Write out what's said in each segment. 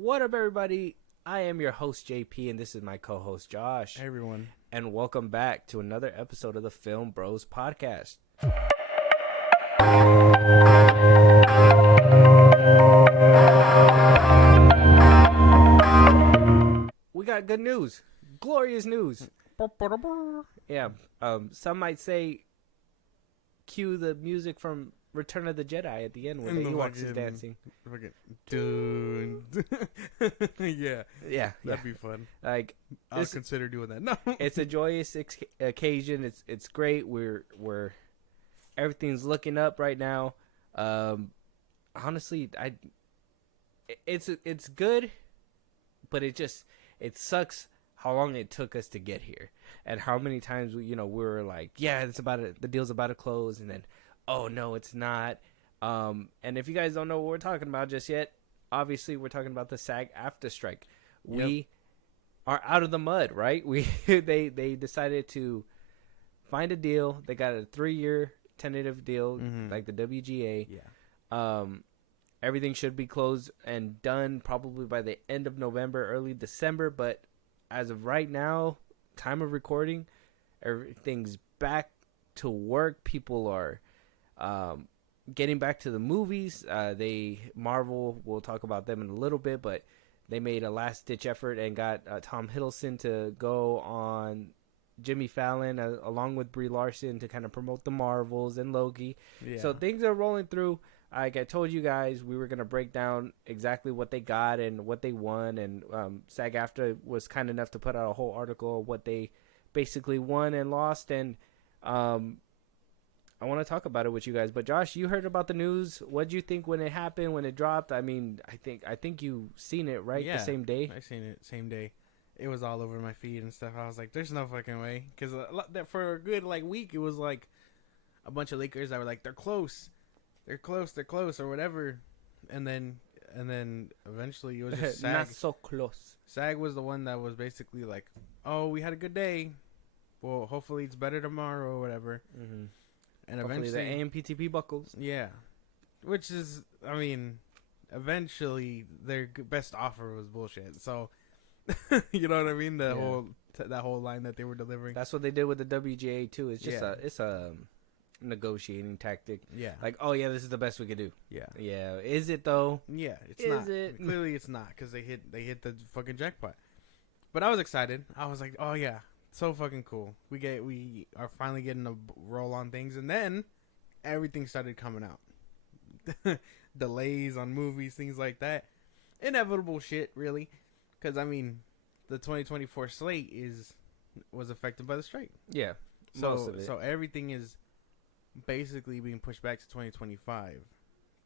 What up, everybody? I am your host, JP, and this is my co-host, Josh. Hey, everyone. And welcome back to another episode of the FilmBros podcast. We got good news. Glorious news. Yeah. Some might say cue the music from Return of the Jedi at the end when the Ewoks is dancing. Yeah, that'd be fun. Like, I'll consider doing that. No, it's a joyous occasion. It's great. We're everything's looking up right now. Honestly, it's good, but it sucks how long it took us to get here and how many times we were like, yeah, the deal's about to close, and then, oh no, it's not. And if you guys don't know what we're talking about just yet, obviously we're talking about the SAG AFTRA strike. Yep. We are out of the mud, right? They decided to find a deal. They got a 3-year tentative deal, like the WGA. Yeah. Everything should be closed and done probably by the end of November, early December. But as of right now, time of recording, everything's back to work. People are getting back to the movies. Marvel, we'll talk about them in a little bit, but they made a last-ditch effort and got Tom Hiddleston to go on Jimmy Fallon along with Brie Larson to kind of promote the Marvels and Loki. Yeah. So things are rolling through. Like I told you guys, we were going to break down exactly what they got and what they won. And SAG AFTRA was kind enough to put out a whole article of what they basically won and lost. And I want to talk about it with you guys. But Josh, you heard about the news. What did you think when it happened, when it dropped? I mean, I think you seen it, right? Yeah, the same day? I seen it same day. It was all over my feed and stuff. I was like, there's no fucking way. Because for a good week, it was like a bunch of Lakers that were like, they're close, or whatever. And then eventually it was just SAG. Not so close. SAG was the one that was basically like, oh, we had a good day. Well, hopefully it's better tomorrow or whatever. Mm-hmm. And Hopefully eventually the AMPTP buckles. Yeah. Which is, I mean, eventually their best offer was bullshit. So, you know what I mean? That whole line that they were delivering. That's what they did with the WGA too. It's just Yeah. a negotiating tactic. Yeah. Like, oh yeah, this is the best we could do. Yeah. Yeah. Is it though? Yeah. It's Is not. it? Clearly it's not, because they hit the fucking jackpot. But I was excited. I was like, oh yeah, so fucking cool. We are finally getting a roll on things, and then everything started coming out. Delays on movies, things like that. Inevitable shit, really. Because, I mean, the 2024 slate was affected by the strike. Yeah. Most of it. So everything is basically being pushed back to 2025.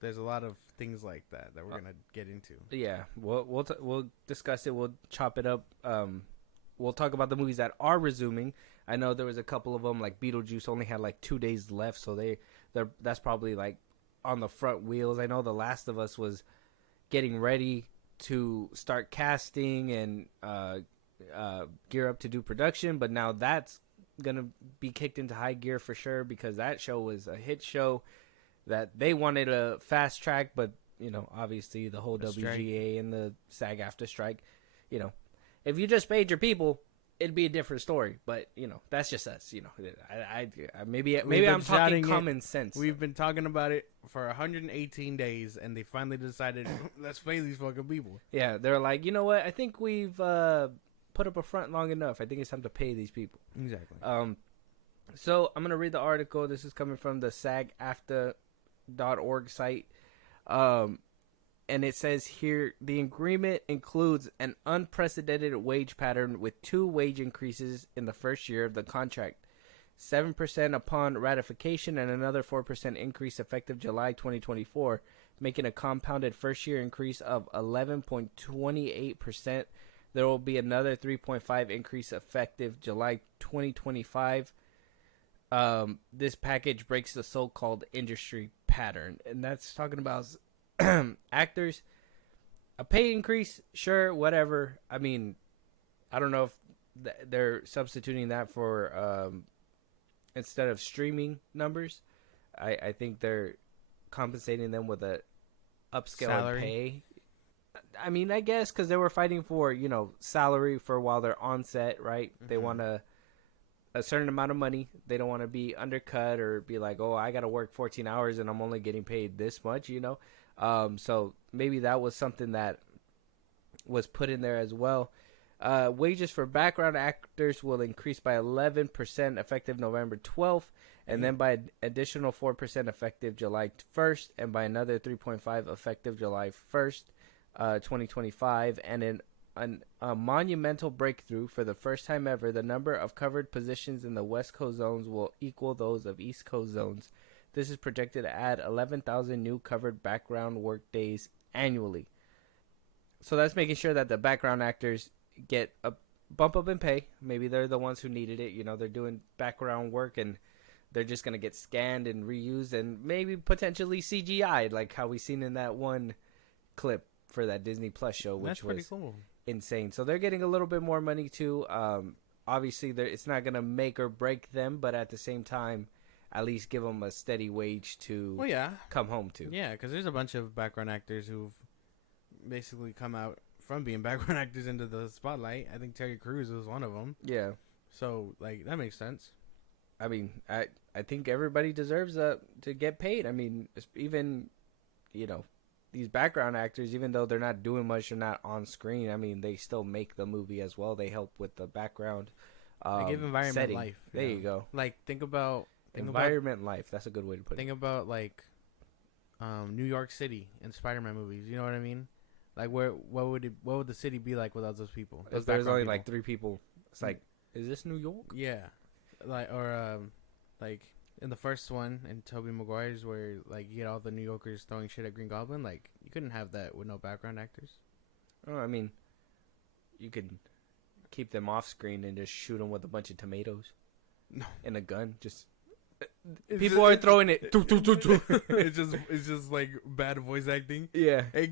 There's a lot of things like that we're going to get into. Yeah. We'll discuss it. We'll chop it up. We'll talk about the movies that are resuming. I know there was a couple of them, like Beetlejuice only had like 2 days left, so that's probably like on the front wheels. I know The Last of Us was getting ready to start casting and gear up to do production, but now that's gonna be kicked into high gear for sure, because that show was a hit show that they wanted a fast track, but obviously the whole WGA and the SAG AFTRA strike, if you just paid your people, it'd be a different story. But that's just us. Maybe I'm talking common sense. We've been talking about it for 118 days, and they finally decided, let's pay these fucking people. Yeah, they're like, you know what? I think we've put up a front long enough. I think it's time to pay these people. Exactly. So I'm gonna read the article. This is coming from the SAGAFTRA.org site. And it says here, the agreement includes an unprecedented wage pattern with 2 wage increases in the first year of the contract, 7% upon ratification and another 4% increase effective July 2024, making a compounded first-year increase of 11.28%. There will be another 3.5 increase effective July 2025. This package breaks the so-called industry pattern, and that's talking about actors. A pay increase, sure, whatever. I mean, I don't know if they're substituting that for instead of streaming numbers. I think they're compensating them with a upscale pay. I mean, I guess because they were fighting for, you know, salary for while they're on set, right? They want a certain amount of money. They don't want to be undercut or be like, oh, I got to work 14 hours and I'm only getting paid this much, you know? So maybe that was something that was put in there as well. Wages for background actors will increase by 11% effective November 12th, and then by an additional 4% effective July 1st, and by another 3.5% effective July 1st, 2025. And in a monumental breakthrough, for the first time ever, the number of covered positions in the West Coast zones will equal those of East Coast zones. This is projected to add 11,000 new covered background work days annually. So that's making sure that the background actors get a bump up in pay. Maybe they're the ones who needed it. You know, they're doing background work and they're just going to get scanned and reused and maybe potentially CGI'd, like how we seen in that one clip for that Disney Plus show, which was cool. Insane. So they're getting a little bit more money too. Obviously, it's not going to make or break them, but at the same time, at least give them a steady wage to come home to. Yeah, because there's a bunch of background actors who've basically come out from being background actors into the spotlight. I think Terry Crews was one of them. Yeah. So, like, that makes sense. I mean, I think everybody deserves to get paid. I mean, even, you know, these background actors, even though they're not doing much or not on screen, I mean, they still make the movie as well. They help with the background. They give environment setting. Life. There you go. Like, think about environment life. That's a good way to put it. Think about, like, New York City in Spider-Man movies. You know what I mean? Like, what would the city be like without those people? If there's only like 3 people, it's like, is this New York? Yeah, like like in the first one in Tobey Maguire's, where like you get all the New Yorkers throwing shit at Green Goblin. Like, you couldn't have that with no background actors. Oh, I mean, you could keep them off screen and just shoot them with a bunch of tomatoes, and a gun. Just people are throwing it. It's just like bad voice acting. Yeah. Hey,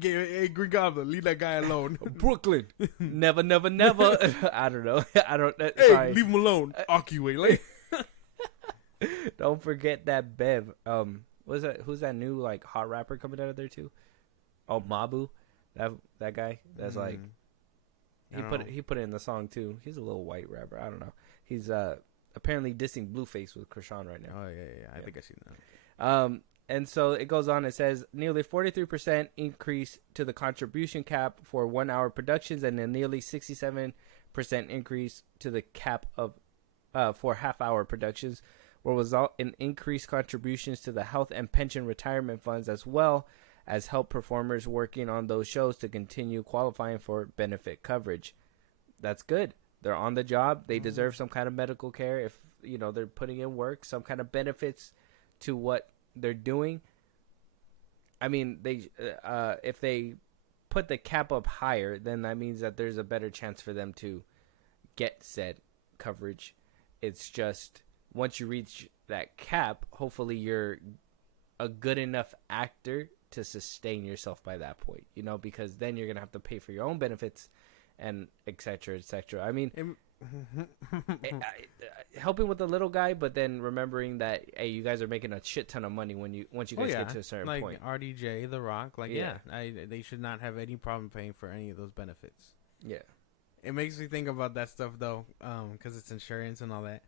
Green Goblin, leave that guy alone. Brooklyn, never. I don't know. Hey, sorry. Leave him alone. Akiwe, like. Don't forget that Bev. What's that? Who's that new like hot rapper coming out of there too? Oh, Mabu, that guy. That's like he put it in the song too. He's a little white rapper. I don't know. He's apparently dissing Blueface with Krishan right now. Oh yeah. I think I seen that. And so it goes on. It says nearly 43% increase to the contribution cap for 1-hour productions, and a nearly 67% increase to the cap of for half-hour productions, will result in increased contributions to the health and pension retirement funds, as well as help performers working on those shows to continue qualifying for benefit coverage. That's good. They're on the job. They deserve some kind of medical care if, you know, they're putting in work, some kind of benefits to what they're doing. I mean, they if they put the cap up higher, then that means that there's a better chance for them to get said coverage. It's just once you reach that cap, hopefully you're a good enough actor to sustain yourself by that point, you know, because then you're going to have to pay for your own benefits and et cetera, et cetera. I mean, helping with the little guy, but then remembering that, hey, you guys are making a shit ton of money once you guys get to a certain like point. RDJ, The Rock, like, they should not have any problem paying for any of those benefits. Yeah. It makes me think about that stuff, though, because it's insurance and all that.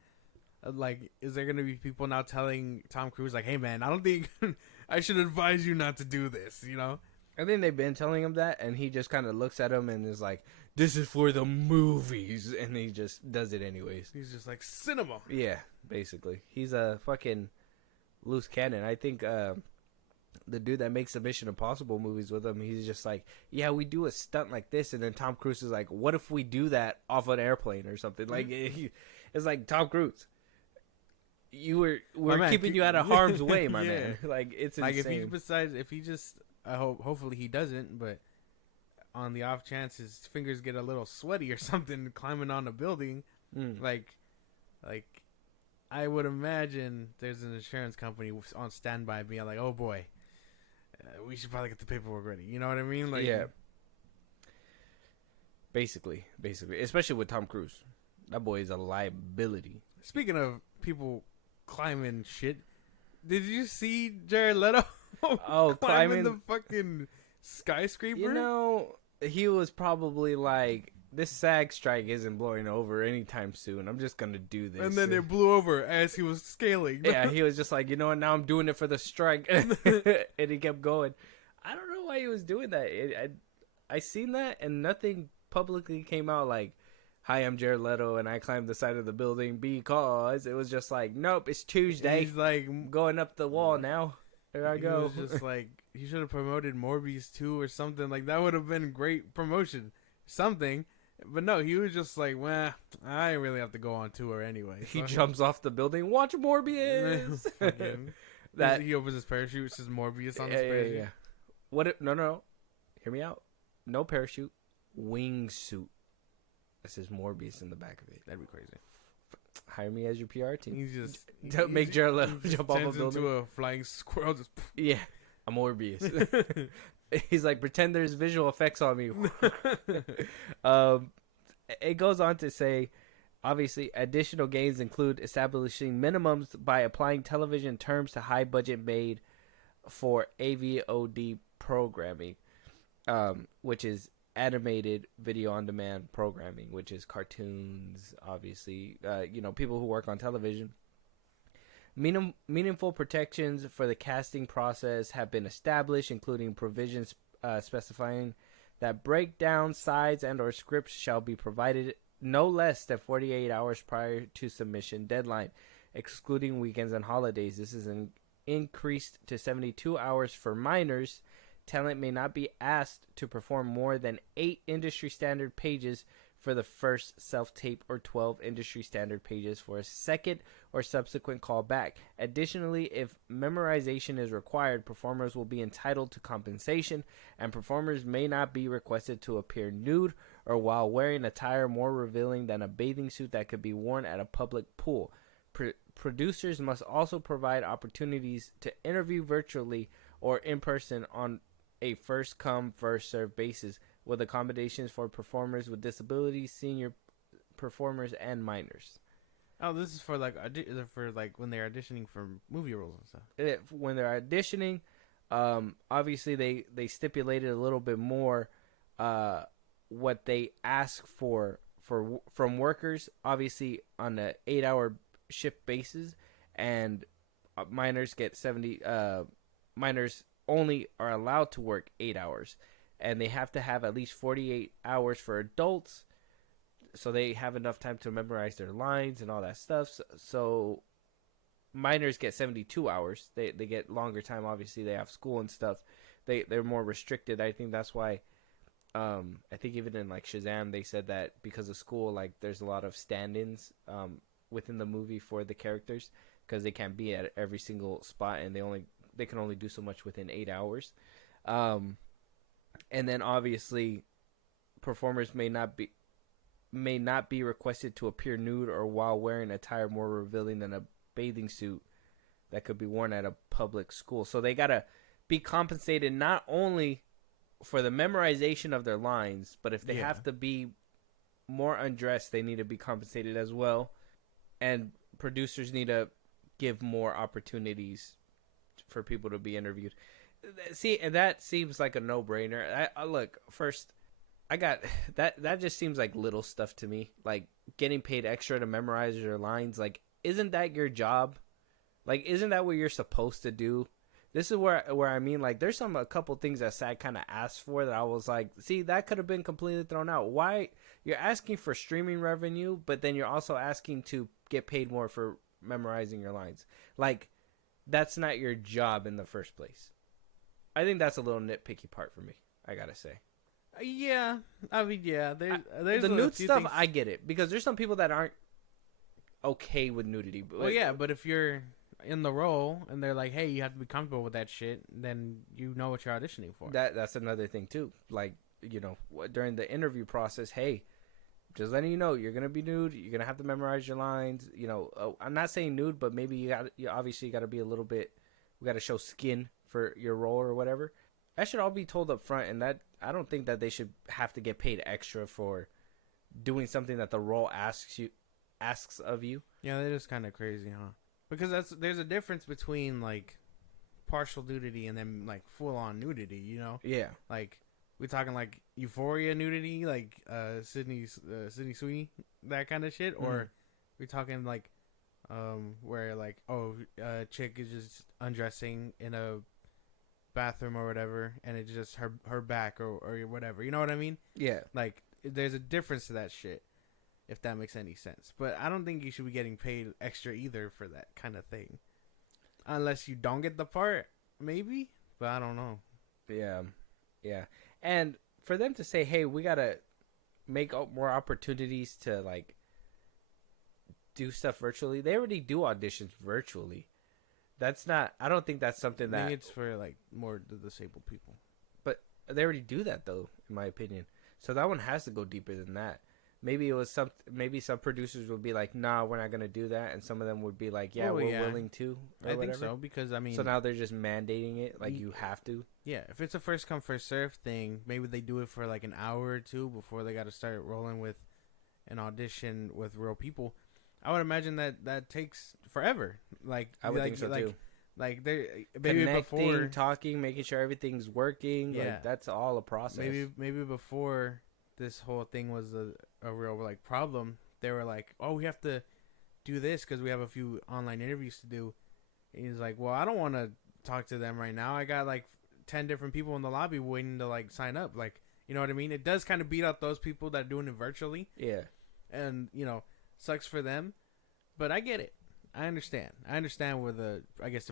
Like, is there going to be people now telling Tom Cruise, like, hey, man, I don't think I should advise you not to do this, you know? I think they've been telling him that, and he just kind of looks at him and is like, this is for the movies, and he just does it anyways. He's just like, cinema. Yeah, basically. He's a fucking loose cannon. I think the dude that makes the Mission Impossible movies with him, he's just like, yeah, we do a stunt like this, and then Tom Cruise is like, what if we do that off an airplane or something? Like, it's like, Tom Cruise, we're keeping you out of harm's way, my man. Like, it's insane. Like, if he just, hopefully he doesn't, but on the off chance his fingers get a little sweaty or something climbing on a building, like I would imagine there's an insurance company on standby being like, oh boy, we should probably get the paperwork ready. You know what I mean? Like, yeah. Basically, especially with Tom Cruise, that boy is a liability. Speaking of people climbing shit, did you see Jared Leto? Oh, climbing the fucking skyscraper? You know, he was probably like, this SAG strike isn't blowing over anytime soon. I'm just gonna do this. And then it blew over as he was scaling. Yeah, he was just like, you know what? Now I'm doing it for the strike, and he kept going. I don't know why he was doing that. I seen that, and nothing publicly came out like, "Hi, I'm Jared Leto, and I climbed the side of the building because." It was just like, "Nope, it's Tuesday. He's like I'm going up the wall now. There I go." He was just like, he should have promoted Morbius 2 or something. Like, that would have been great promotion. Something. But no, he was just like, well, I really have to go on tour anyway. He jumps off the building. Watch Morbius. That he opens his parachute. It says Morbius on his parachute. Yeah. What? No. Hear me out. No parachute. Wingsuit. It says Morbius in the back of it. That'd be crazy. Hire me as your PR team. He's just Don't make Jared Leto jump off a building. into a flying squirrel. Just Yeah, I'm Morbius. He's like, pretend there's visual effects on me. It goes on to say, obviously, additional gains include establishing minimums by applying television terms to high budget made for AVOD programming, which is animated video on demand programming, which is cartoons, obviously, people who work on television. Meaningful protections for the casting process have been established, including provisions specifying that breakdown, sides, and or scripts shall be provided no less than 48 hours prior to submission deadline, excluding weekends and holidays. This is increased to 72 hours for minors. Talent may not be asked to perform more than 8 industry standard pages for the first self-tape or 12 industry standard pages for a second or subsequent callback. Additionally, if memorization is required, performers will be entitled to compensation, and performers may not be requested to appear nude or while wearing attire more revealing than a bathing suit that could be worn at a public pool. Producers must also provide opportunities to interview virtually or in person on a first-come, first-served basis, with accommodations for performers with disabilities, senior performers, and minors. Oh, this is for like when they're auditioning for movie roles and stuff. When they're auditioning, obviously they stipulated a little bit more what they ask for from workers, obviously on an 8-hour shift basis, and minors get 70. Minors only are allowed to work 8 hours. And they have to have at least 48 hours for adults, so they have enough time to memorize their lines and all that stuff. So minors get 72 hours. They get longer time. Obviously, they have school and stuff. They're more restricted. I think that's why. I think even in like Shazam, they said that because of school, like there's a lot of stand-ins within the movie for the characters because they can't be at every single spot, and they can only do so much within 8 hours. And then obviously, performers may not be requested to appear nude or while wearing attire more revealing than a bathing suit that could be worn at a public school. So they gotta be compensated not only for the memorization of their lines, but if they have to be more undressed, they need to be compensated as well. And producers need to give more opportunities for people to be interviewed. See, and that seems like a no-brainer. Look, first, I got that just seems like little stuff to me. Like getting paid extra to memorize your lines. Like, isn't that your job? Like, isn't that what you're supposed to do? This is where I mean, like, there's a couple things that SAG kind of asked for that I was like, see, that could have been completely thrown out. Why you're asking for streaming revenue, but then you're also asking to get paid more for memorizing your lines? Like, that's not your job in the first place. I think that's a little nitpicky part for me, I gotta say. Yeah, I mean, yeah. There's the nude stuff, things. I get it, because there's some people that aren't okay with nudity. Well, yeah, but if you're in the role and they're like, hey, you have to be comfortable with that shit, then you know what you're auditioning for. That's another thing too. Like, during the interview process, hey, just letting you know, you're gonna be nude. You're gonna have to memorize your lines. I'm not saying nude, but maybe you obviously got to be a little bit. We got to show skin for your role or whatever. That should all be told up front, and that I don't think that they should have to get paid extra for doing something that the role asks of you. Yeah, that is kind of crazy, huh? Because there's a difference between like partial nudity and then like full on nudity, Yeah. Like We talking like Euphoria nudity, like Sydney Sweeney, that kind of shit, or we talking like where like a chick is just undressing in a bathroom or whatever, and it's just her back or whatever. You know what I mean? Yeah. Like there's a difference to that shit, if that makes any sense. But I don't think you should be getting paid extra either for that kind of thing, unless you don't get the part, maybe. But I don't know. Yeah, yeah. And for them to say, "Hey, we gotta make more opportunities to like do stuff virtually," they already do auditions virtually. That's not. I don't think that's something that. I think it's for like more the disabled people. But they already do that though, in my opinion. So that one has to go deeper than that. Maybe it was some. Maybe some producers would be like, "Nah, we're not gonna do that," and some of them would be like, "Yeah, we're willing to." I think so, because I mean. So now they're just mandating it, like you have to. Yeah, if it's a first come first serve thing, maybe they do it for like an hour or two before they got to start rolling with an audition with real people. I would imagine that takes forever. Like I would think so too. Like they maybe connecting, before talking, making sure everything's working. Yeah, like, that's all a process. Maybe before this whole thing was a real like problem, they were like, "Oh, we have to do this because we have a few online interviews to do." And he's like, "Well, I don't want to talk to them right now. I got like 10 different people in the lobby waiting to like sign up." Like, you know what I mean? It does kind of beat out those people that are doing it virtually. Yeah, and sucks for them, but I get it. I understand where the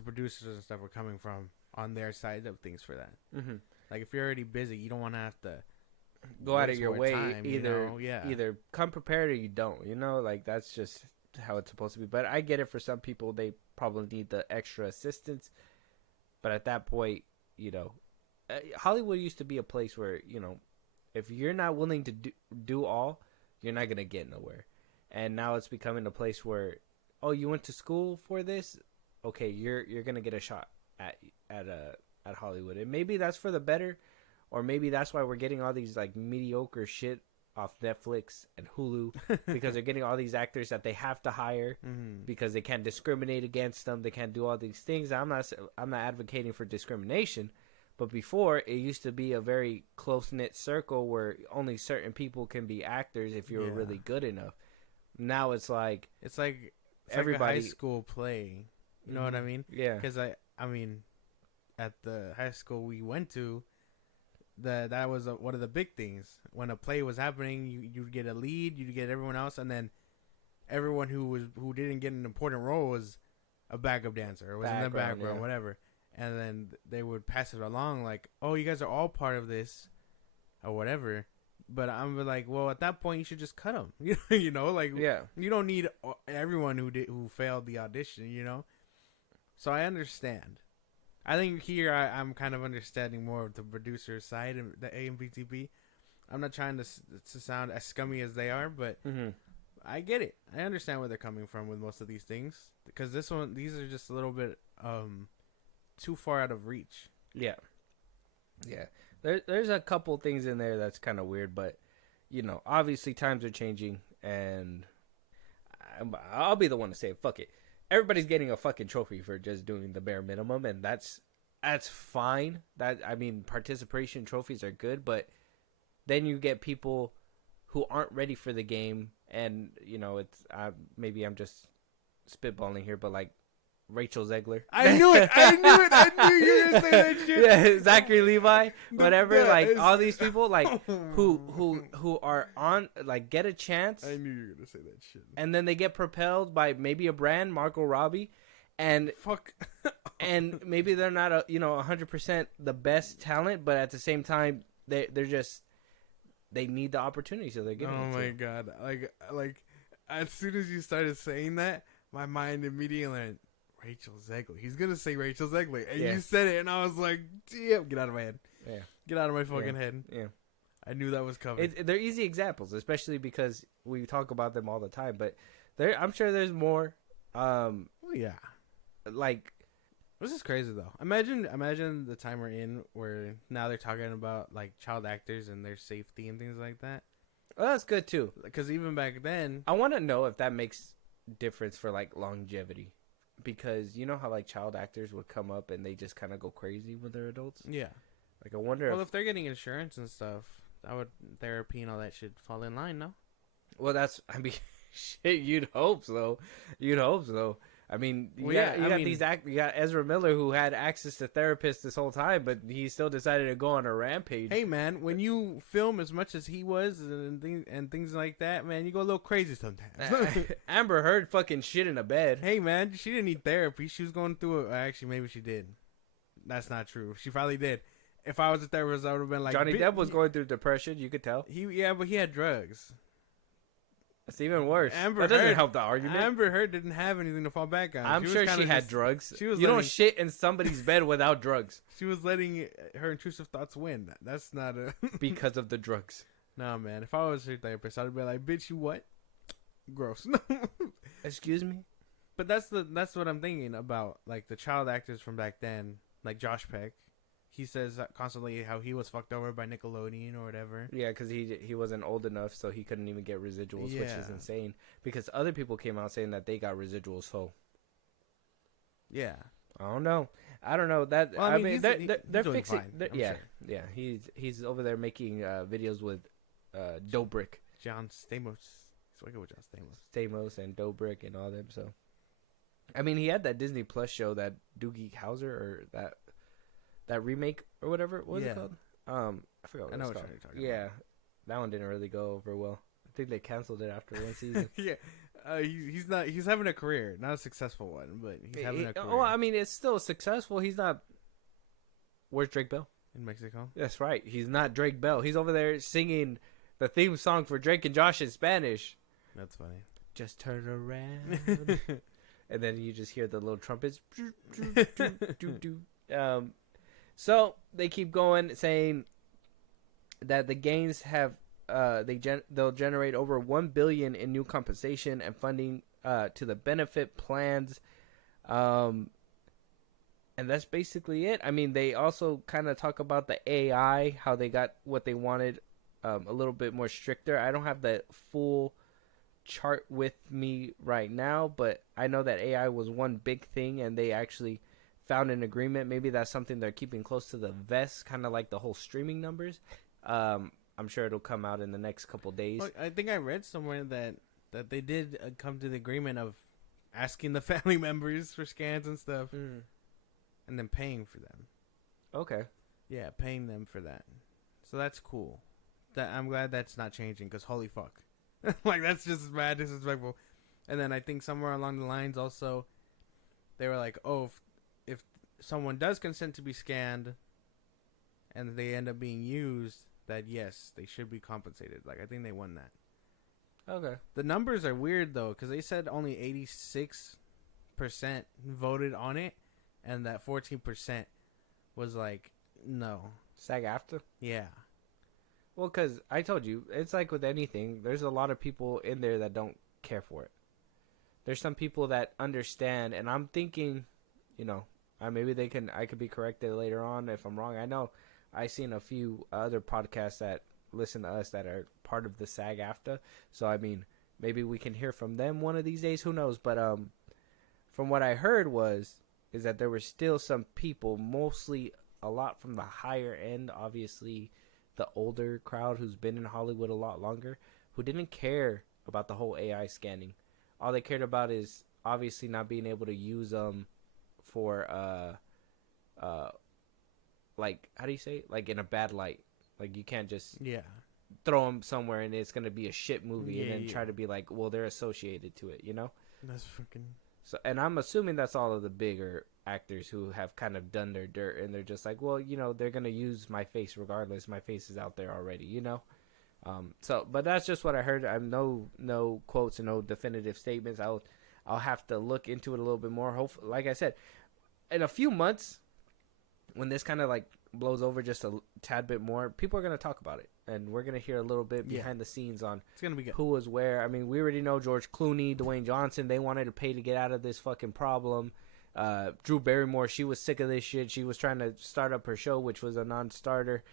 producers and stuff are coming from on their side of things for that. Mm-hmm. Like if you're already busy, you don't want to have to go out of your way. Either come prepared or you don't. Like that's just how it's supposed to be. But I get it. For some people, they probably need the extra assistance. But at that point, Hollywood used to be a place where if you're not willing to do all, you're not gonna get nowhere. And now it's becoming a place where, oh, you went to school for this? Okay, you're gonna get a shot at Hollywood. And maybe that's for the better, or maybe that's why we're getting all these like mediocre shit off Netflix and Hulu because they're getting all these actors that they have to hire because they can't discriminate against them. They can't do all these things. I'm not advocating for discrimination, but before it used to be a very close knit circle where only certain people can be actors if you were really good enough. Now it's like everybody, like a high school play. You know what I mean? Yeah. Because I mean, at the high school we went to, that was one of the big things. When a play was happening, you'd get a lead, you'd get everyone else, and then everyone who didn't get an important role was a backup dancer or was in the background, whatever. And then they would pass it along like, "Oh, you guys are all part of this," or whatever. But I'm like, well, at that point, you should just cut them. You don't need everyone who failed the audition. So I understand. I think here I'm kind of understanding more of the producer side of the AMPTP. I'm not trying to sound as scummy as they are, but I get it. I understand where they're coming from with most of these things because these are just a little bit too far out of reach. Yeah. Yeah. There's a couple things in there that's kind of weird, but obviously times are changing, and I'll be the one to say, fuck it. Everybody's getting a fucking trophy for just doing the bare minimum, and that's fine. Participation trophies are good, but then you get people who aren't ready for the game, and it's maybe I'm just spitballing here, but like Rachel Zegler. I knew it. I knew you were gonna say that shit. Yeah, Zachary Levi, whatever. Like all these people, like who are on, like get a chance. I knew you were gonna say that shit. And then they get propelled by maybe a brand, Margot Robbie, and fuck. And maybe they're not 100% the best talent, but at the same time, they're just they need the opportunity, so they're getting. Oh my god! Like as soon as you started saying that, my mind immediately went. Rachel Zegler. He's gonna say Rachel Zegler, and you said it, and I was like, "Damn, get out of my head! Yeah, get out of my fucking head!" Yeah, I knew that was coming. They're easy examples, especially because we talk about them all the time. But I'm sure there's more. Yeah, like this is crazy though. Imagine the time we're in, where now they're talking about like child actors and their safety and things like that. Well, that's good too, because even back then, I want to know if that makes difference for like longevity. Because you know how like child actors would come up and they just kind of go crazy when they're adults? Yeah. Like, I wonder Well, if they're getting insurance and stuff, therapy and all that should fall in line, no? Well, that's, I mean, shit, you'd hope so. You'd hope so. I mean, you got Ezra Miller, who had access to therapists this whole time, but he still decided to go on a rampage. Hey, man, when you film as much as he was and things like that, man, you go a little crazy sometimes. Amber Heard fucking shit in a bed. Hey, man, she didn't need therapy. She was going through it. Actually, maybe she did. That's not true. She probably did. If I was a therapist, I would have been like... Johnny Depp was going through depression, you could tell. But he had drugs. That's even worse. That doesn't help the argument. Amber Heard didn't have anything to fall back on. I'm sure she had drugs. You don't shit in somebody's bed without drugs. She was letting her intrusive thoughts win. That's not a... because of the drugs. No, man. If I was her therapist, I'd be like, bitch, you what? Gross. Excuse me? But that's what I'm thinking about. Like, the child actors from back then, like Josh Peck. He says constantly how he was fucked over by Nickelodeon or whatever. Yeah, because he wasn't old enough, so he couldn't even get residuals, which is insane. Because other people came out saying that they got residuals, so... Yeah. I don't know. That. Well, I mean they're fixing... Sure. Yeah. He's over there making videos with Dobrik. John Stamos. He's working with John Stamos. Stamos and Dobrik and all them, so... I mean, he had that Disney Plus show, that Doogie Howser, or that remake or whatever. What was it called? I forgot what it was called. You're talking about. That one didn't really go over well. I think they canceled it after one season. Yeah, he's having a career, not a successful one, but he's having a career. Oh, I mean, it's still successful. He's not. Where's Drake Bell? In Mexico. That's right. He's not Drake Bell. He's over there singing the theme song for Drake and Josh in Spanish. That's funny. Just turn around. And then you just hear the little trumpets. So they keep going, saying that the gains have they'll generate over $1 billion in new compensation and funding to the benefit plans, and that's basically it. I mean, they also kind of talk about the AI, how they got what they wanted, a little bit more stricter. I don't have the full chart with me right now, but I know that AI was one big thing, and they actually found an agreement. Maybe that's something they're keeping close to the vest, kind of like the whole streaming numbers. I'm sure it'll come out in the next couple days. Well, I think I read somewhere that they did come to the agreement of asking the family members for scans and stuff, and then paying for them. Okay. Yeah, paying them for that. So that's cool. I'm glad that's not changing, because holy fuck. Like, that's just mad disrespectful. And then I think somewhere along the lines also, they were like, oh, if someone does consent to be scanned and they end up being used, that yes, they should be compensated. Like, I think they won that. Okay. The numbers are weird, though, because they said only 86% voted on it, and that 14% was like, no. SAG AFTRA? Yeah. Well, because I told you, it's like with anything, there's a lot of people in there that don't care for it. There's some people that understand, and I'm thinking, maybe I could be corrected later on if I'm wrong. I know I've seen a few other podcasts that listen to us that are part of the SAG AFTRA. So, I mean, maybe we can hear from them one of these days. Who knows? But from what I heard is that there were still some people, mostly a lot from the higher end, obviously the older crowd who's been in Hollywood a lot longer, who didn't care about the whole AI scanning. All they cared about is obviously not being able to use them for like, how do you say it? Like, in a bad light. Like, you can't just throw them somewhere and it's gonna be a shit movie and then try to be like, well, they're associated to it, That's fucking... So, and I'm assuming that's all of the bigger actors who have kind of done their dirt, and they're just like, well, they're gonna use my face regardless. My face is out there already, So, but that's just what I heard. I'm no quotes and no definitive statements. I'll have to look into it a little bit more. Hopefully, like I said, in a few months, when this kind of like blows over just a tad bit more, people are gonna talk about it, and we're gonna hear a little bit behind the scenes on it's gonna be good. Who was where. I mean, we already know George Clooney, Dwayne Johnson. They wanted to pay to get out of this fucking problem. Drew Barrymore, she was sick of this shit. She was trying to start up her show, which was a non-starter.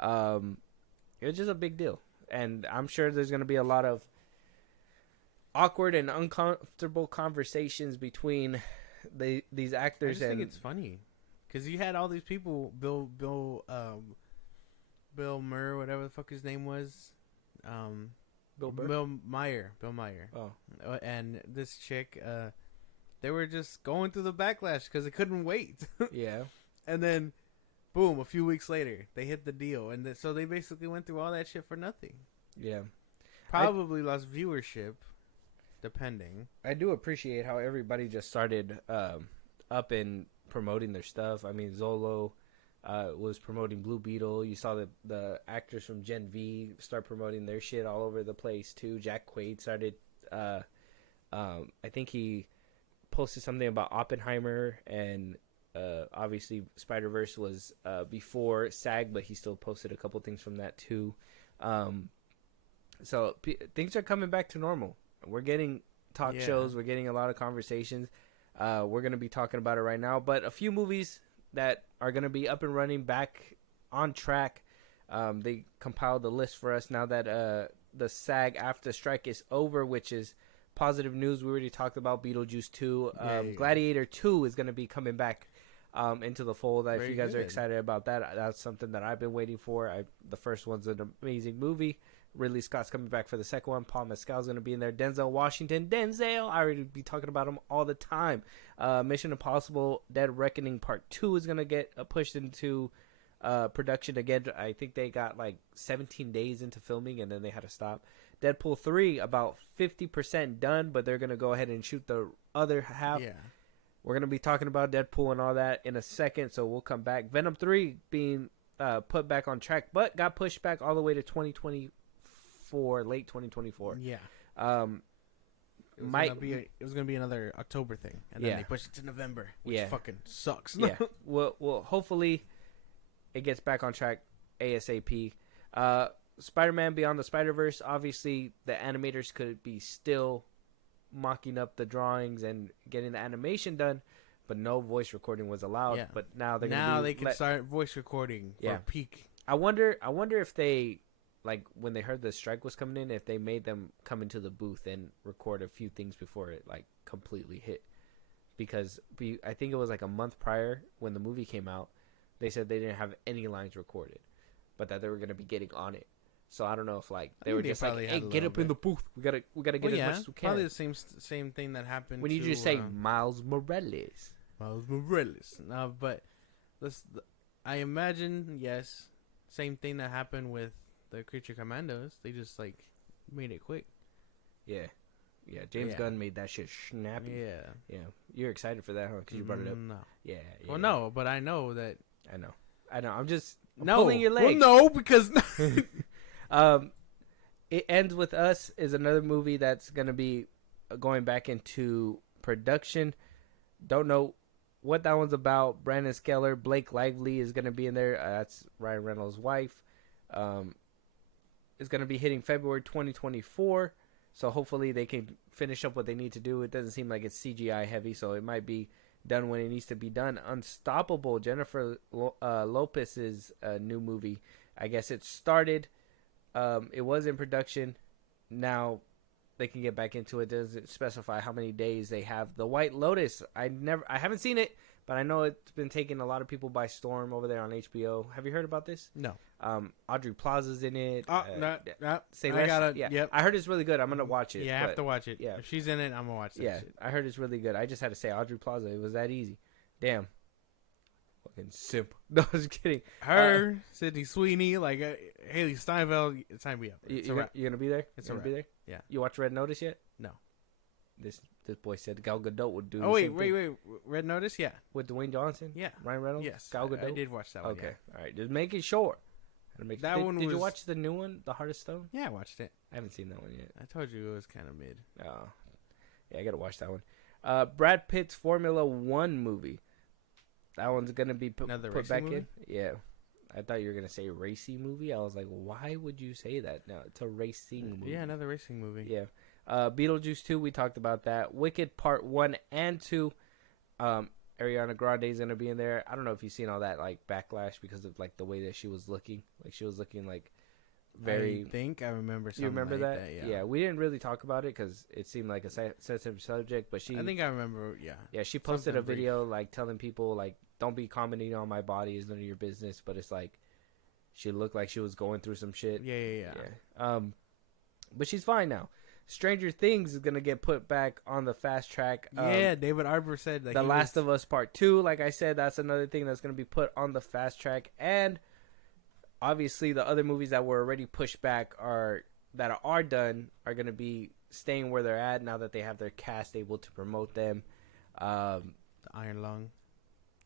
It was just a big deal, and I'm sure there's gonna be a lot of awkward and uncomfortable conversations between these actors. I just think it's funny. because you had all these people, Bill Murray, whatever the fuck his name was, Bill Meyer, Oh, and this chick, they were just going through the backlash because they couldn't wait. yeah, And then, boom, a few weeks later, they hit the deal, and so they basically went through all that shit for nothing. yeah. Probably lost viewership, depending. I do appreciate how everybody just started up and promoting their stuff. I mean, Zolo was promoting Blue Beetle. You saw the actors from Gen V start promoting their shit all over the place too. Jack Quaid started. I think he posted something about Oppenheimer, and obviously Spider-Verse was before SAG, but he still posted a couple things from that too. So things are coming back to normal. We're getting talk shows. We're getting a lot of conversations. We're going to be talking about it right now. But a few movies that are going to be up and running, back on track. They compiled a list for us now that the SAG AFTRA strike is over, which is positive news. We already talked about Beetlejuice 2. Gladiator 2 is going to be coming back into the fold. If you guys are excited about that, that's something that I've been waiting for. The first one's an amazing movie. Ridley Scott's coming back for the second one. Paul Mescal's going to be in there. Denzel Washington. Denzel! I already be talking about him all the time. Mission Impossible Dead Reckoning Part 2 is going to get pushed into production again. I think they got like 17 days into filming and then they had to stop. Deadpool 3, about 50% done, but they're going to go ahead and shoot the other half. Yeah. We're going to be talking about Deadpool and all that in a second, so we'll come back. Venom 3 being put back on track, but got pushed back all the way to 2024, late 2024. Yeah. It was gonna be another October thing, and then they pushed it to November, which fucking sucks. Yeah. Well, hopefully it gets back on track ASAP. Spider-Man Beyond the Spider-Verse. Obviously, the animators could be still mocking up the drawings and getting the animation done, but no voice recording was allowed. Yeah. But now they can start voice recording for peak. I wonder if they, like, when they heard the strike was coming in, if they made them come into the booth and record a few things before it like completely hit. Because I think it was like a month prior when the movie came out, they said they didn't have any lines recorded, but that they were gonna be getting on it. So I don't know if like they were just like, "Hey, get up in the booth. We gotta get as much as we can." Probably the same thing that happened. When you just say Miles Morales. No, but I imagine same thing that happened with the Creature Commandos. They just like made it quick. Yeah. James Gunn made that shit snappy. Yeah. You're excited for that, huh? Because you brought it up. No. Yeah. Well, no, but I know that. I know. I'm just pulling your leg. Well, no, because. It Ends With Us is another movie that's going to be going back into production. Don't know what that one's about. Brandon Skeller, Blake Lively is going to be in there. That's Ryan Reynolds' wife. It's going to be hitting February 2024. So hopefully they can finish up what they need to do. It doesn't seem like it's CGI heavy, so it might be done when it needs to be done. Unstoppable, Jennifer Lopez's new movie. I guess it started. It was in production. Now they can get back into it. It doesn't specify how many days they have. The White Lotus. I haven't seen it, but I know it's been taking a lot of people by storm over there on HBO. Have you heard about this? No. Audrey Plaza's in it. Say less. Yep. I heard it's really good. I'm gonna watch it. Yeah, I have to watch it. Yeah, if she's in it, I'm gonna watch it. Yeah, shit. I heard it's really good. I just had to say Audrey Plaza. It was that easy. Damn. Fucking simple. No, I was kidding. Her, Sydney Sweeney, like Haley Steinfeld. Sign me up. You're gonna be there. It's gonna be there. Yeah. You watch Red Notice yet? No. This boy said Gal Gadot would do. Oh wait. Red Notice, yeah. With Dwayne Johnson. Yeah. Ryan Reynolds. Yes. Gal Gadot. I did watch that one. Okay. Yeah. All right. Just making sure. Did you watch the new one, The Heart of Stone? Yeah, I watched it. I haven't seen that one yet. I told you it was kind of mid. Oh. Yeah, I gotta watch that one. Brad Pitt's Formula One movie. That one's gonna be put back movie? in. Yeah. I thought you were gonna say racing movie. I was like, why would you say that? No, it's a racing movie. Yeah, another racing movie. Yeah. Beetlejuice 2, we talked about that. Wicked Part 1 and 2. Ariana Grande is gonna be in there. I don't know if you've seen all that like backlash because of like the way that she was looking. Like she was looking like very. I think I remember something. You remember like that? Yeah. We didn't really talk about it because it seemed like a sensitive subject. But I think I remember. Yeah. Yeah, she posted Something a video like telling people like, don't be commenting on my body, is none of your business. But it's like, she looked like she was going through some shit. Yeah. But she's fine now. Stranger Things is gonna get put back on the fast track. Yeah, David Arbor said that The Last of Us Part 2, like I said, that's another thing that's gonna be put on the fast track. And obviously the other movies that were already pushed back are done are gonna be staying where they're at now that they have their cast able to promote them. The Iron Lung.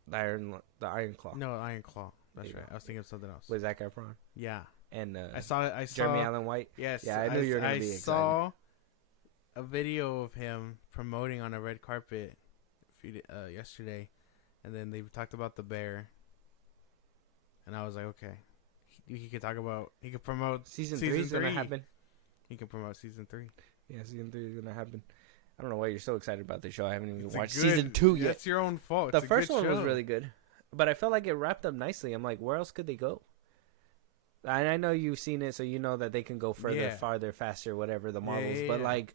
The Iron Claw. No, Iron Claw. That's right. I was thinking of something else. With Zac Efron. Yeah. And I saw Jeremy Allen White. Yes. Yeah, I knew you were gonna be excited. I saw a video of him promoting on a red carpet yesterday, and then they talked about the bear, and I was like, okay, he could promote season 3 is gonna happen. He can promote season 3. Yeah, season 3 is gonna happen. I don't know why you're so excited about this show. I haven't even watched good, season 2 yet. That's your own fault. The first one was really good, but I felt like it wrapped up nicely. I'm like, where else could they go? And I know you've seen it, so you know that they can go further, farther, faster, whatever the Marvels. But like,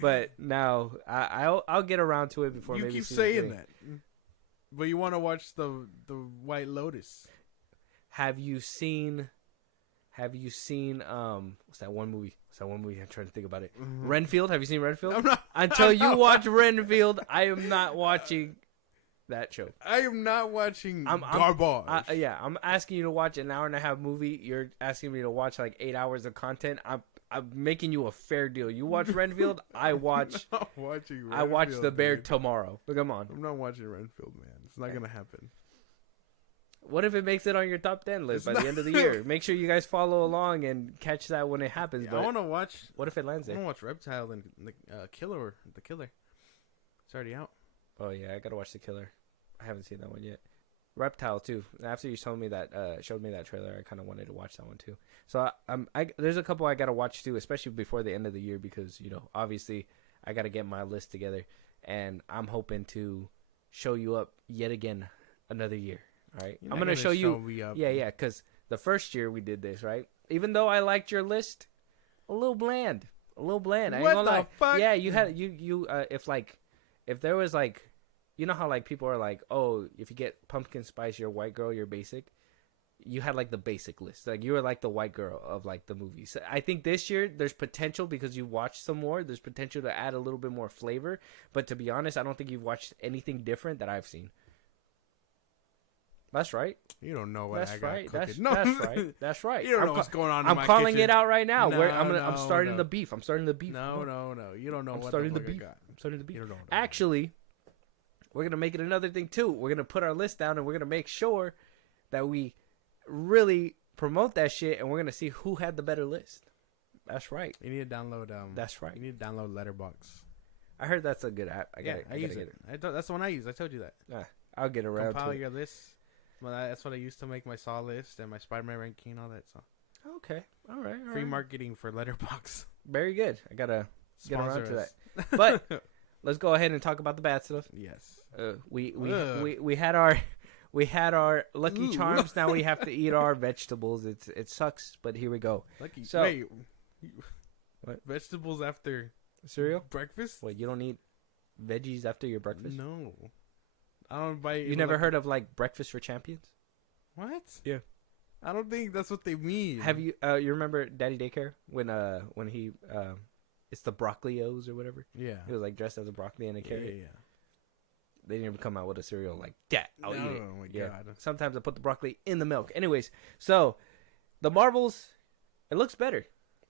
but now I'll get around to it before. You maybe keep season saying 3. that, but you want to watch the White Lotus. Have you seen? What's that one movie? I'm trying to think about it. Mm-hmm. Renfield. Have you seen Renfield? I'm not, Until you watch Renfield, I am not watching that show. I am not watching garbage. Yeah, I'm asking you to watch an hour and a half movie. You're asking me to watch like 8 hours of content. I'm making you a fair deal. You watch Renfield, I watch. I'm not watching Renfield, I watch The Bear dude. tomorrow. Come on. I'm not watching Renfield, man. It's not gonna happen. What if it makes it on your top 10 list by the end of the year? Make sure you guys follow along and catch that when it happens. Yeah, but I want to watch. What if it lands there? I want to watch Reptile and the Killer. The Killer. It's already out. Oh yeah, I gotta watch The Killer. I haven't seen that one yet. Reptile too. After you showed me that trailer, I kind of wanted to watch that one too. So there's a couple I gotta watch too, especially before the end of the year because obviously I gotta get my list together, and I'm hoping to show you up yet again another year. All right, I'm gonna show you. Yeah, because the first year we did this, right? Even though I liked your list, a little bland. What the fuck? Yeah, you had if there was like, you know how like people are like, oh, if you get pumpkin spice, you're a white girl, you're basic. You had like the basic list, like you were like the white girl of like the movies. So I think this year there's potential because you watched some more. There's potential to add a little bit more flavor. But to be honest, I don't think you've watched anything different that I've seen. That's right. You don't know what I got cooking. That's right. That's right. You don't know what's going on in I'm my calling kitchen. it out right now. No, I'm starting the beef. I'm starting the beef. No. You don't know I'm what starting the the fuck beef. I got. I'm starting the beef. You don't know what Actually, we're going to make it another thing too. We're going to put our list down and we're going to make sure that we really promote that shit and we're going to see who had the better list. That's right. You need to download That's right. You need to download Letterboxd. I heard that's a good app. I use it. That's the one I use. I told you that. I'll get around Compile to it. your list. Well, that's what I used to make my Saw list and my Spider-Man ranking and all that. So Okay. All right. free marketing for Letterboxd. Very good. I got to get around Sponsor to us. that. But let's go ahead and talk about the bad stuff. Yes. We had our Lucky Charms. Now we have to eat our vegetables. It sucks, but here we go. Lucky. So- Wait. What? Vegetables after Cereal? breakfast? Wait, you don't eat veggies after your breakfast? No. I don't buy. You never heard of like breakfast for champions? What? Yeah. I don't think that's what they mean. Have you? You remember Daddy Daycare when he it's the Broccolios or whatever? Yeah. He was like dressed as a broccoli and a carrot. Yeah. They didn't even come out with a cereal like that. I'll eat it. Oh my Yeah. god. Sometimes I put the broccoli in the milk. Anyways, so the Marvels, it looks better.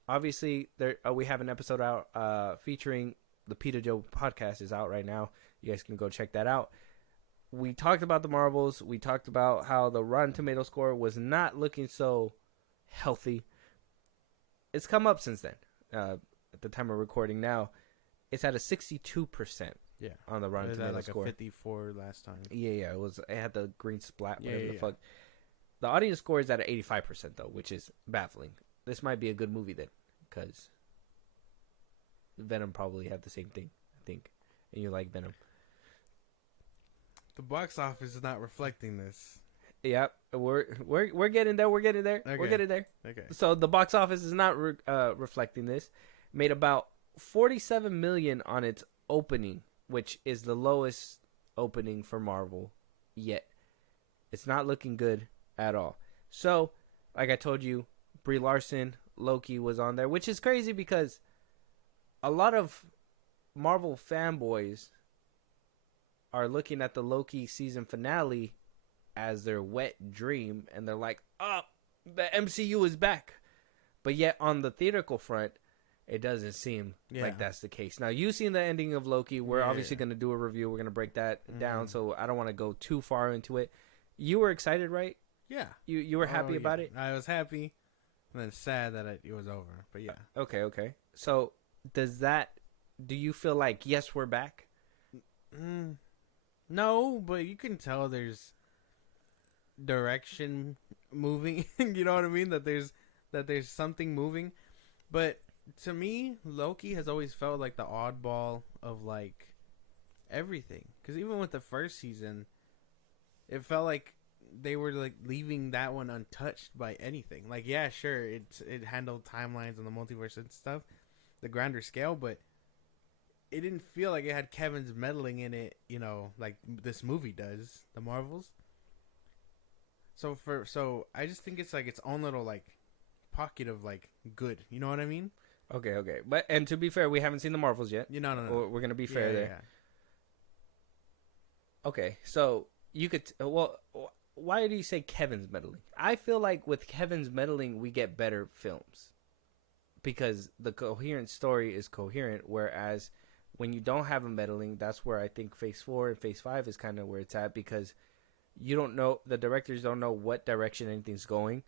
Obviously, we have an episode out featuring the Peter Joe podcast is out right now. You guys can go check that out. We talked about the Marvels. We talked about how the Rotten Tomato score was not looking so healthy. It's come up since then. At the time of recording now, it's at a 62%. Yeah. On the Rotten Tomato like score. a 54 last time. Yeah. It had the green splat, whatever the fuck. Yeah. The audience score is at 85% though, which is baffling. This might be a good movie then, because Venom probably had the same thing, I think, and you like Venom. The box office is not reflecting this. Yep, we're getting there. We're getting there. Okay. We're getting there. Okay. So the box office is not reflecting this. Made about 47 million on its opening, which is the lowest opening for Marvel yet. It's not looking good at all. So, like I told you, Brie Larson, Loki was on there, which is crazy because a lot of Marvel fanboys are looking at the Loki season finale as their wet dream, and they're like, "Oh, the MCU is back." But yet, on the theatrical front, it doesn't seem like that's the case. Now, you've seen the ending of Loki. We're obviously going to do a review. We're going to break that down, so I don't want to go too far into it. You were excited, right? Yeah. You were happy about it? I was happy, and then sad that it was over. But yeah. Okay. So, do you feel like, yes, we're back? No, but you can tell there's direction moving. You know what I mean? That there's something moving. But to me, Loki has always felt like the oddball of like everything. Because even with the first season, it felt like they were like leaving that one untouched by anything. Like, yeah, sure, it handled timelines and the multiverse and stuff, the grander scale, but it didn't feel like it had Kevin's meddling in it, you know, like this movie does, the Marvels. So I just think it's like its own little like pocket of like good. You know what I mean? Okay. But and to be fair, we haven't seen the Marvels yet. No. We're gonna be fair there. Yeah. Okay, so you could why do you say Kevin's meddling? I feel like with Kevin's meddling, we get better films because the coherent story is coherent. Whereas when you don't have a meddling, that's where I think Phase 4 and Phase 5 is kind of where it's at because you don't know, the directors don't know what direction anything's going,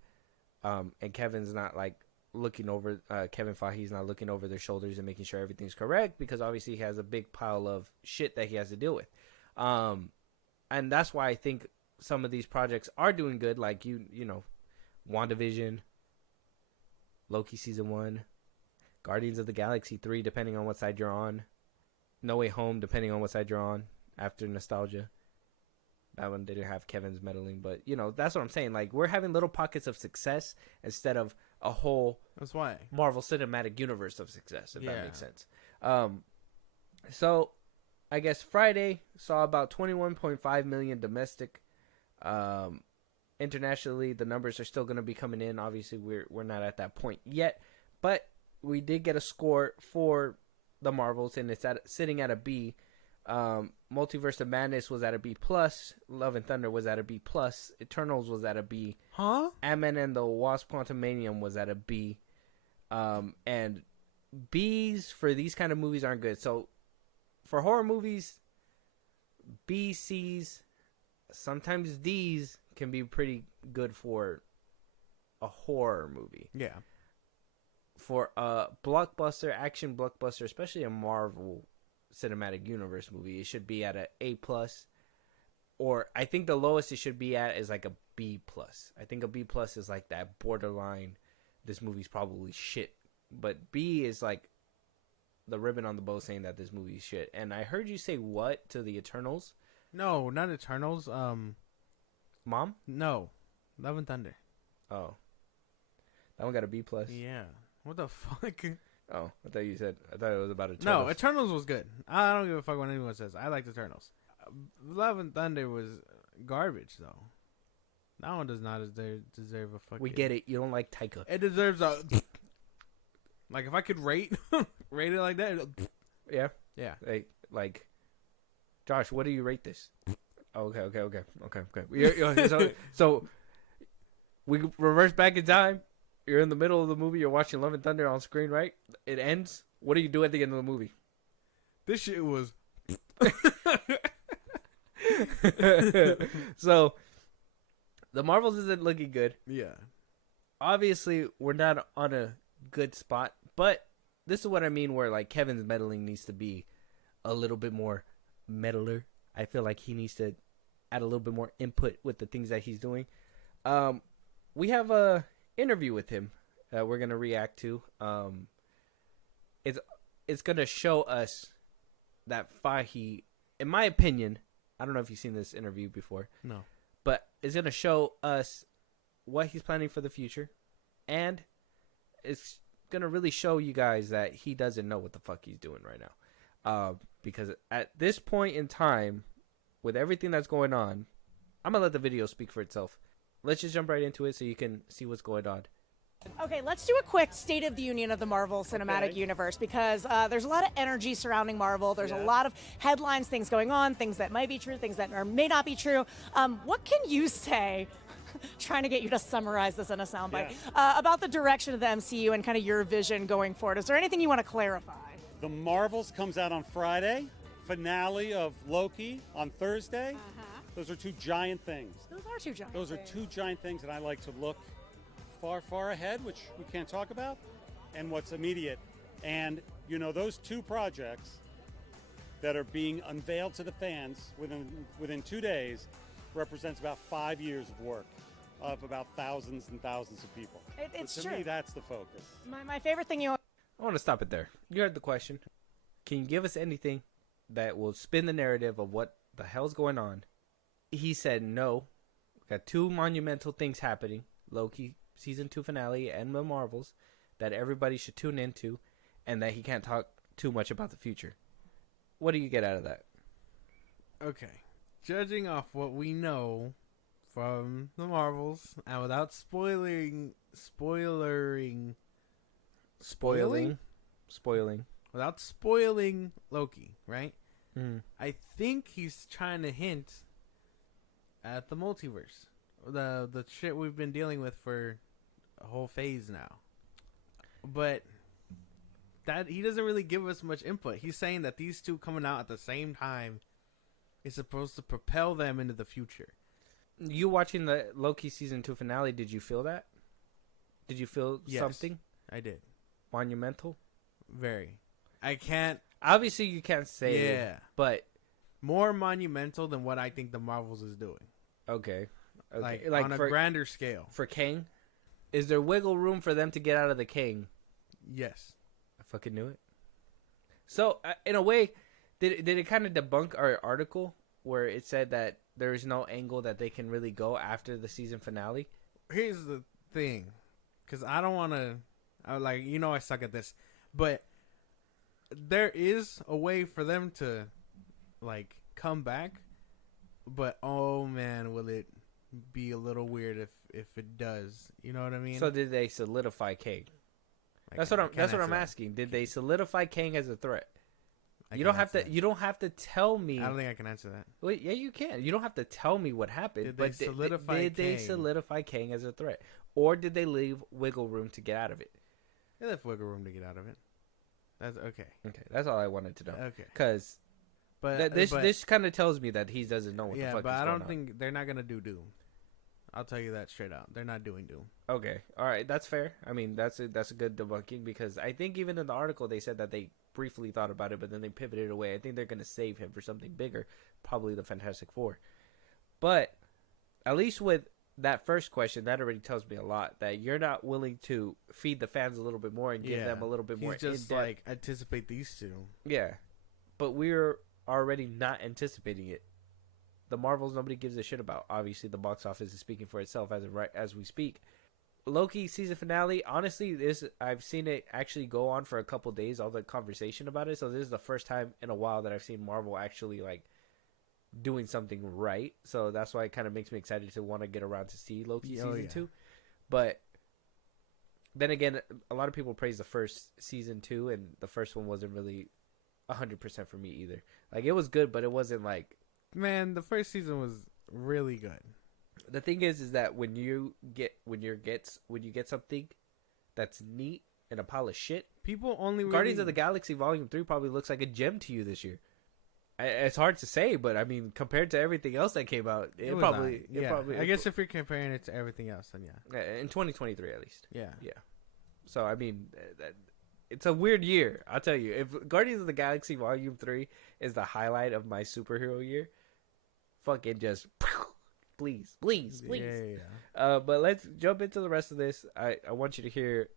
and Kevin's not like looking over. Kevin Feige's not looking over their shoulders and making sure everything's correct because obviously he has a big pile of shit that he has to deal with, and that's why I think some of these projects are doing good, like you know, WandaVision, Loki Season 1, Guardians of the Galaxy 3, depending on what side you're on, No Way Home, depending on what side you're on, after nostalgia. That one didn't have Kevin's meddling, but, you know, that's what I'm saying. Like, we're having little pockets of success instead of a whole that's why Marvel Cinematic Universe of success, if that makes sense. So, I guess Friday saw about 21.5 million domestic. Internationally, the numbers are still going to be coming in. Obviously, we're not at that point yet, but we did get a score for the Marvels, and it's sitting at a B. Multiverse of Madness was at a B plus. Love and Thunder was at a B plus. Eternals was at a B. Ant-Man and the Wasp: Quantumanium was at a B. And B's for these kind of movies aren't good. So for horror movies, B, C's, sometimes D's can be pretty good for a horror movie. Yeah. For a blockbuster, action blockbuster, especially a Marvel Cinematic Universe movie, it should be at a A plus, or I think the lowest it should be at is like a B plus. I think a B plus is like that borderline. This movie's probably shit, but B is like the ribbon on the bow saying that this movie's shit. And I heard you say what to the Eternals? No, not Eternals. Mom? No, Love and Thunder. Oh, that one got a B plus. Yeah. What the fuck? Oh, I thought it was about Eternals. No, Eternals was good. I don't give a fuck what anyone says. I liked Eternals. Love and Thunder was garbage, though. That one does not deserve a fucking... We get it. You don't like Taika. It deserves a... Like, if I could rate it like that... Yeah? Yeah. Like, Josh, what do you rate this? Okay. So, we reverse back in time. You're in the middle of the movie. You're watching Love and Thunder on screen, right? It ends. What do you do at the end of the movie? This shit was... So, the Marvels isn't looking good. Yeah. Obviously, we're not on a good spot. But this is what I mean where, like, Kevin's meddling needs to be a little bit more meddler. I feel like he needs to add a little bit more input with the things that he's doing. We have a interview with him that we're gonna react to. It's gonna show us that Fiege, in my opinion, I don't know if you've seen this interview before. No. but it's gonna show us what he's planning for the future, and it's gonna really show you guys that he doesn't know what the fuck he's doing right now. Because at this point in time, with everything that's going on, I'm gonna let the video speak for itself. Let's just jump right into it so you can see what's going on. Okay, let's do a quick State of the Union of the Marvel Cinematic Universe, because there's a lot of energy surrounding Marvel. There's a lot of headlines, things going on, things that might be true, things that may not be true. What can you say, trying to get you to summarize this in a soundbite, about the direction of the MCU and kind of your vision going forward? Is there anything you want to clarify? The Marvels comes out on Friday, finale of Loki on Thursday. Those are two giant things. Those are two giant Those are things. two giant things, and I like to look far, far ahead, which we can't talk about, and what's immediate. And, you know, those two projects that are being unveiled to the fans within 2 days represents about 5 years of work of about thousands and thousands of people. It's so to true. me, that's the focus. My favorite thing you... I want to stop it there. You heard the question. Can you give us anything that will spin the narrative of what the hell's going on? He said no. We got two monumental things happening. Loki season 2 finale and the Marvels that everybody should tune into, and that he can't talk too much about the future. What do you get out of that? Okay. Judging off what we know from the Marvels, and without spoiling, without spoiling Loki, right? I think he's trying to hint at the multiverse, the shit we've been dealing with for a whole phase now. But that he doesn't really give us much input. He's saying that these two coming out at the same time is supposed to propel them into the future. You watching the Loki season 2 finale, did you feel that? Did you feel something I did. monumental? Very. I can't. Obviously, you can't say. Yeah. But More monumental than what I think the Marvels is doing. okay. Like on a grander scale. For Kang, is there wiggle room for them to get out of the Kang? Yes. I fucking knew it. So, in a way, did it kind of debunk our article where it said that there is no angle that they can really go after the season finale? Here's the thing. Because I don't want to... I suck at this. But there is a way for them to, come back. But, oh, man, will it be a little weird if it does. You know what I mean? So did they solidify Kang? That's what I'm asking. Did they solidify Kang as a threat? You don't have to tell me. I don't think I can answer that. Wait, yeah, you can. You don't have to tell me what happened. Did they solidify Kang as a threat, or did they leave wiggle room to get out of it? They left wiggle room to get out of it. That's okay. Okay, that's all I wanted to know. Okay, Because this kind of tells me that he doesn't know what the fuck is going on. but I don't think they're not gonna do Doom. I'll tell you that straight out. They're not doing Doom. Okay, all right, that's fair. I mean, that's a good debunking, because I think even in the article they said that they briefly thought about it, but then they pivoted away. I think they're going to save him for something bigger, probably the Fantastic Four. But at least with that first question, that already tells me a lot, that you're not willing to feed the fans a little bit more and give them a little bit more. He's just anticipate these two. Yeah, but we're already not anticipating it. The Marvels, nobody gives a shit about. Obviously, the box office is speaking for itself as we speak. Loki season finale, honestly, I've seen it actually go on for a couple days, all the conversation about it. So this is the first time in a while that I've seen Marvel actually doing something right. So that's why it kind of makes me excited to want to get around to see Loki season 2. But then again, a lot of people praise the first season 2, and the first one wasn't really 100% for me either. It was good, but it wasn't Man, the first season was really good. The thing is that when you get something that's neat and a pile of shit, People only Guardians of the Galaxy Volume 3 probably looks like a gem to you this year. It's hard to say, but I mean, compared to everything else that came out, it probably. I guess if you're comparing it to everything else, then yeah. In 2023 at least. Yeah. So I mean, it's a weird year. I'll tell you. If Guardians of the Galaxy Volume 3 is the highlight of my superhero year, fucking just please. Yeah. But let's jump into the rest of this. I want you to hear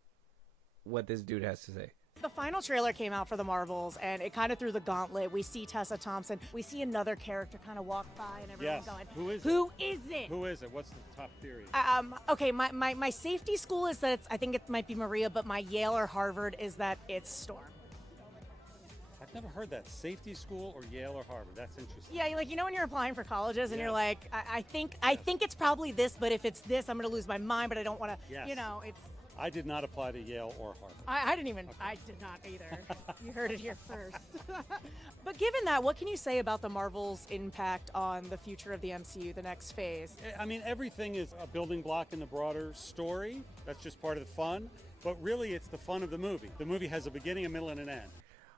what this dude has to say. The final trailer came out for the Marvels, and it kind of threw the gauntlet. We see Tessa Thompson. We see another character kind of walk by, and everyone's Yes. going, Who is Who is it? Who is it? What's the top theory? Okay, my safety school is that I think it might be Maria, but my Yale or Harvard is that it's Storm. I've never heard that. Safety school or Yale or Harvard. That's interesting. Yeah, like, you know when you're applying for colleges and Yes. you're like, I think it's probably this, but if it's this, I'm going to lose my mind, but I don't want to, Yes. you know, it's... I did not apply to Yale or Harvard. I did not either. You heard it here first. But given that, what can you say about the Marvel's impact on the future of the MCU, the next phase? I mean, everything is a building block in the broader story. That's just part of the fun. But really, it's the fun of the movie. The movie has a beginning, a middle, and an end.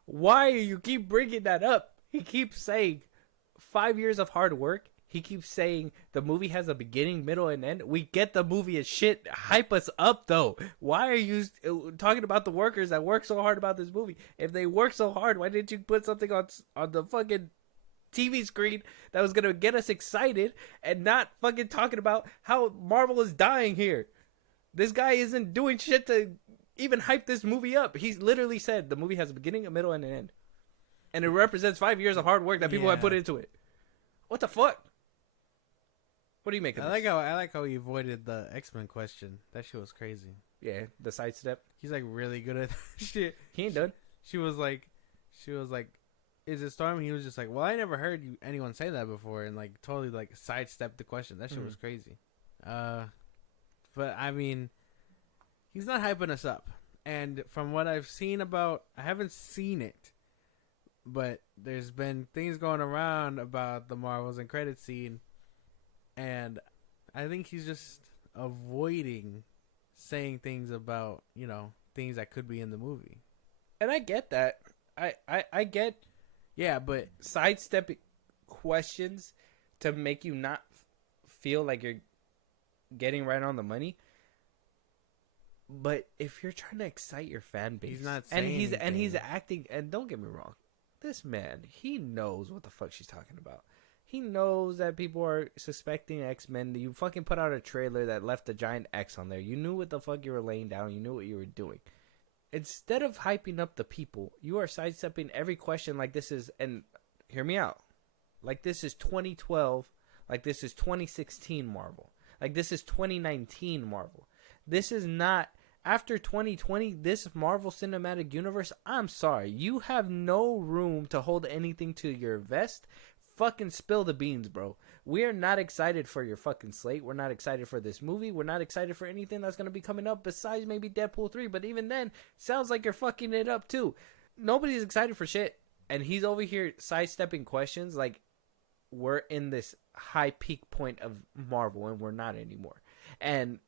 Why you keep bringing that up? He keeps saying 5 years of hard work. He keeps saying the movie has a beginning, middle, and end. We get the movie as shit. Hype us up, though. Why are you talking about the workers that work so hard about this movie? If they work so hard, why didn't you put something on the fucking TV screen that was going to get us excited and not fucking talking about how Marvel is dying here? This guy isn't doing shit to even hype this movie up. He's literally said the movie has a beginning, a middle, and an end. And it represents 5 years of hard work that people have put into it. What the fuck? What do you make of this? I like how he avoided the X-Men question. That shit was crazy. Yeah, the sidestep. He's like really good at that shit. He ain't done. She was like, is it Storm? He was just like, well, I never heard anyone say that before, and like totally like sidestepped the question. That shit was crazy. But I mean, he's not hyping us up. And from what I've seen I haven't seen it, but there's been things going around about the Marvels and credit scene, and I think he's just avoiding saying things about, you know, things that could be in the movie. And I get that. I get, yeah, but sidestepping questions to make you not feel like you're getting right on the money. But if you're trying to excite your fan base, he's not saying and he's acting, and don't get me wrong, this man, he knows what the fuck she's talking about. He knows that people are suspecting X-Men. You fucking put out a trailer that left a giant X on there. You knew what the fuck you were laying down. You knew what you were doing. Instead of hyping up the people, you are sidestepping every question like this is, and hear me out, like this is 2012, like this is 2016 Marvel, like this is 2019 Marvel. This is not, after 2020, this Marvel Cinematic Universe, I'm sorry, you have no room to hold anything to your vest. Fucking spill the beans, bro. We are not excited for your fucking slate. We're not excited for this movie. We're not excited for anything that's going to be coming up besides maybe Deadpool 3. But even then, sounds like you're fucking it up too. Nobody's excited for shit. And he's over here sidestepping questions like we're in this high peak point of Marvel and we're not anymore. And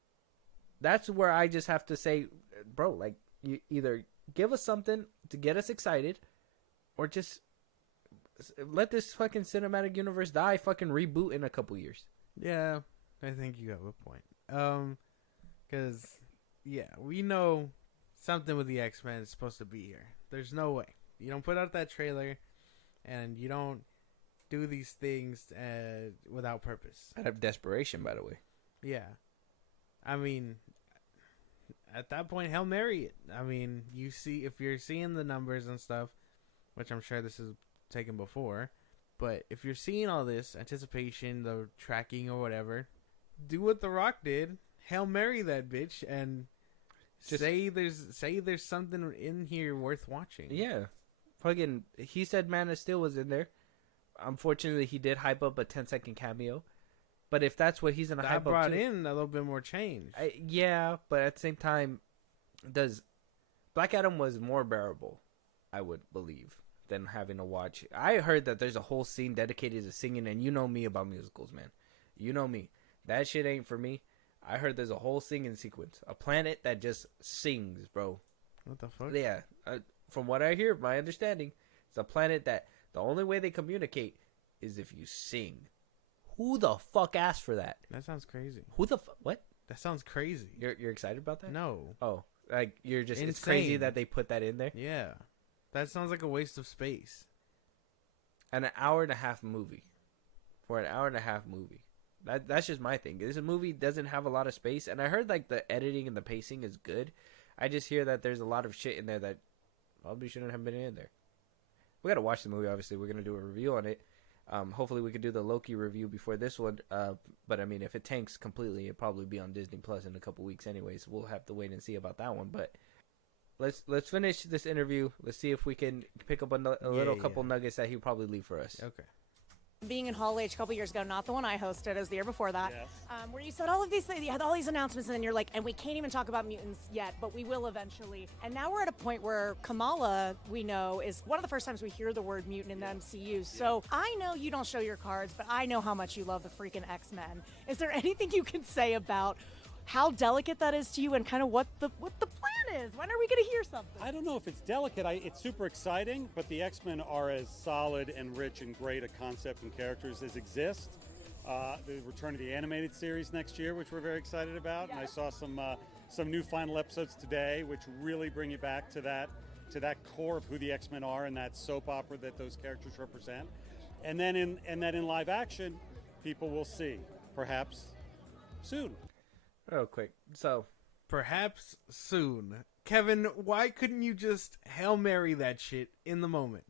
that's where I just have to say, bro, like, you either give us something to get us excited or just let this fucking cinematic universe die, fucking reboot in a couple years. Yeah, I think you got a point. Because, yeah, we know something with the X-Men is supposed to be here. There's no way. You don't put out that trailer, and you don't do these things without purpose. Out of desperation, by the way. Yeah. I mean, at that point, Hail Mary it. I mean, you see, if you're seeing the numbers and stuff, which I'm sure this is taken before, but if you're seeing all this anticipation, the tracking or whatever, do what The Rock did. Hail Mary that bitch and just say there's something in here worth watching. Yeah. Fucking, he said Man of Steel was in there. Unfortunately, he did hype up a 10-second cameo. But if that's what he's going to hype up, that brought in a little bit more change. Yeah, but at the same time, Black Adam was more bearable, I would believe, than having to watch. I heard that there's a whole scene dedicated to singing, and you know me about musicals, man. You know me. That shit ain't for me. I heard there's a whole singing sequence. A planet that just sings, bro. What the fuck? Yeah. From what I hear, my understanding, it's a planet that the only way they communicate is if you sing. Who the fuck asked for that? That sounds crazy. Who the what? That sounds crazy. You're excited about that? No. Oh, like you're just Insane. It's crazy that they put that in there. Yeah. That sounds like a waste of space. And an hour and a half movie. For an hour and a half movie. That's just my thing. This movie doesn't have a lot of space, and I heard like the editing and the pacing is good. I just hear that there's a lot of shit in there that Probably shouldn't have been in there. We got to watch the movie, obviously. We're going to do a review on it. Hopefully we could do the Loki review before this one. But, I mean, if it tanks completely, it'll probably be on Disney Plus in a couple weeks anyway. So we'll have to wait and see about that one. But let's finish this interview. Let's see if we can pick up a couple nuggets that he'll probably leave for us. Okay. Being in Hall H a couple years ago, not the one I hosted, it was the year before that, Yes. where you said all of these things, you had all these announcements, and then you're like, and we can't even talk about mutants yet, but we will eventually. And now we're at a point where Kamala, we know, is one of the first times we hear the word mutant in the MCU. So I know you don't show your cards, but I know how much you love the freaking X-Men. Is there anything you can say about how delicate that is to you and kind of what the plan is? When are we going to hear something? I don't know if it's delicate. It's super exciting, but the X-Men are as solid and rich and great a concept and characters as exist. The return of the animated series next year, which we're very excited about, and I saw some new final episodes today, which really bring you back to that core of who the X-Men are and that soap opera that those characters represent. And then in live action, people will see, perhaps soon. Real quick. So, Perhaps soon. Kevin, why couldn't you just Hail Mary that shit in the moment?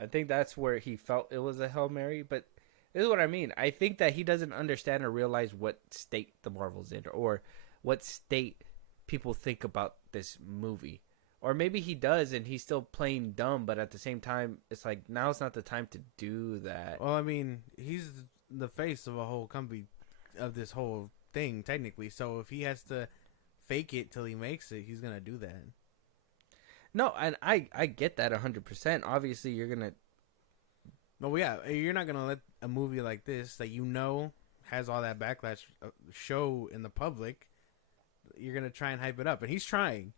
I think that's where he felt it was a Hail Mary, but this is what I mean. I think that he doesn't understand or realize what state the Marvel's in or what state people think about this movie. Or maybe he does and he's still playing dumb, but at the same time, it's like, now it's not the time to do that. Well, I mean, he's the face of a whole company, of this whole thing, technically. So if he has to fake it till he makes it, he's going to do that. No, and I get that 100%. Obviously, you're going to... Well, yeah, you're not going to let a movie like this that you know has all that backlash show in the public. You're going to try and hype it up. And he's trying.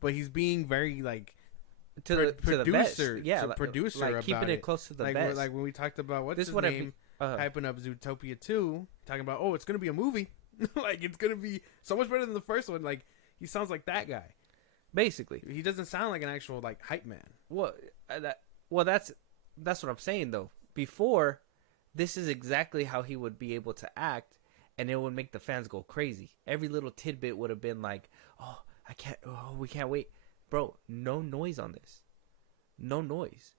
But he's being very, like, to the best. Yeah, producer like about keeping it close to the like, best. Like when we talked about, what's This his what name, hyping up Zootopia 2, talking about, oh, it's going to be a movie. Like, it's going to be so much better than the first one. Like, he sounds like that guy. Basically. He doesn't sound like an actual, like, hype man. Well, that's what I'm saying, though. Before, this is exactly how he would be able to act, and it would make the fans go crazy. Every little tidbit would have been like, we can't wait. Bro, no noise on this. No noise.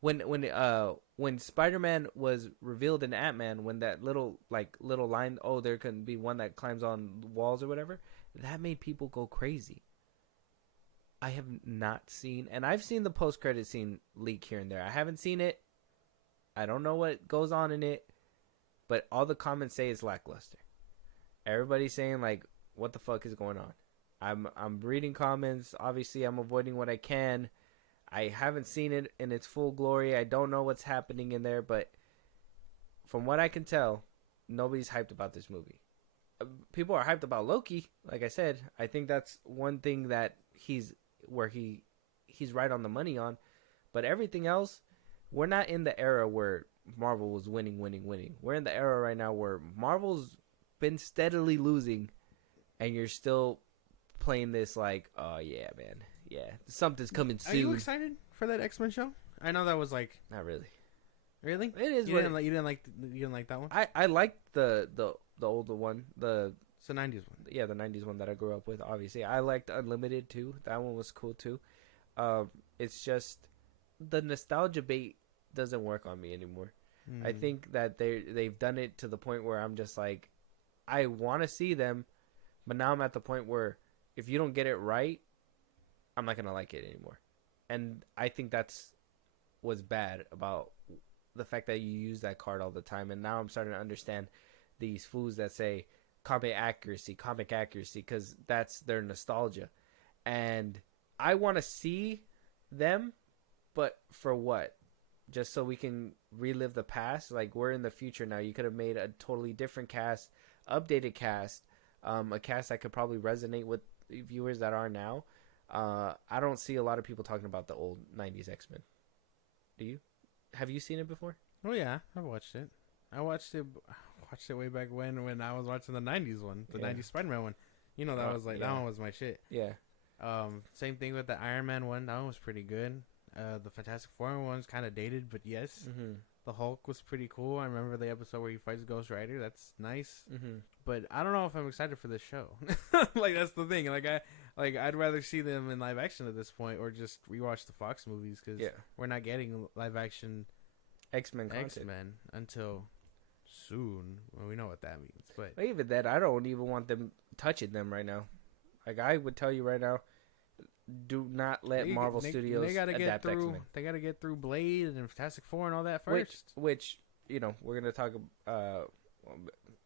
When Spider-Man was revealed in Ant-Man, when that little line, oh, there can be one that climbs on walls or whatever, that made people go crazy. I have not seen, and I've seen the post-credit scene leak here and there. I haven't seen it. I don't know what goes on in it, but all the comments say it's lackluster. Everybody's saying, like, what the fuck is going on? I'm reading comments. Obviously, I'm avoiding what I can. I haven't seen it in its full glory. I don't know what's happening in there, but from what I can tell, nobody's hyped about this movie. People are hyped about Loki. Like I said, I think that's one thing that he's right on the money on. But everything else, we're not in the era where Marvel was winning. We're in the era right now where Marvel's been steadily losing, and you're still playing this like, oh yeah, man. Yeah, something's coming soon. Are you excited for that X-Men show? I know that was like, not really. Really? It is. You didn't like that one? I liked the older one. It's the 90s one. Yeah, the 90s one that I grew up with. Obviously, I liked Unlimited too. That one was cool too. It's just the nostalgia bait doesn't work on me anymore. I think that they've done it to the point where I'm just like, I want to see them, but now I'm at the point where if you don't get it right, I'm not gonna like it anymore. And I think that's what's bad about the fact that you use that card all the time. And now I'm starting to understand these fools that say comic accuracy, because that's their nostalgia. And I want to see them, but for what? Just so we can relive the past? Like, we're in the future now. You could have made a totally different cast, updated cast, a cast that could probably resonate with viewers that are now. I don't see a lot of people talking about the old 90s X-Men. Do you? Have you seen it before? Oh yeah, I've watched it. I watched it way back when I was watching the 90s one, the 90s Spider-Man one. You know, that was like, that one was my shit. Yeah. Same thing with the Iron Man one. That one was pretty good. The Fantastic Four one's kind of dated, but yes. Mm-hmm. The Hulk was pretty cool. I remember the episode where he fights Ghost Rider. That's nice. Mm-hmm. But I don't know if I'm excited for this show. Like, that's the thing. Like, Like, I'd rather see them in live action at this point, or just rewatch the Fox movies, because we're not getting live action X-Men content. X-Men until soon. Well, we know what that means, but Even then, I don't even want them touching them right now. Like, I would tell you right now, do not let Marvel Studios they gotta adapt get through. X-Men. They gotta get through Blade and Fantastic Four and all that first. Which you know, we're gonna talk.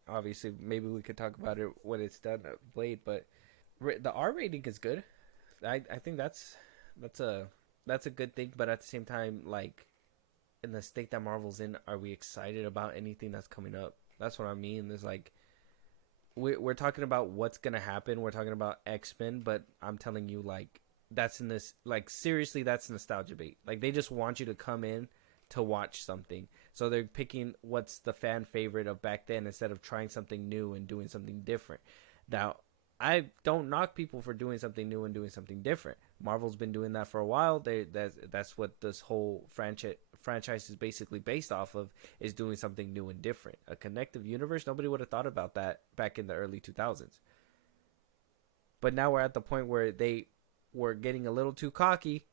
Obviously, maybe we could talk about it when it's done, Blade. But the R rating is good. I think that's a good thing. But at the same time, like, in the state that Marvel's in, are we excited about anything that's coming up? That's what I mean. There's like, we're talking about what's gonna happen. We're talking about X-Men, but I'm telling you, like, that's in this, like, seriously, that's nostalgia bait. Like, they just want you to come in to watch something, so they're picking what's the fan favorite of back then instead of trying something new and doing something different. Now, I don't knock people for doing something new and doing something different. Marvel's been doing that for a while. That's what this whole franchise is basically based off of, is doing something new and different. A connective universe, nobody would have thought about that back in the early 2000s. But now we're at the point where they were getting a little too cocky,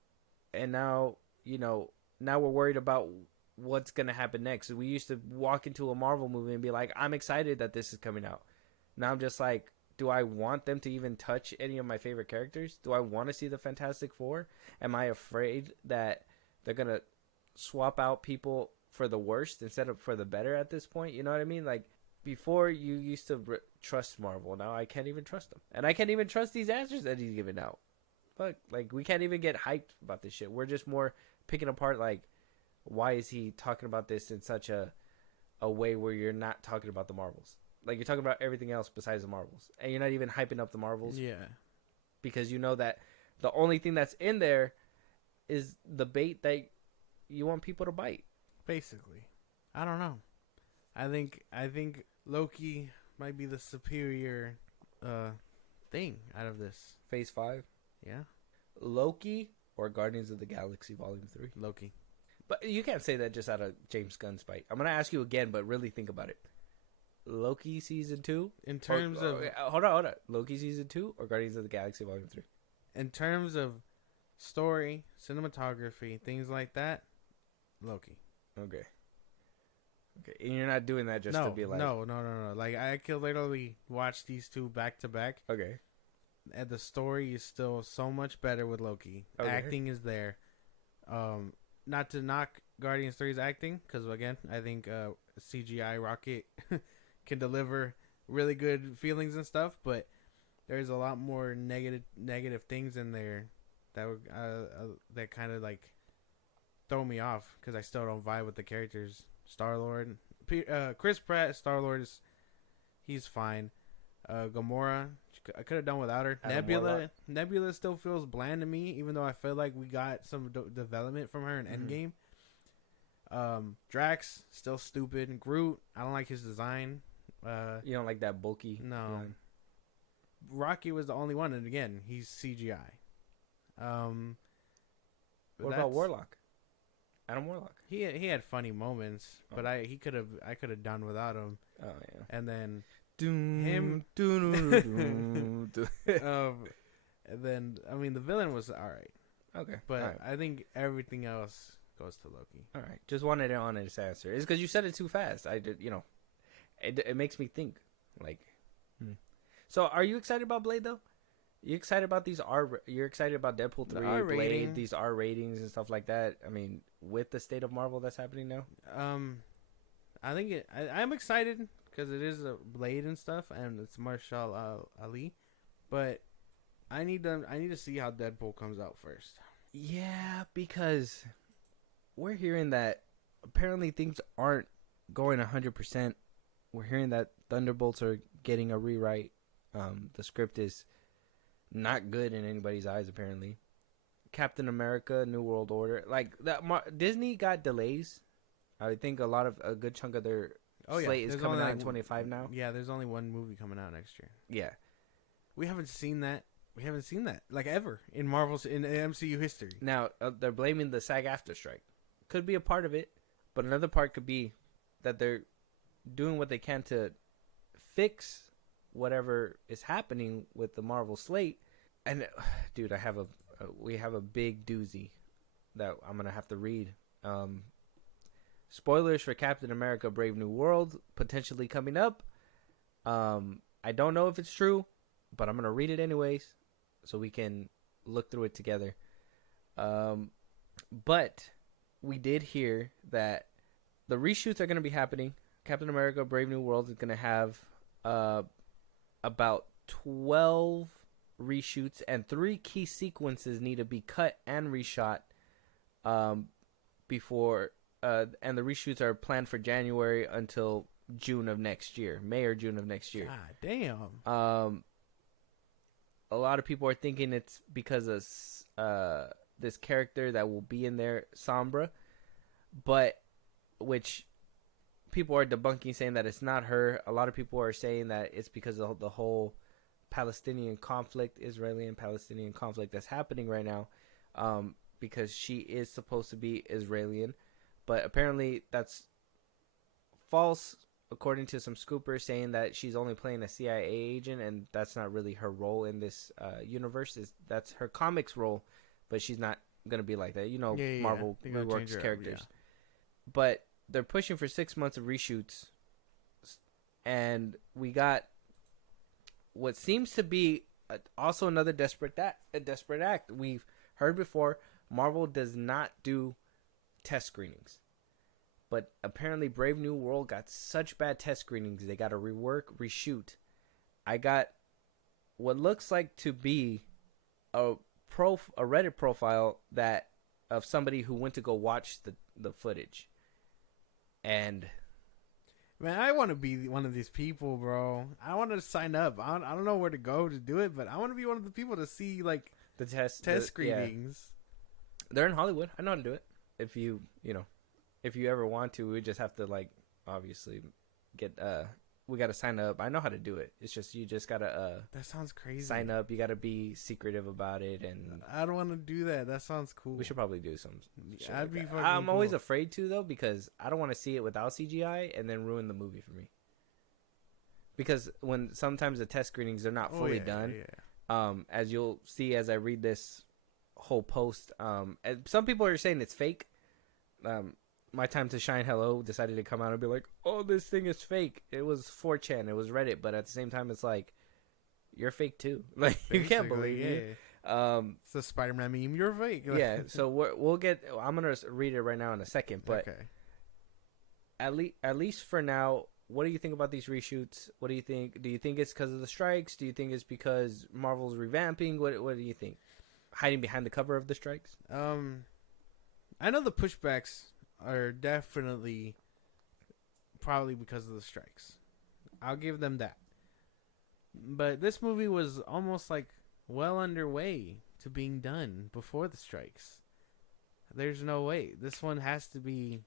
and now, you know, now we're worried about what's going to happen next. We used to walk into a Marvel movie and be like, I'm excited that this is coming out. Now I'm just like, do I want them to even touch any of my favorite characters? Do I want to see the Fantastic Four? Am I afraid that they're going to swap out people for the worst instead of for the better at this point? You know what I mean? Like, before, you used to trust Marvel. Now I can't even trust them. And I can't even trust these answers that he's giving out. Fuck, like, we can't even get hyped about this shit. We're just more picking apart, like, why is he talking about this in such a way where you're not talking about the Marvels? Like, you're talking about everything else besides the Marvels, and you're not even hyping up the Marvels. Yeah, because you know that the only thing that's in there is the bait that you want people to bite. Basically, I don't know. I think Loki might be the superior thing out of this. Phase 5. Yeah, Loki or Guardians of the Galaxy Volume 3. Loki. But you can't say that just out of James Gunn's bite. I'm gonna ask you again, but really think about it. Loki season 2 in terms of hold on, Loki season 2 or Guardians of the Galaxy Volume 3? In terms of story, cinematography, things like that, Loki. Okay, and you're not doing that just to be like, no. Like, I could literally watch these two back to back. Okay, and the story is still so much better with Loki. Okay. Acting is there. Not to knock Guardians 3's acting, because again, I think CGI Rocket can deliver really good feelings and stuff, but there's a lot more negative things in there that would, that kind of like throw me off, because I still don't vibe with the characters. Star-Lord, Chris Pratt, Star-Lord, he's fine. Gamora, I could have done without her. Nebula still feels bland to me, even though I feel like we got some development from her in Endgame. Drax, still stupid. Groot, I don't like his design. You don't like that bulky? No. Design? Rocky was the only one, and again, he's CGI. What about Warlock? Adam Warlock. He had funny moments, but I could have done without him. Oh yeah. And then him. and then, I mean, the villain was all right. Okay, but right. I think everything else goes to Loki. All right, just wanted an honest answer. It's because you said it too fast. I did, you know, it makes me think. Like, So, are you excited about Blade though? You excited about these You're excited about Deadpool 3, Blade, these R ratings and stuff like that? I mean, with the state of Marvel that's happening now. I think I'm excited because it is a Blade and stuff, and it's Marshall Ali, but I need to see how Deadpool comes out first. Yeah, because we're hearing that apparently things aren't going 100%. We're hearing that Thunderbolts are getting a rewrite. The script is not good in anybody's eyes, apparently. Captain America, New World Order, like that. Disney got delays. I think a good chunk of their slate is coming out in 25 now. Yeah, there's only one movie coming out next year. Yeah, we haven't seen that. We haven't seen that like ever in Marvel's in MCU history. Now they're blaming the SAG AFTRA strike. Could be a part of it, but another part could be that they're doing what they can to fix whatever is happening with the Marvel slate And dude, we have a big doozy that I'm gonna have to read. Spoilers for Captain America: Brave New World potentially coming up. I don't know if it's true, but I'm gonna read it anyways, so we can look through it together. But we did hear that the reshoots are gonna be happening. Captain America: Brave New World is gonna have about 12 reshoots, and 3 key sequences need to be cut and reshot before. And the reshoots are planned for January until June of next year, May or June of next year. God damn. A lot of people are thinking it's because of this character that will be in there, Sombra, but which people are debunking, saying that it's not her. A lot of people are saying that it's because of the whole Palestinian conflict, Israeli and Palestinian conflict that's happening right now, because she is supposed to be Israeli, but apparently that's false, according to some scoopers, saying that she's only playing a CIA agent, and that's not really her role in this universe. That's her comics role, but she's not gonna be like that. Marvel reworks characters, but they're pushing for 6 months of reshoots, and we got what seems to be also another desperate act. We've heard before, Marvel does not do test screenings, but apparently Brave New World got such bad test screenings they got to reshoot. I got what looks like to be a Reddit profile that of somebody who went to go watch the footage, and man, I want to be one of these people, bro. I want to sign up. I don't know where to go to do it, but I want to be one of the people to see like the test screenings. Yeah. They're in Hollywood. I know how to do it. If you ever want to, we just have to obviously get we got to sign up. I know how to do it. It's just you just got to that sounds crazy. Sign up. You got to be secretive about it, and I don't want to do that. That sounds cool. We should probably do some. I'd be fucking I'm cool. always afraid to though, because I don't want to see it without CGI and then ruin the movie for me. Because when sometimes the test screenings they're not fully done. Yeah. As you'll see as I read this whole post, and some people are saying it's fake. My Time to Shine Hello decided to come out and be like, oh, this thing is fake. It was 4chan, it was Reddit, but at the same time it's like, you're fake too. Like, you can't believe it. It's a Spider-Man meme, you're fake. Yeah, so we'll get, I'm going to read it right now in a second, but okay. At least for now, what do you think about these reshoots? What do you think? Do you think it's because of the strikes? Do you think it's because Marvel's revamping? What do you think? Hiding behind the cover of the strikes? I know the pushbacks are definitely probably because of the strikes. I'll give them that. But this movie was almost well underway to being done before the strikes. There's no way. This one has to be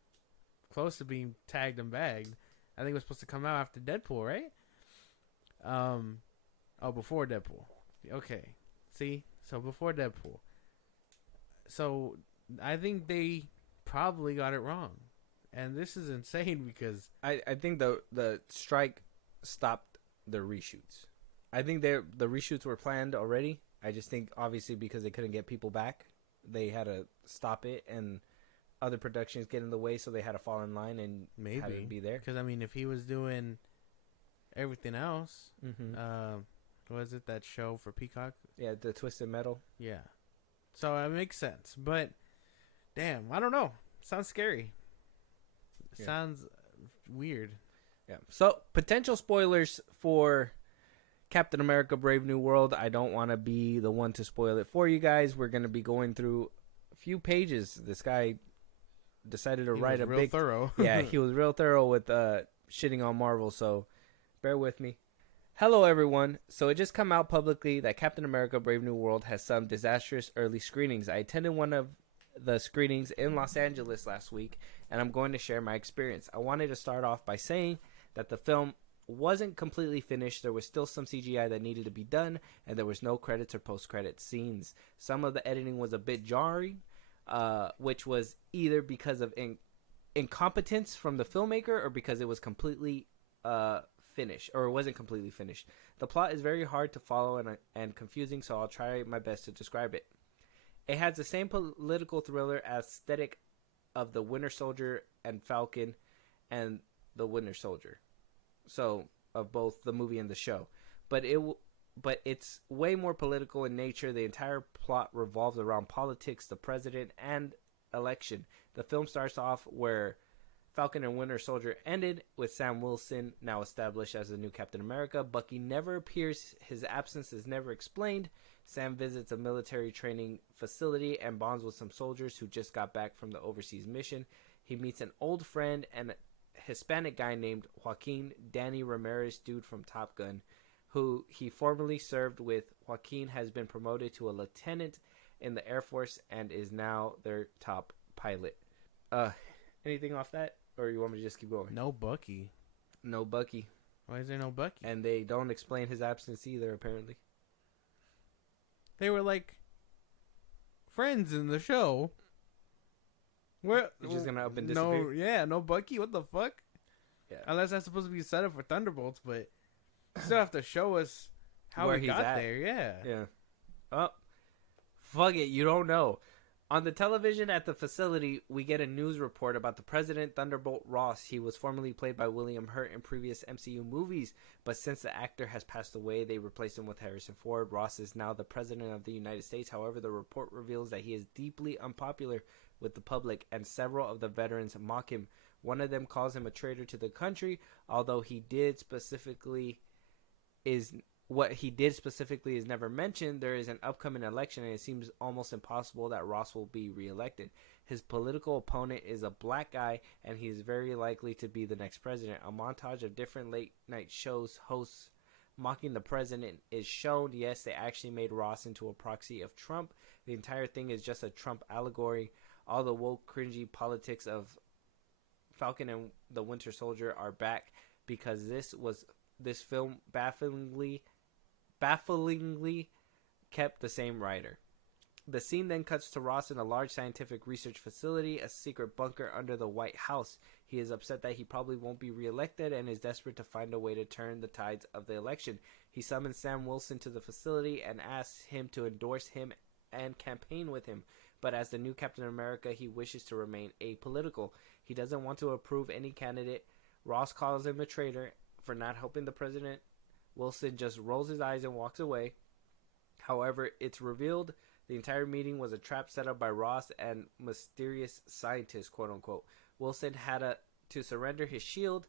close to being tagged and bagged. I think it was supposed to come out after Deadpool, right? Before Deadpool. Okay. See? So before Deadpool. So I think they probably got it wrong, and this is insane because I think the strike stopped the reshoots. I think the reshoots were planned already. I just think obviously because they couldn't get people back, they had to stop it, and other productions get in the way, so they had to fall in line and maybe had to be there. Because I mean, if he was doing everything else, was it that show for Peacock? Yeah, the Twisted Metal. Yeah, so it makes sense, but damn, I don't know. Sounds scary. Yeah. Sounds weird. Yeah. So, potential spoilers for Captain America: Brave New World. I don't want to be the one to spoil it for you guys. We're going to be going through a few pages. This guy decided to write a big thorough. Yeah, he was real thorough with shitting on Marvel, so bear with me. Hello, everyone. So it just come out publicly that Captain America: Brave New World has some disastrous early screenings. I attended one of the screenings in Los Angeles last week, and I'm going to share my experience. I wanted to start off by saying that the film wasn't completely finished. There was still some CGI that needed to be done, and there was no credits or post-credit scenes. Some of the editing was a bit jarring, which was either because of incompetence from the filmmaker or because it was completely finished, or it wasn't completely finished. The plot is very hard to follow and confusing, so I'll try my best to describe it. It has the same political thriller aesthetic of the Winter Soldier and Falcon and the Winter Soldier. So, of both the movie and the show. But it's way more political in nature. The entire plot revolves around politics, the president, and election. The film starts off where Falcon and Winter Soldier ended, with Sam Wilson now established as the new Captain America. Bucky never appears. His absence is never explained. Sam visits a military training facility and bonds with some soldiers who just got back from the overseas mission. He meets an old friend and a Hispanic guy named Joaquin Danny Ramirez, dude from Top Gun, who he formerly served with. Joaquin has been promoted to a lieutenant in the Air Force and is now their top pilot. Anything off that? Or you want me to just keep going? No Bucky. No Bucky. Why is there no Bucky? And they don't explain his absence either, apparently. They were like friends in the show. Where He's just gonna up and disappear? No Bucky. What the fuck? Yeah. Unless that's supposed to be set up for Thunderbolts, but you still have to show us how Where he he's got at. there. Yeah. Yeah. Oh, fuck it. You don't know. On the television at the facility, we get a news report about the president, Thunderbolt Ross. He was formerly played by William Hurt in previous MCU movies, but since the actor has passed away, they replaced him with Harrison Ford. Ross is now the president of the United States. However, the report reveals that he is deeply unpopular with the public, and several of the veterans mock him. One of them calls him a traitor to the country, although what he did specifically is never mentioned. There is an upcoming election, and it seems almost impossible that Ross will be reelected. His political opponent is a black guy, and he is very likely to be the next president. A montage of different late-night shows hosts mocking the president is shown. Yes, they actually made Ross into a proxy of Trump. The entire thing is just a Trump allegory. All the woke, cringy politics of Falcon and the Winter Soldier are back because this film bafflingly kept the same writer. The scene then cuts to Ross in a large scientific research facility, a secret bunker under the White House. He is upset that he probably won't be reelected and is desperate to find a way to turn the tides of the election. He summons Sam Wilson to the facility and asks him to endorse him and campaign with him. But as the new Captain America, he wishes to remain apolitical. He doesn't want to approve any candidate. Ross calls him a traitor for not helping the president. Wilson just rolls his eyes and walks away. However, it's revealed the entire meeting was a trap set up by Ross and mysterious scientists, quote unquote. Wilson had to surrender his shield,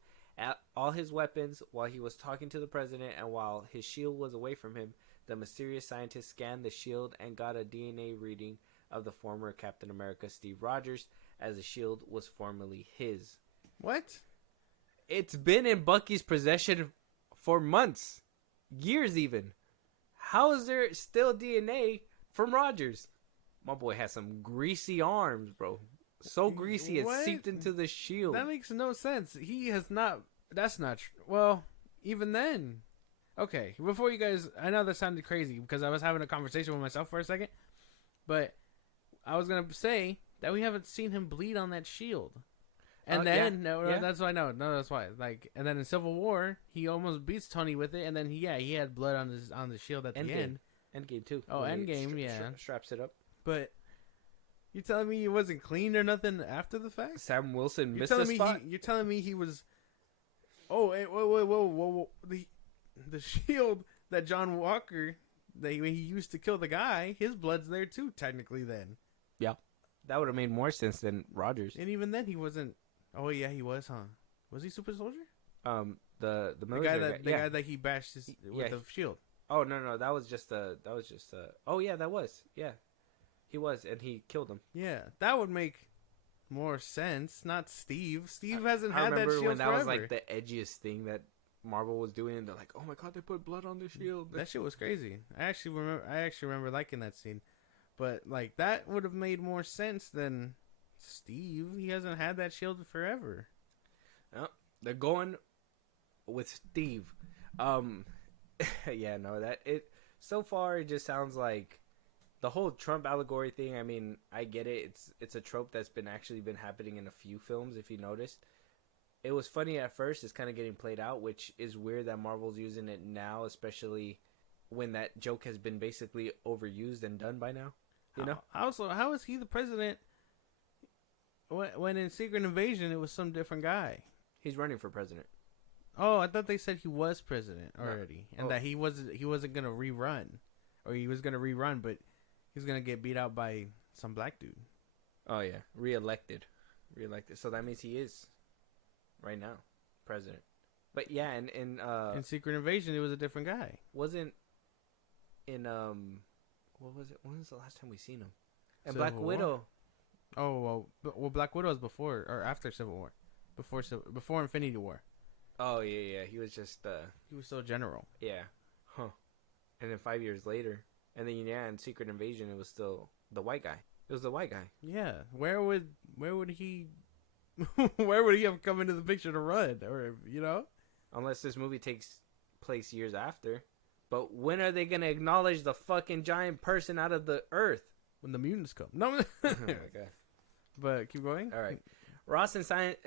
all his weapons, while he was talking to the president, and while his shield was away from him, the mysterious scientist scanned the shield and got a DNA reading of the former Captain America, Steve Rogers, as the shield was formerly his. What? It's been in Bucky's possession for months, years even. How is there still DNA from Rogers? My boy has some greasy arms, bro. So greasy it seeped into the shield. That makes no sense. He has not. That's not true. Well, even then. Okay, before you guys, I know that sounded crazy because I was having a conversation with myself for a second, but I was gonna say that we haven't seen him bleed on that shield. And then that's why that's why. Like, and then in Civil War, he almost beats Tony with it, and then he had blood on the shield at the end. Endgame too. Oh, Endgame, yeah. Straps it up. But you telling me he wasn't cleaned or nothing after the fact? Sam Wilson missed a spot. You're telling me he was? Oh, wait, whoa! The shield that John Walker he used to kill the guy, his blood's there too, technically. Then, yeah, that would have made more sense than Rogers. And even then, he wasn't. Oh yeah, he was, huh? Was he Super Soldier? The military guy that he bashed with the shield. Oh no, that was just oh yeah, that was he was, and he killed him. Yeah, that would make more sense. Not Steve. Steve hasn't had that shield forever. I remember when that was like the edgiest thing that Marvel was doing, and they're like, "Oh my god, they put blood on the shield." That shit was crazy. I actually remember liking that scene, but like that would have made more sense than Steve. He hasn't had that shield forever. Oh, they're going with Steve. Yeah, no, so far it just sounds like the whole Trump allegory thing. I mean, I get it. It's a trope that's been happening in a few films, if you noticed. it was funny at first. It's kind of getting played out, which is weird that Marvel's using it now, especially when that joke has been basically overused and done by now. You know? Also, how is he the president when in Secret Invasion it was some different guy? He's running for president. Oh, I thought they said he was president already, No. and that he wasn't gonna rerun, or he was gonna rerun, but he was gonna get beat out by some black dude. Oh yeah, reelected. So that means he is right now president. But yeah, and in Secret Invasion, it was a different guy. wasn't in what was it? When was the last time we seen him? And Civil Black War? Widow. Oh well, Black Widow was before or after Civil War, before Infinity War. Oh yeah. He was just He was still general. yeah, huh. And then 5 years later, and then in Secret Invasion, it was still the white guy. It was the white guy. Yeah, where would he where would he have come into the picture to run, or Unless this movie takes place years after. But when are they gonna acknowledge the fucking giant person out of the earth? when the mutants come? No, Okay. but keep going. All right. Ross and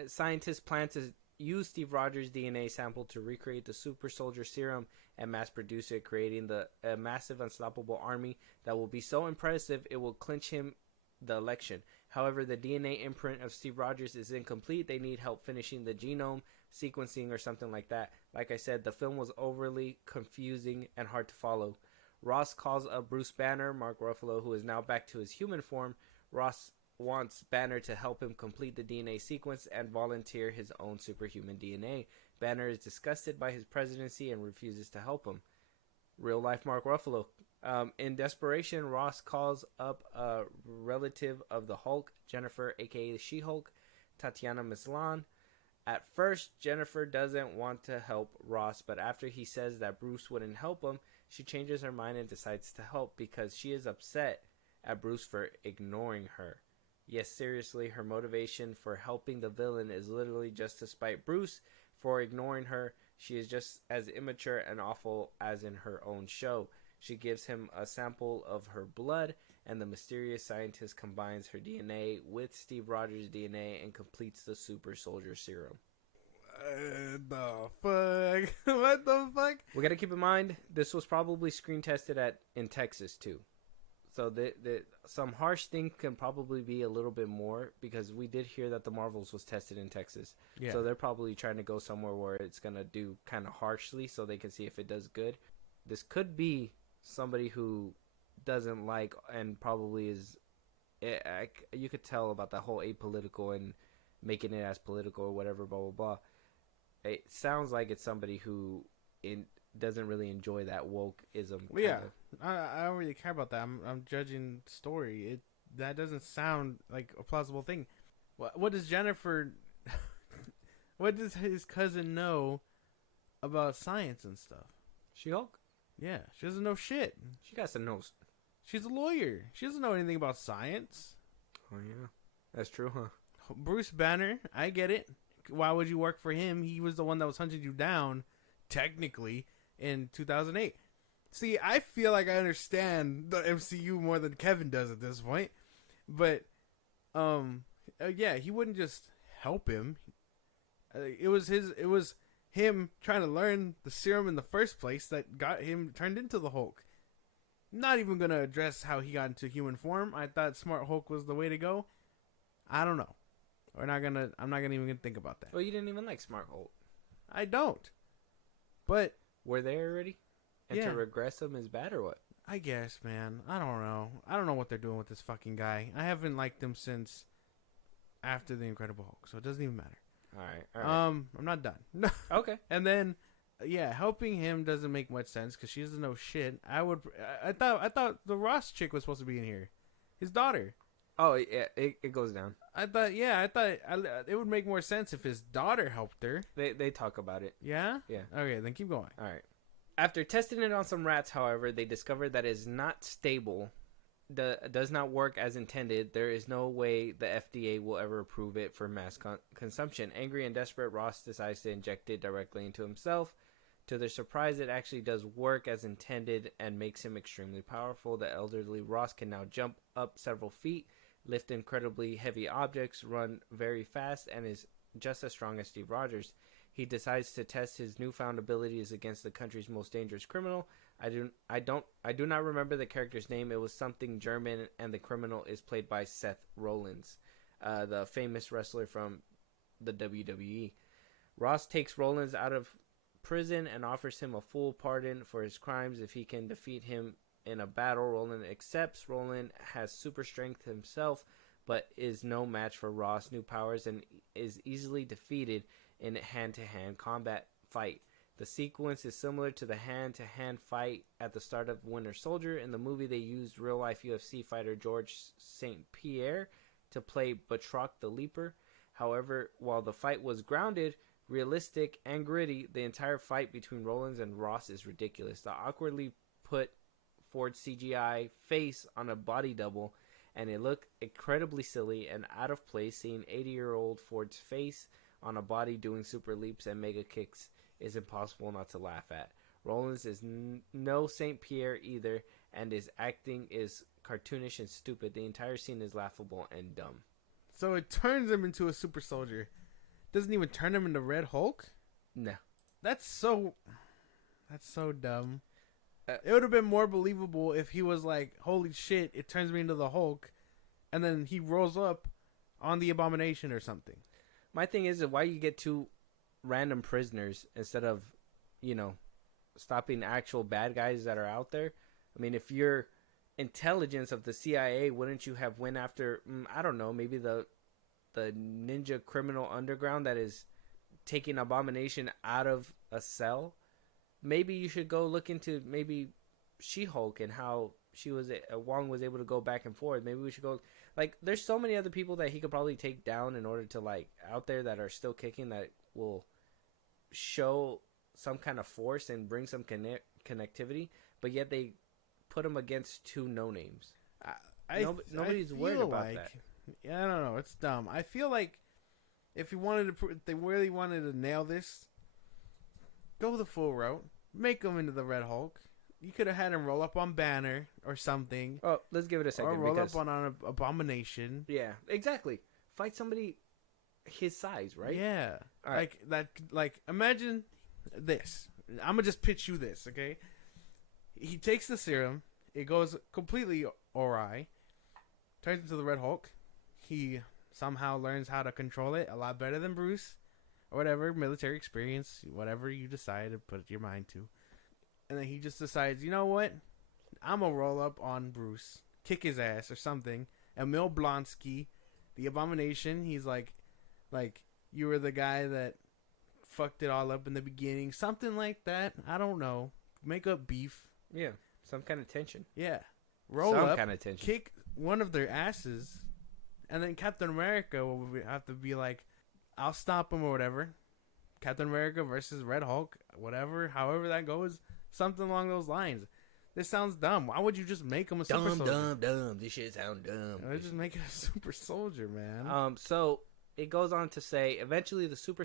scientists plan to use Steve Rogers' DNA sample to recreate the super soldier serum and mass produce it, creating a massive unstoppable army that will be so impressive it will clinch him the election. However, the DNA imprint of Steve Rogers is incomplete. They need help finishing the genome sequencing or something like that. Like I said, the film was overly confusing and hard to follow. Ross calls up Bruce Banner, Mark Ruffalo, who is now back to his human form. Ross wants Banner to help him complete the DNA sequence and volunteer his own superhuman DNA. Banner is disgusted by his presidency and refuses to help him. Real life Mark Ruffalo. In desperation, Ross calls up a relative of the Hulk, Jennifer, aka the She-Hulk, Tatiana Maslany. At first, Jennifer doesn't want to help Ross, but after he says that Bruce wouldn't help him, she changes her mind and decides to help because she is upset at Bruce for ignoring her. Yes, seriously, her motivation for helping the villain is literally just to spite Bruce for ignoring her. She is just as immature and awful as in her own show. She gives him a sample of her blood, and the mysterious scientist combines her DNA with Steve Rogers' DNA and completes the super soldier serum. The fuck? What the fuck? We got to keep in mind, this was probably screen tested in Texas too. So some harsh thing can probably be a little bit more because we did hear that the Marvels was tested in Texas. Yeah. So they're probably trying to go somewhere where it's going to do kind of harshly so they can see if it does good. This could be somebody who doesn't like and probably is... you could tell about the whole apolitical and making it as political or whatever, blah, blah, blah. It sounds like it's somebody who doesn't really enjoy that wokeism. Well, yeah, I don't really care about that. I'm judging the story. That doesn't sound like a plausible thing. What does Jennifer? What does his cousin know about science and stuff? She-Hulk? Yeah, she doesn't know shit. She got some nose. She's a lawyer. She doesn't know anything about science. Oh, yeah. That's true, huh? Bruce Banner, I get it. Why would you work for him? He was the one that was hunting you down, technically, in 2008. See, I feel like I understand the MCU more than Kevin does at this point. But, yeah, he wouldn't just help him. It was him trying to learn the serum in the first place that got him turned into the Hulk. Not even going to address how he got into human form. I thought Smart Hulk was the way to go. I don't know. I'm not even gonna think about that. Well, you didn't even like Smart Hulk. I don't. But Were they already? And Yeah. to regress them is bad or what? I guess, man. I don't know. I don't know what they're doing with this fucking guy. I haven't liked him since after the Incredible Hulk, so it doesn't even matter. All right. I'm not done. Okay. And then, yeah, helping him doesn't make much sense because she doesn't know shit. I thought the Ross chick was supposed to be in here, his daughter. Oh, yeah, it goes down. I thought it would make more sense if his daughter helped her. They talk about it. Yeah? Yeah. Okay, then keep going. All right. After testing it on some rats, however, they discovered that it is not stable. Does not work as intended. There is no way the FDA will ever approve it for mass consumption. Angry and desperate, Ross decides to inject it directly into himself. To their surprise, it actually does work as intended and makes him extremely powerful. The elderly Ross can now jump up several feet, lift incredibly heavy objects, run very fast, and is just as strong as Steve Rogers. He decides to test his newfound abilities against the country's most dangerous criminal. I do not remember the character's name. It was something German, and the criminal is played by Seth Rollins, the famous wrestler from the WWE. Ross takes Rollins out of prison and offers him a full pardon for his crimes if he can defeat him in a battle. Rollins accepts. Rollins has super strength himself, but is no match for Ross' new powers and is easily defeated in a hand-to-hand combat fight. The sequence is similar to the hand-to-hand fight at the start of Winter Soldier. In the movie, they used real-life UFC fighter George St. Pierre to play Batroc the Leaper. However, while the fight was grounded, realistic, and gritty, the entire fight between Rollins and Ross is ridiculous. The awkwardly put forward CGI face on a body double, and it looked incredibly silly and out of place. Seeing 80-year-old Ford's face on a body doing super leaps and mega kicks is impossible not to laugh at. Rollins is no St. Pierre either, and his acting is cartoonish and stupid. The entire scene is laughable and dumb. So it turns him into a super soldier. Doesn't even turn him into Red Hulk? No. That's so dumb. It would have been more believable if he was like, holy shit, it turns me into the Hulk, and then he rolls up on the Abomination or something. My thing is, why you get two random prisoners instead of, stopping actual bad guys that are out there? I mean, if you're intelligence of the CIA, wouldn't you have went after, I don't know, maybe the ninja criminal underground that is taking Abomination out of a cell? Maybe you should go look into maybe She-Hulk and how Wong was able to go back and forth. Maybe we should go, there's so many other people that he could probably take down in order to, out there that are still kicking, that will show some kind of force and bring some connectivity, but yet they put him against two no-names. Nobody's worried about that. Yeah, I don't know. It's dumb. I feel like if they really wanted to nail this, go the full route. Make him into the Red Hulk. You could have had him roll up on Banner or something. Oh, let's give it a second. Or roll up on an Abomination. Yeah, exactly. Fight somebody his size, right? Yeah. All right. Imagine this. I'm going to just pitch you this, okay? He takes the serum. It goes completely awry. Turns into the Red Hulk. He somehow learns how to control it a lot better than Bruce. Or whatever, military experience, whatever you decide to put your mind to. And then he just decides, you know what? I'm going to roll up on Bruce, kick his ass or something. Emil Blonsky, the Abomination, he's like, you were the guy that fucked it all up in the beginning. Something like that. I don't know. Make up beef. Yeah, some kind of tension. Yeah. Roll some up, kind of tension. Kick one of their asses, and then Captain America will have to be like, I'll stop him or whatever. Captain America versus Red Hulk, whatever, however that goes. Something along those lines. This sounds dumb. Why would you just make him a super soldier? Dumb. This shit sound dumb. Let's just make it a super soldier, man. So it goes on to say, eventually the super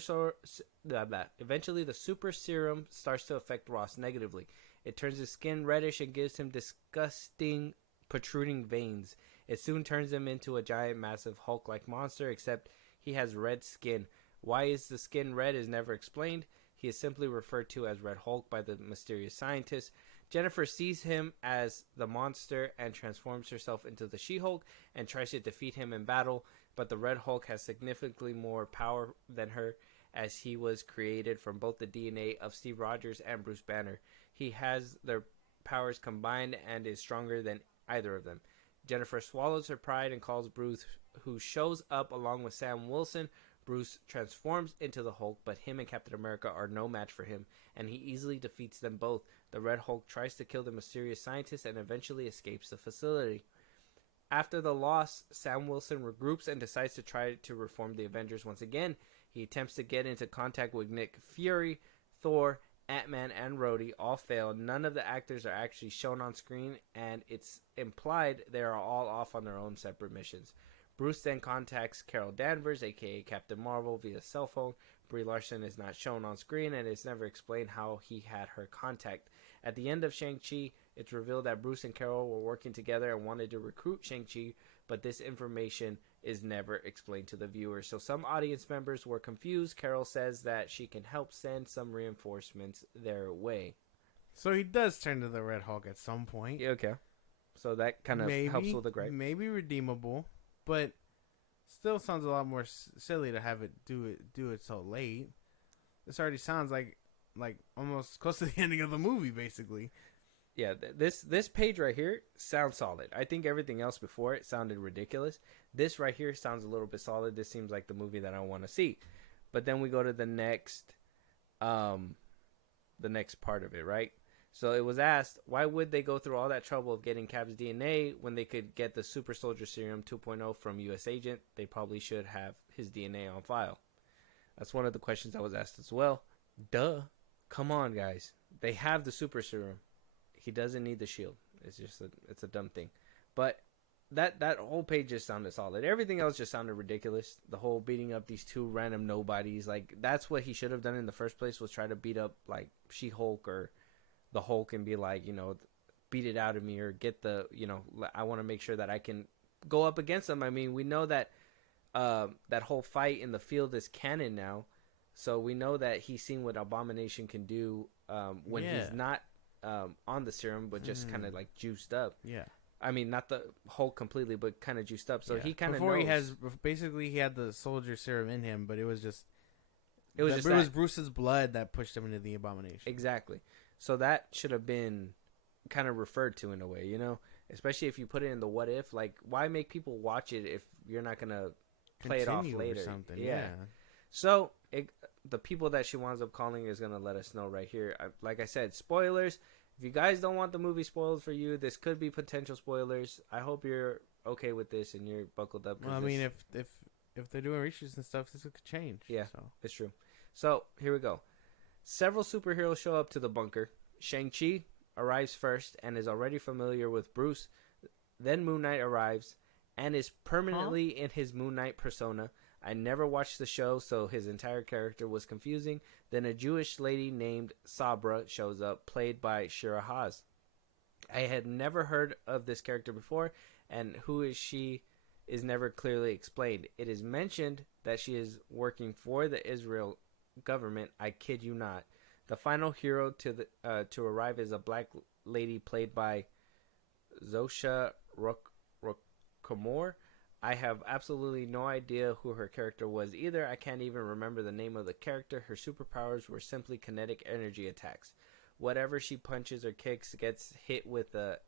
serum starts to affect Ross negatively. It turns his skin reddish and gives him disgusting protruding veins. It soon turns him into a giant, massive Hulk-like monster, except he has red skin. Why is the skin red is never explained. He is simply referred to as Red Hulk by the mysterious scientist. Jennifer sees him as the monster and transforms herself into the She-Hulk and tries to defeat him in battle, but the Red Hulk has significantly more power than her, as he was created from both the DNA of Steve Rogers and Bruce Banner. He has their powers combined and is stronger than either of them. Jennifer swallows her pride and calls Bruce, who shows up along with Sam Wilson. Bruce transforms into the Hulk, but him and Captain America are no match for him, and he easily defeats them both. The Red Hulk tries to kill the mysterious scientist and eventually escapes the facility. After the loss, Sam Wilson regroups and decides to try to reform the Avengers once again. He attempts to get into contact with Nick Fury, Thor, Ant-Man, and Rhodey. All fail. None of the actors are actually shown on screen, and it's implied they are all off on their own separate missions. Bruce then contacts Carol Danvers, aka Captain Marvel, via cell phone. Brie Larson is not shown on screen, and it's never explained how he had her contact. At the end of Shang-Chi, it's revealed that Bruce and Carol were working together and wanted to recruit Shang-Chi, but this information is never explained to the viewer. So some audience members were confused. Carol says that she can help send some reinforcements their way. So he does turn to the Red Hulk at some point. Yeah, okay. So that kind of helps with the gripe. Maybe redeemable, but still sounds a lot more silly to have it do it so late. This already sounds like almost close to the ending of the movie, basically. Yeah, this page right here sounds solid. I think everything else before it sounded ridiculous. This right here sounds a little bit solid. This seems like the movie that I want to see. But then we go to the next part of it, right? So it was asked, why would they go through all that trouble of getting Cap's DNA when they could get the Super Soldier Serum 2.0 from U.S. Agent? They probably should have his DNA on file. That's one of the questions I was asked as well. Duh. Come on, guys. They have the Super Serum. He doesn't need the shield. It's a dumb thing. But that whole page just sounded solid. Everything else just sounded ridiculous. The whole beating up these two random nobodies. Like, that's what he should have done in the first place, was try to beat up, like, She-Hulk or the Hulk and be like, beat it out of me, or get the, I want to make sure that I can go up against them. I mean, we know that that whole fight in the field is canon now. So we know that he's seen what Abomination can do when he's not on the serum, but just kind of like juiced up. Yeah. I mean, not the Hulk completely, but kind of juiced up. So he kind of before knows. he had the soldier serum in him, but it was just Bruce's blood that pushed him into the Abomination. Exactly. So that should have been kind of referred to in a way, especially if you put it in the what if. Like, why make people watch it if you're not gonna play it off later? Or something. Yeah. So the people that she winds up calling is gonna let us know right here. Like I said, spoilers. If you guys don't want the movie spoiled for you, this could be potential spoilers. I hope you're okay with this and you're buckled up. Well, I mean, if they're doing reshoots and stuff, this could change. Yeah, so. It's true. So here we go. Several superheroes show up to the bunker. Shang-Chi arrives first and is already familiar with Bruce. Then Moon Knight arrives and is permanently in his Moon Knight persona. I never watched the show, so his entire character was confusing. Then a Jewish lady named Sabra shows up, played by Shira Haas. I had never heard of this character before, and who is she is never clearly explained. It is mentioned that she is working for the Israel government. I kid you not. The final hero to arrive is a black lady played by Zosha Rokamor. I have absolutely no idea who her character was either. I can't even remember the name of the character. Her superpowers were simply kinetic energy attacks. Whatever she punches or kicks gets hit with a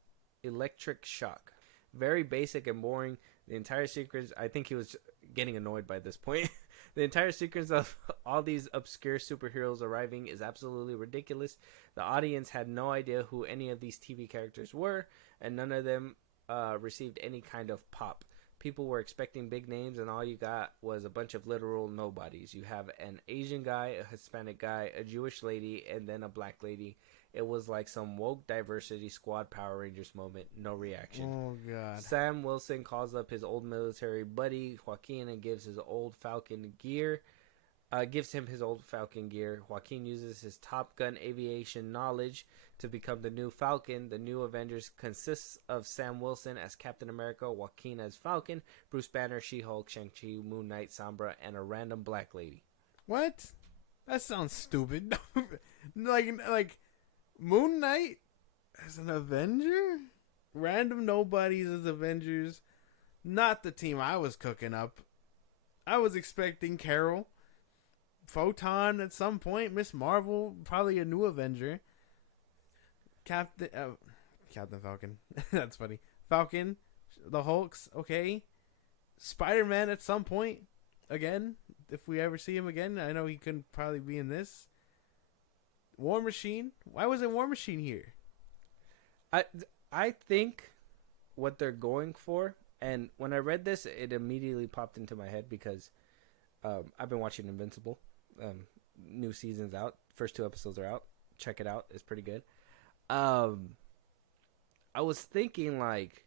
electric shock. Very basic and boring. The entire sequence, I think he was getting annoyed by this point. The entire sequence of all these obscure superheroes arriving is absolutely ridiculous. The audience had no idea who any of these TV characters were, and none of them received any kind of pop. People were expecting big names, and all you got was a bunch of literal nobodies. You have an Asian guy, a Hispanic guy, a Jewish lady, and then a black lady. It was like some woke diversity squad Power Rangers moment. No reaction. Oh, God. Sam Wilson calls up his old military buddy, Joaquin, and gives his old Falcon gear. Gives him his old Falcon gear. Joaquin uses his Top Gun aviation knowledge to become the new Falcon. The new Avengers consists of Sam Wilson as Captain America, Joaquin as Falcon, Bruce Banner, She-Hulk, Shang-Chi, Moon Knight, Sombra, and a random black lady. What? That sounds stupid. like Moon Knight as an Avenger? Random nobodies as Avengers. Not the team I was cooking up. I was expecting Carol, Photon at some point, Miss Marvel, probably a new Avenger. Captain Falcon. That's funny. Falcon, the Hulks, okay. Spider-Man at some point, again, if we ever see him again. I know he couldn't probably be in this. War Machine. Why wasn't War Machine here? I think what they're going for, and when I read this, it immediately popped into my head because I've been watching Invincible. New season's out. First 2 episodes are out. Check it out. It's pretty good. I was thinking like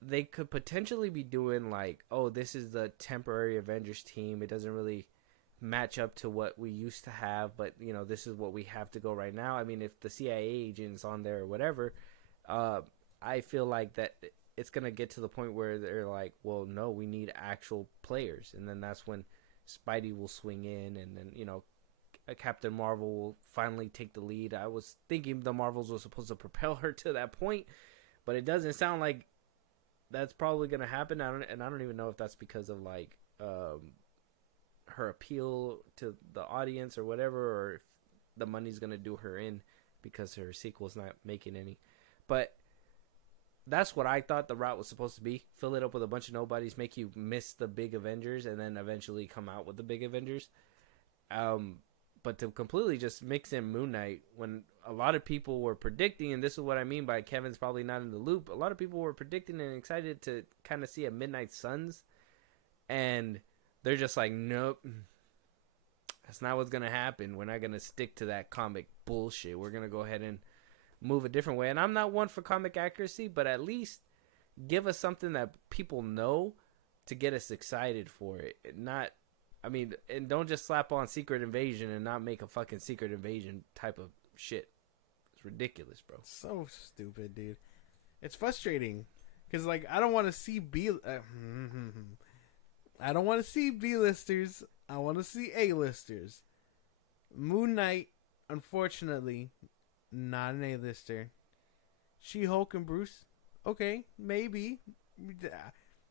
they could potentially be doing like, oh, this is the temporary Avengers team. It doesn't really match up to what we used to have, but this is what we have to go right now. I mean, if the CIA agent's on there or whatever, I feel like that it's gonna get to the point where they're like, well, no, we need actual players, and then that's when Spidey will swing in, and then Captain Marvel will finally take the lead. I was thinking the Marvels were supposed to propel her to that point, but it doesn't sound like that's probably gonna happen. I don't even know if that's because of like her appeal to the audience or whatever, or if the money's gonna do her in because her sequel's not making any. But that's what I thought the route was supposed to be. Fill it up with a bunch of nobodies, make you miss the big Avengers, and then eventually come out with the big Avengers. But to completely just mix in Moon Knight when a lot of people were predicting, and this is what I mean by Kevin's probably not in the loop, a lot of people were predicting and excited to kind of see a Midnight Suns, and they're just like, nope, that's not what's going to happen. We're not going to stick to that comic bullshit. We're going to go ahead and move a different way. And I'm not one for comic accuracy, but at least give us something that people know to get us excited for it. And don't just slap on Secret Invasion and not make a fucking Secret Invasion type of shit. It's ridiculous, bro. So stupid, dude. It's frustrating because like I don't want to see I don't want to see B-listers. I want to see A-listers. Moon Knight, unfortunately, not an A-lister. She-Hulk and Bruce, okay, maybe.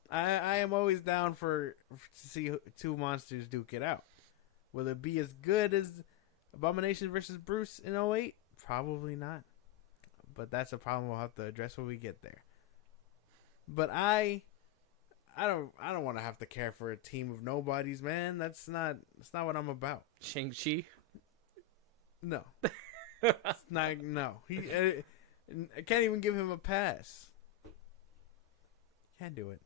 I am always down to see two monsters duke it out. Will it be as good as Abomination versus Bruce in '08? Probably not. But that's a problem we'll have to address when we get there. But I don't want to have to care for a team of nobodies, man. That's not what I'm about. Shang-Chi? No. It's not, no. I can't even give him a pass. Can't do it.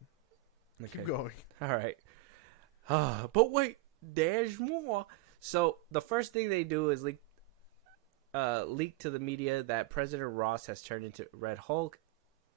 Okay. Keep going. All right. But wait, there's more. So the first thing they do is leak to the media that President Ross has turned into Red Hulk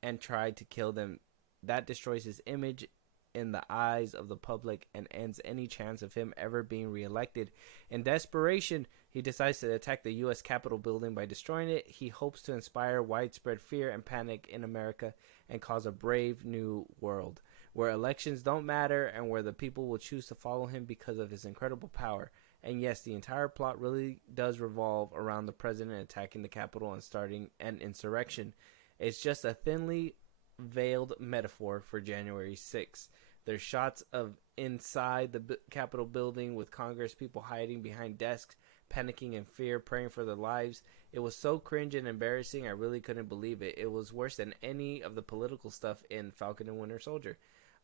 and tried to kill them. That destroys his image in the eyes of the public and ends any chance of him ever being reelected. In desperation, he decides to attack the U.S. Capitol building by destroying it. He hopes to inspire widespread fear and panic in America and cause a brave new world where elections don't matter and where the people will choose to follow him because of his incredible power. And yes, the entire plot really does revolve around the president attacking the Capitol and starting an insurrection. It's just a thinly veiled metaphor for January 6th. There's shots of inside the Capitol building with Congress people hiding behind desks, panicking in fear, praying for their lives. It was so cringe and embarrassing, I really couldn't believe it. It was worse than any of the political stuff in Falcon and Winter Soldier.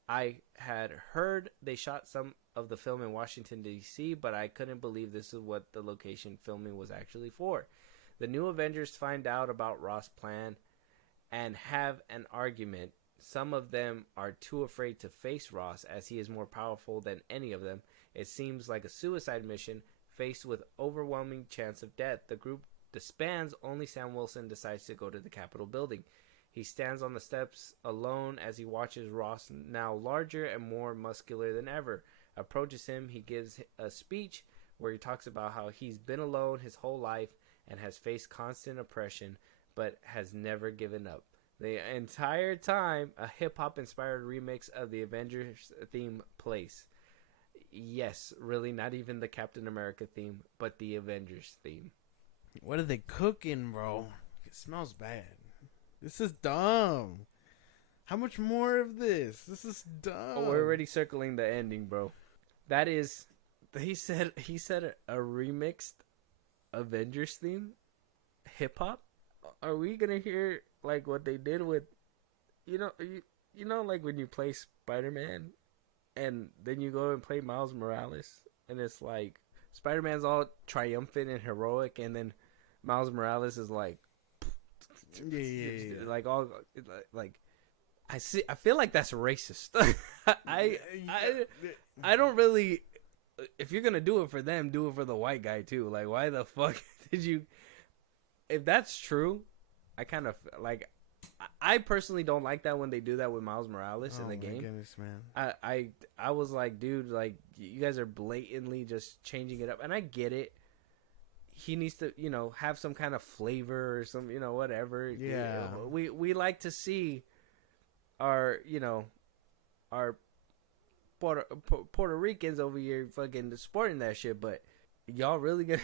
I had heard they shot some of the film in Washington, D.C., but I couldn't believe this is what the location filming was actually for. The new Avengers find out about Ross' plan and have an argument. Some of them are too afraid to face Ross as he is more powerful than any of them. It seems like a suicide mission faced with overwhelming chance of death. The group disbands. Only Sam Wilson decides to go to the Capitol building. He stands on the steps alone as he watches Ross, now larger and more muscular than ever, approaches him. He gives a speech where he talks about how he's been alone his whole life and has faced constant oppression, but has never given up. The entire time, a hip-hop inspired remix of the Avengers theme plays. Yes, really, not even the Captain America theme, but the Avengers theme. What are they cooking, bro? It smells bad. This is dumb. How much more of this? This is dumb. Oh, we're already circling the ending, bro. That is, he said a remixed Avengers theme, hip hop. Are we gonna hear like what they did with, you know, like when you play Spider-Man, and then you go and play Miles Morales, and it's like Spider-Man's all triumphant and heroic, and then Miles Morales is like. Yeah. Like all like I feel like that's racist. I don't really. If you're gonna do it for them, do it for the white guy too. Like, why the fuck did you? If that's true, I kind of like. I personally don't like that when they do that with Miles Morales in the game. Oh my goodness, man! I was like, dude, like you guys are blatantly just changing it up, and I get it. He needs to, have some kind of flavor or some, whatever. Yeah. We like to see our our Puerto Ricans over here fucking sporting that shit, but y'all really gonna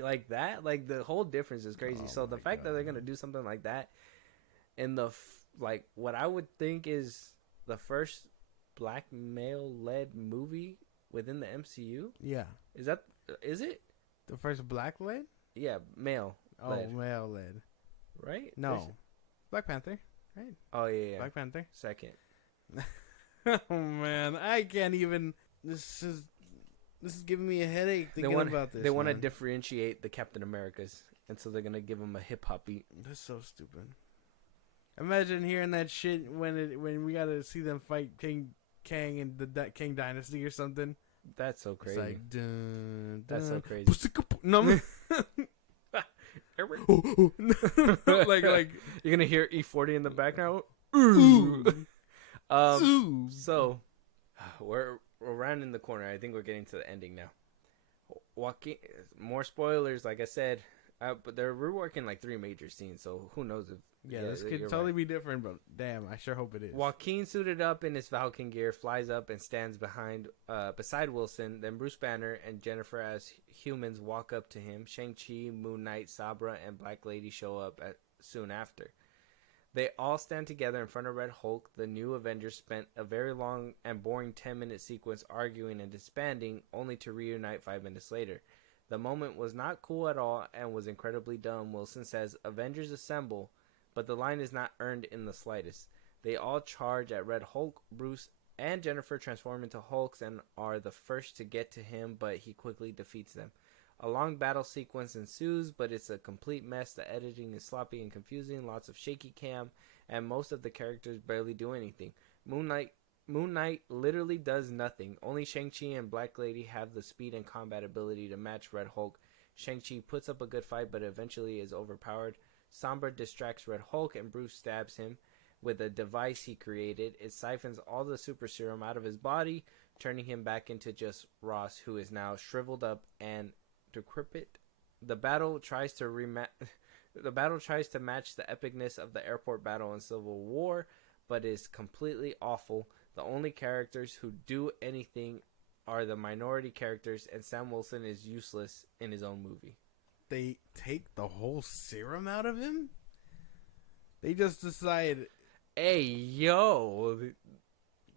like that? Like the whole difference is crazy. So the fact that they're gonna do something like that in the like what I would think is the first black male led movie within the MCU. Yeah. Is it The first black led? Yeah, male. Oh, led. male led. Right? No. Black Panther. Right. Oh yeah. Black Panther. Second. Oh man, I can't even. This is giving me a headache thinking about this. They want to differentiate the Captain Americas, and so they're gonna give them a hip hop beat. That's so stupid. Imagine hearing that shit when we gotta see them fight King Kang and the King Dynasty or something. That's so crazy. It's like, dun, That's so dun. crazy. No, like You're gonna hear E40 in the background. ooh. Ooh. So we're rounding the corner. I think we're getting to the ending now. Joaquin, more spoilers, like I said, but they're reworking like 3 major scenes. So who knows if this could totally be different, but damn, I sure hope it is. Joaquin, suited up in his Falcon gear, flies up and stands beside Wilson. Then Bruce Banner and Jennifer as humans walk up to him. Shang-Chi, Moon Knight, Sabra, and Black Lady show up soon after. They all stand together in front of Red Hulk. The new Avengers spent a very long and boring 10-minute sequence arguing and disbanding, only to reunite 5 minutes later. The moment was not cool at all and was incredibly dumb. Wilson says, "Avengers assemble," but the line is not earned in the slightest. They all charge at Red Hulk. Bruce and Jennifer transform into Hulks and are the first to get to him, but he quickly defeats them. A long battle sequence ensues, but it's a complete mess. The editing is sloppy and confusing, lots of shaky cam, and most of the characters barely do anything. Moon Knight literally does nothing. Only Shang-Chi and Black Lady have the speed and combat ability to match Red Hulk. Shang-Chi puts up a good fight, but eventually is overpowered. Sombra distracts Red Hulk, and Bruce stabs him with a device he created. It siphons all the super serum out of his body, turning him back into just Ross, who is now shriveled up and decrepit. The battle tries to match the epicness of the airport battle in Civil War, but is completely awful. The only characters who do anything are the minority characters, and Sam Wilson is useless in his own movie. They take the whole serum out of him? They just decide, hey, yo,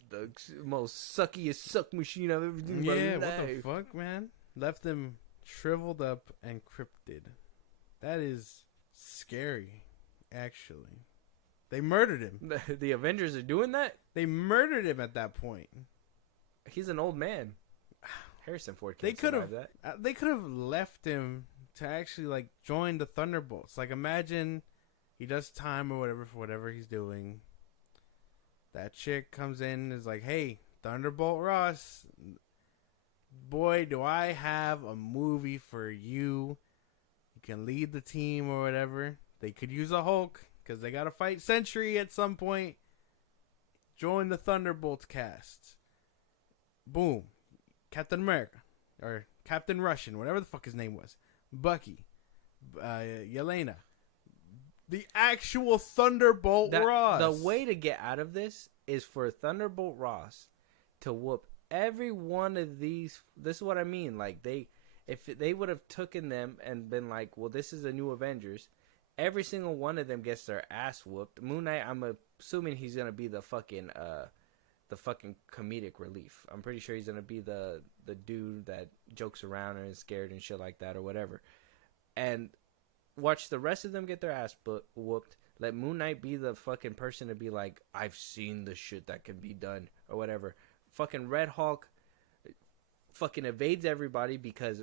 the most suckiest suck machine I've ever seen in my life. What the fuck, man? Left him shriveled up and cryptid. That is scary, actually. They murdered him. The Avengers are doing that? They murdered him at that point. He's an old man. Harrison Ford can't survive that. They could have left him to actually like join the Thunderbolts. Like imagine he does time or whatever for whatever he's doing. That chick comes in and is like, "Hey, Thunderbolt Ross, boy, do I have a movie for you. You can lead the team or whatever." They could use a Hulk because they got to fight Sentry at some point. Join the Thunderbolts cast. Boom. Captain America. Or Captain Russian, whatever the fuck his name was. Bucky. Yelena. The actual Thunderbolt Ross. The way to get out of this is for Thunderbolt Ross to whoop every one of these. This is what I mean. Like, if they would have taken them and been like, well, this is the new Avengers, every single one of them gets their ass whooped. Moon Knight, I'm assuming he's gonna be the fucking comedic relief. I'm pretty sure he's gonna be the dude that jokes around and is scared and shit like that or whatever. And watch the rest of them get their ass whooped. Let Moon Knight be the fucking person to be like, I've seen the shit that can be done or whatever. Fucking Red Hulk fucking evades everybody because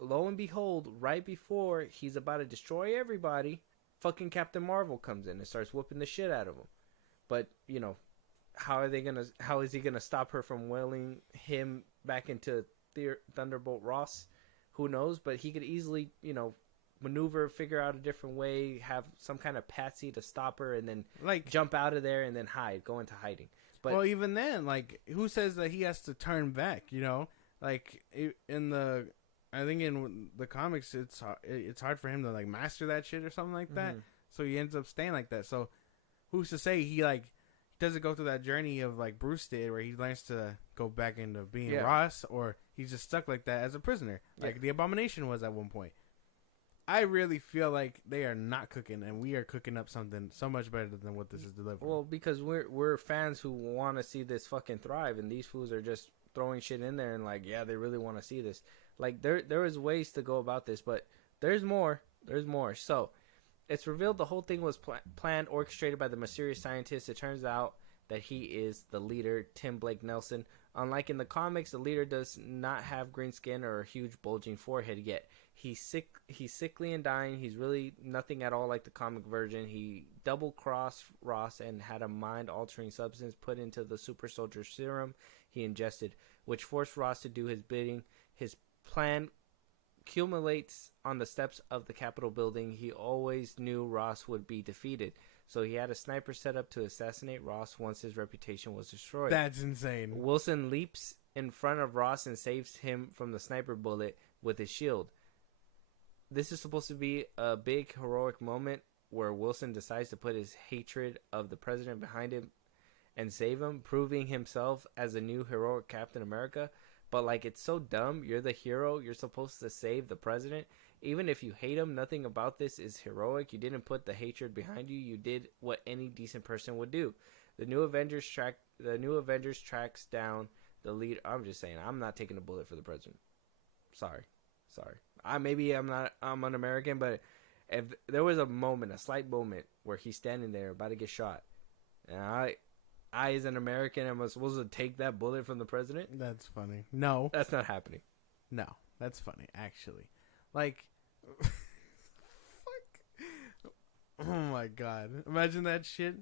lo and behold, right before he's about to destroy everybody, fucking Captain Marvel comes in and starts whooping the shit out of him. But, you know, how is he gonna stop her from wheeling him back into Thunderbolt Ross? Who knows? But he could easily, you know, maneuver, figure out a different way, have some kind of patsy to stop her, and then like jump out of there and then go into hiding. But well, even then, like, who says that he has to turn back? You know, like I think in the comics, it's hard for him to like master that shit or something like that. So he ends up staying like that. So who's to say he like doesn't go through that journey of like Bruce did, where he learns to go back into being Yeah. Ross, or he's just stuck like that as a prisoner, like Yeah. the Abomination was at one point. I really feel like they are not cooking, and we are cooking up something so much better than what this is delivering. Well, because we're fans who want to see this fucking thrive, and these fools are just throwing shit in there and like, yeah, they really want to see this. Like there is ways to go about this, but there's more. There's more. So it's revealed the whole thing was planned, orchestrated by the mysterious scientist. It turns out that he is the leader, Tim Blake Nelson. Unlike in the comics, the leader does not have green skin or a huge bulging forehead yet. He's sickly and dying. He's really nothing at all like the comic version. He double-crossed Ross and had a mind-altering substance put into the super soldier serum he ingested, which forced Ross to do his bidding. His plan culminates on the steps of the Capitol building. He always knew Ross would be defeated, so he had a sniper set up to assassinate Ross once his reputation was destroyed. That's insane. Wilson leaps in front of Ross and saves him from the sniper bullet with his shield. This is supposed to be a big heroic moment where Wilson decides to put his hatred of the president behind him and save him, proving himself as a new heroic Captain America. But like, it's so dumb. You're the hero. You're supposed to save the president. Even if you hate him, nothing about this is heroic. You didn't put the hatred behind you. You did what any decent person would do. The new Avengers tracks down the lead. I'm just saying, I'm not taking a bullet for the president. Sorry. I'm an American, but if there was a slight moment where he's standing there about to get shot, and I as an American, am supposed to take that bullet from the president? That's funny. No, That's not happening. no, that's funny. Actually, like, fuck. Oh my god! Imagine that shit.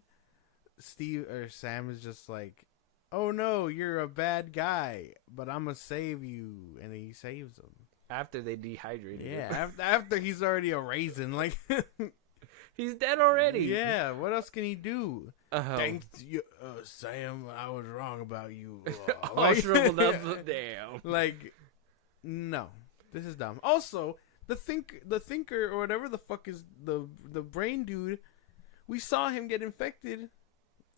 Steve or Sam is just like, "Oh no, you're a bad guy, but I'm gonna save you," and he saves him. After they dehydrated him. Yeah, after he's already a raisin, like, He's dead already. yeah. What else can he do? Uh-huh. Thanks, you, Sam. I was wrong about you. All shriveled up. Damn. Like, no, this is dumb. Also, the thinker or whatever the fuck is the brain dude. We saw him get infected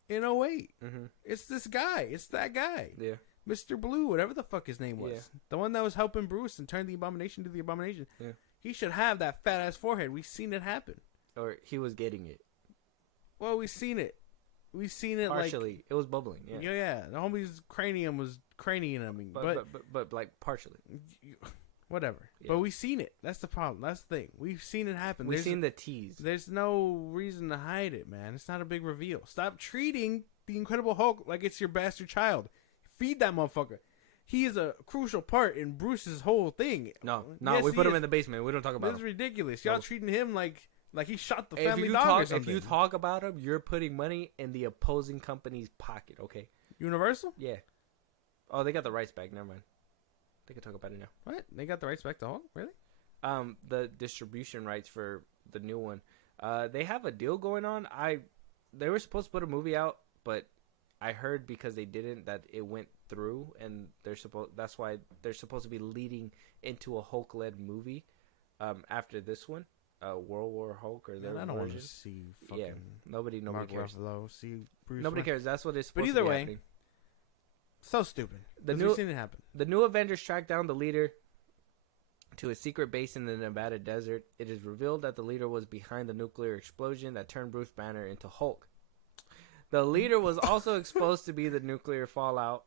in 08. Mm-hmm. It's this guy. It's that guy. Yeah. Mr. Blue, whatever the fuck his name was. Yeah. The one that was helping Bruce and turned the Abomination to the Abomination. Yeah. He should have that fat ass forehead. We've seen it happen. Or he was getting it. Well, we've seen it. We've seen it Partially. It was bubbling. Yeah. Yeah. The homie's cranium was craniuming. But like partially. Whatever. Yeah. But we've seen it. That's the problem. That's the thing. We've seen it happen. We've seen the tease. There's no reason to hide it, man. It's not a big reveal. Stop treating the Incredible Hulk like it's your bastard child. Feed that motherfucker. He is a crucial part in Bruce's whole thing. No, Yes, we he put him is. in the basement. We don't talk about This is him. ridiculous. Y'all No. treating him like he shot the If family you dog or talk, something. if you talk about him, you're putting money in the opposing company's pocket. Okay. Universal? Yeah. Oh, they got the rights back. Never mind. They can talk about it now. What? They got the rights back to Hulk? Really? The distribution rights for the new one. They have a deal going on. They were supposed to put a movie out, but I heard because they didn't that it went through, and that's why they're supposed to be leading into a Hulk-led movie after this one, World War Hulk or their Man, I don't want version. to see fucking Nobody Mark cares. Ruffalo. See Bruce. Nobody Wayne. cares. That's what it's But supposed either to be way, happening. So stupid. The We've new- seen it happen. The new Avengers track down the leader to a secret base in the Nevada desert. It is revealed that the leader was behind the nuclear explosion that turned Bruce Banner into Hulk. The leader was also exposed to be the nuclear fallout.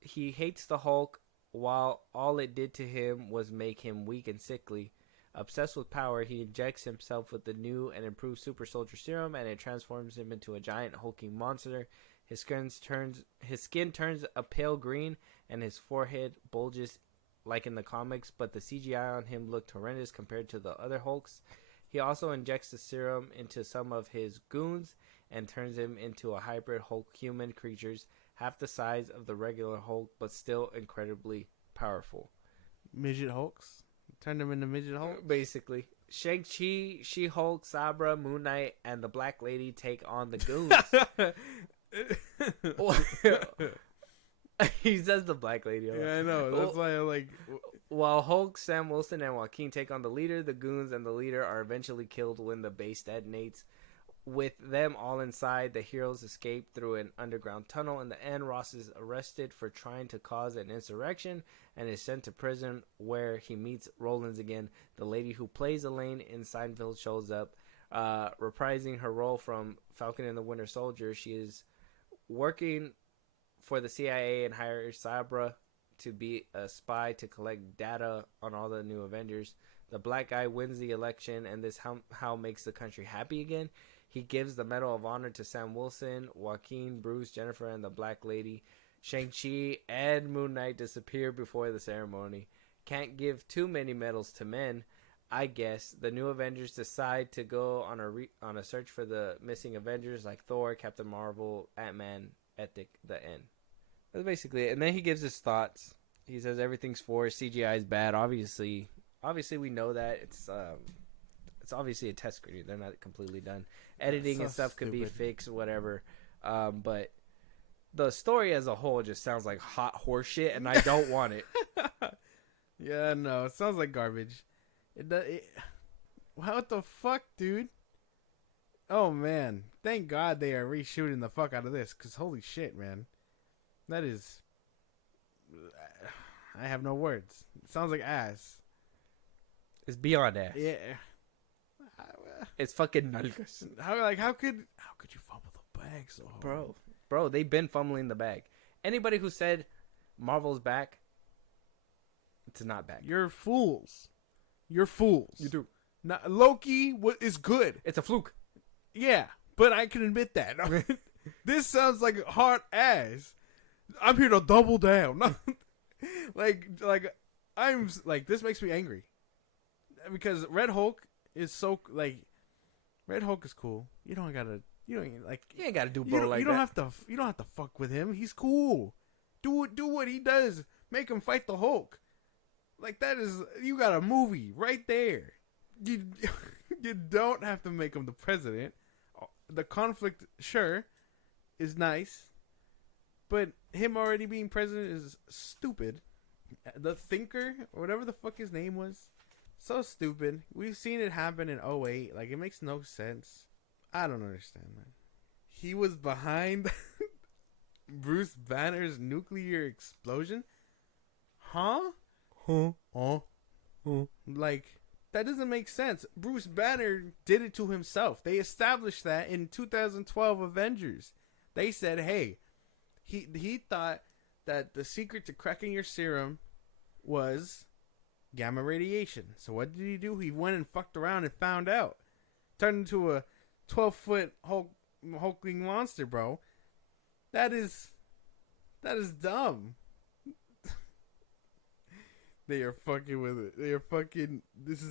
He hates the Hulk, while all it did to him was make him weak and sickly. Obsessed with power, he injects himself with the new and improved super soldier serum, and it transforms him into a giant hulking monster. His skin turns a pale green, and his forehead bulges like in the comics, but the CGI on him looked horrendous compared to the other Hulks. He also injects the serum into some of his goons and turns him into a hybrid Hulk-human creatures, half the size of the regular Hulk, but still incredibly powerful. Midget Hulks. Turned him into midget Hulk. Basically, Shang-Chi, She-Hulk, Sabra, Moon Knight, and the Black Lady take on the goons. He says the Black Lady. Yeah, I know. That's why I like. While Hulk, Sam Wilson, and Joaquin take on the leader, the goons and the leader are eventually killed when the base detonates. With them all inside, the heroes escape through an underground tunnel. In the end, Ross is arrested for trying to cause an insurrection and is sent to prison, where he meets Rollins again. The lady who plays Elaine in Seinfeld shows up, reprising her role from Falcon and the Winter Soldier. She is working for the CIA and hires Sabra to be a spy to collect data on all the new Avengers. The black guy wins the election, and this how makes the country happy again. He gives the Medal of Honor to Sam Wilson, Joaquin, Bruce, Jennifer, and the Black Lady. Shang-Chi and Moon Knight disappear before the ceremony. Can't give too many medals to men, I guess. The new Avengers decide to go on a search for the missing Avengers, like Thor, Captain Marvel, Ant-Man, Ethic, the end. That's basically it. And then he gives his thoughts. He says everything's forced, CGI is bad. Obviously we know that. It's obviously a test screening. They're not completely done. Editing and stuff could be fixed, whatever. But the story as a whole just sounds like hot horse shit, and I don't want it. Yeah, no, it sounds like garbage. What the fuck, dude? Oh, man. Thank God they are reshooting the fuck out of this, because holy shit, man. That is... I have no words. It sounds like ass. It's beyond ass. Yeah. It's fucking nalgas. How could you fumble the bag so hard? Bro, they've been fumbling the bag. Anybody who said Marvel's back, it's not back. You're fools. You do. Now, Loki is good. It's a fluke. Yeah, but I can admit that. This sounds like hard ass. I'm here to double down. like I'm like, this makes me angry because Red Hulk is so like. Red Hulk is cool. You ain't gotta do bro like that. You don't have to fuck with him. He's cool. Do what he does. Make him fight the Hulk. Like, that is, you got a movie right there. You don't have to make him the president. The conflict, sure, is nice, but him already being president is stupid. The Thinker, or whatever the fuck his name was, so stupid. We've seen it happen in 2008. Like, it makes no sense. I don't understand, man. He was behind Bruce Banner's nuclear explosion? Huh? Like, that doesn't make sense. Bruce Banner did it to himself. They established that in 2012 Avengers. They said, hey, he thought that the secret to cracking your serum was gamma radiation. So what did he do? He went and fucked around and found out. Turned into a 12-foot hulking monster, bro. That is dumb. They are fucking with it. They are fucking. This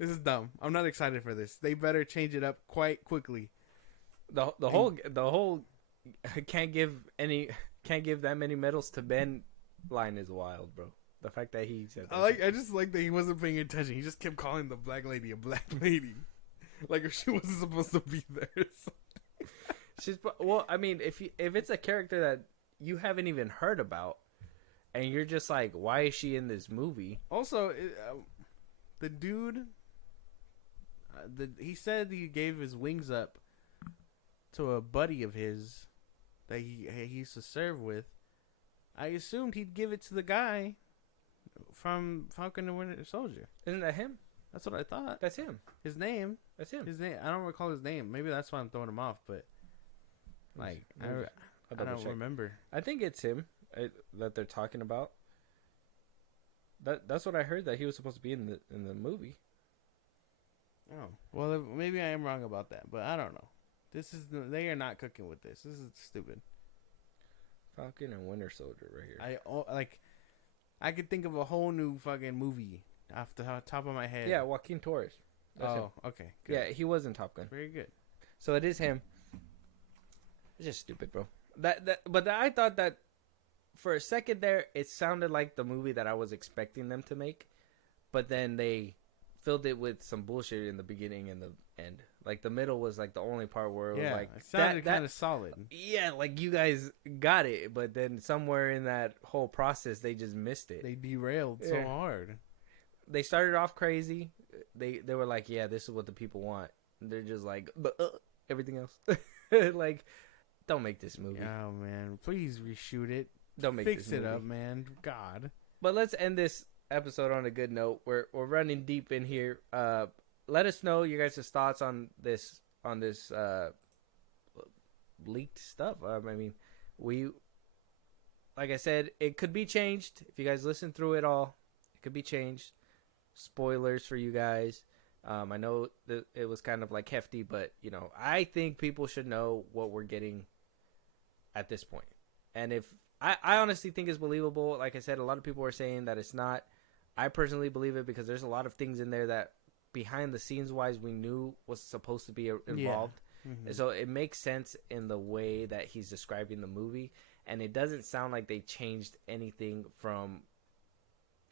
is dumb. I'm not excited for this. They better change it up quite quickly. The whole can't give that many medals to Ben line is wild, bro. The fact that he said that. I just like that he wasn't paying attention. He just kept calling the black lady a black lady, like if she wasn't supposed to be there. She's well. I mean, if it's a character that you haven't even heard about, and you're just like, why is she in this movie? Also, the dude, he said he gave his wings up to a buddy of his that he used to serve with. I assumed he'd give it to the guy from Falcon and Winter Soldier. Isn't that him? That's what I thought. That's him. His name. That's him. His name. I don't recall his name. Maybe that's why I'm throwing him off. But like, I don't remember. I think it's him that they're talking about. That's what I heard, that he was supposed to be in the movie. Oh, well, maybe I am wrong about that, but I don't know. They are not cooking with this. This is stupid. Falcon and Winter Soldier right here. I could think of a whole new fucking movie off the top of my head. Yeah, Joaquin Torres. That's him. Okay. Good. Yeah, he was in Top Gun. Very good. So it is him. It's just stupid, bro. But I thought that for a second there, it sounded like the movie that I was expecting them to make, but then they filled it with some bullshit in the beginning and the end. Like, the middle was like the only part where it was like, it sounded kind of solid. Yeah, like you guys got it, but then somewhere in that whole process, they just missed it. They derailed so hard. They started off crazy. They were like, yeah, this is what the people want. They're just like everything else. Like, don't make this movie. Oh man, please reshoot it. Don't make Fix this it movie. up, man. God. But let's end this episode on a good note. We're running deep in here. Let us know your guys' thoughts on this leaked stuff. I mean, like I said, it could be changed. If you guys listen through it all, it could be changed. Spoilers for you guys. I know that it was kind of like hefty, but you know, I think people should know what we're getting at this point. And if I honestly think it's believable. Like I said, a lot of people are saying that it's not. I personally believe it because there's a lot of things in there that behind the scenes wise we knew was supposed to be involved. Yeah. Mm-hmm. And so it makes sense in the way that he's describing the movie. And it doesn't sound like they changed anything from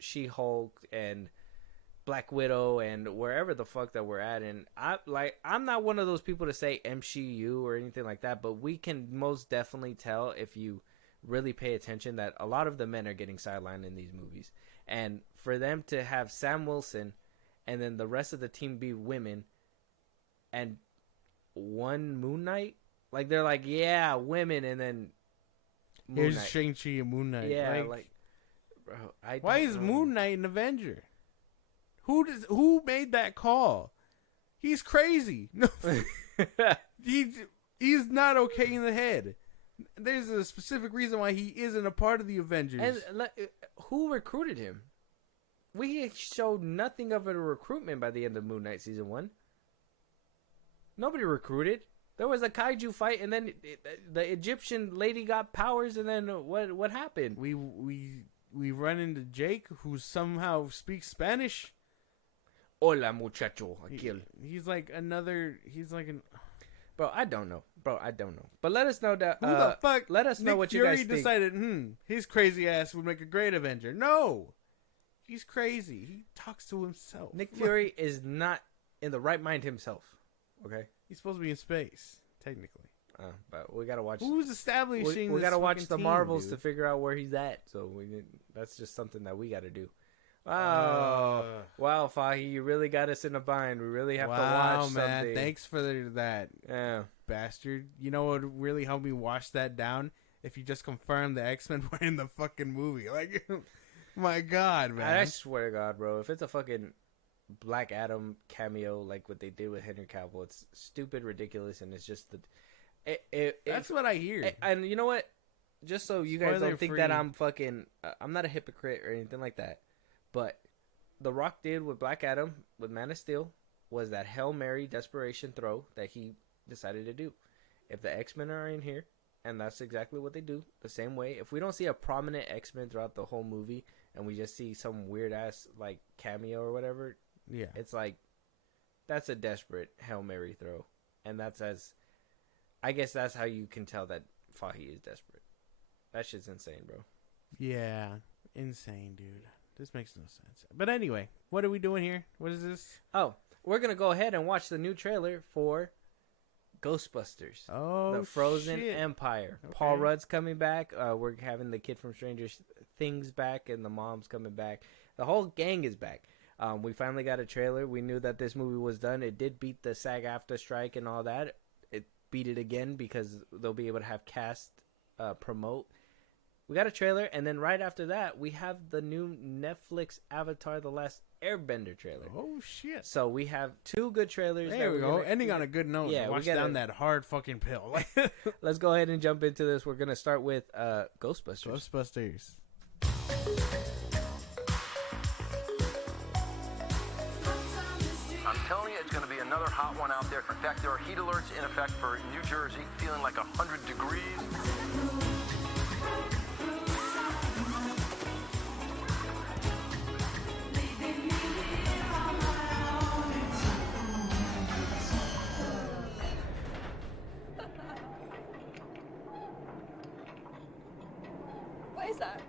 She-Hulk and Black Widow and wherever the fuck that we're at. And I'm not one of those people to say MCU or anything like that, but we can most definitely tell if you really pay attention that a lot of the men are getting sidelined in these movies. And for them to have Sam Wilson and then the rest of the team be women and one Moon Knight, like they're like, yeah, women, and then Moon Here's Knight. Shang-Chi and Moon Knight. Yeah, like bro, why is Moon Knight an Avenger? Who made that call? He's crazy. No, he's not okay in the head. There's a specific reason why he isn't a part of the Avengers. And who recruited him? We showed nothing of a recruitment by the end of Moon Knight season 1. Nobody recruited. There was a kaiju fight, and then the Egyptian lady got powers, and then what happened? We run into Jake, who somehow speaks Spanish. Hola, muchacho. He's like an. Bro, I don't know. But let us know that. Who the fuck? Let us know Nick what Fury you guys think. decided, his crazy ass would make a great Avenger. No, he's crazy. He talks to himself. Nick Fury is not in the right mind himself. Okay, he's supposed to be in space, technically. But we gotta watch. Who's establishing? We this gotta watch the team, Marvels dude? to figure out where he's at. So that's just something that we gotta do. Wow, Fiege, you really got us in a bind. We really have to watch man. something. Thanks for that, bastard. You know what would really help me wash that down? If you just confirm the X-Men were in the fucking movie. Like, my God, man. I swear to God, bro. If it's a fucking Black Adam cameo like what they did with Henry Cavill, it's stupid, ridiculous, and it's just that's what I hear. And you know what? Just so you guys Spoiler don't think free. that I'm fucking, I'm not a hypocrite or anything like that. But The Rock did with Black Adam, with Man of Steel, was that Hail Mary desperation throw that he decided to do. If the X-Men are in here, and that's exactly what they do, the same way, if we don't see a prominent X-Men throughout the whole movie, and we just see some weird-ass, like, cameo or whatever, Yeah. it's like, that's a desperate Hail Mary throw. And I guess that's how you can tell that Fiege is desperate. That shit's insane, bro. Yeah. Insane, dude. This makes no sense. But anyway, what are we doing here? What is this? Oh, we're going to go ahead and watch the new trailer for Ghostbusters. Oh, The Frozen shit. Empire. Okay. Paul Rudd's coming back. We're having the kid from Stranger Things back, and the mom's coming back. The whole gang is back. We finally got a trailer. We knew that this movie was done. It did beat the SAG AFTRA strike and all that. It beat it again because they'll be able to have cast promote. We got a trailer, and then right after that, we have the new Netflix Avatar: The Last Airbender trailer. Oh, shit. So we have 2 good trailers. There we go. Ending on a good note. Yeah, Watch we gotta- down that hard fucking pill. Let's go ahead and jump into this. We're going to start with Ghostbusters. Ghostbusters. I'm telling you, it's going to be another hot one out there. In fact, there are heat alerts in effect for New Jersey, feeling like 100 degrees. What is that?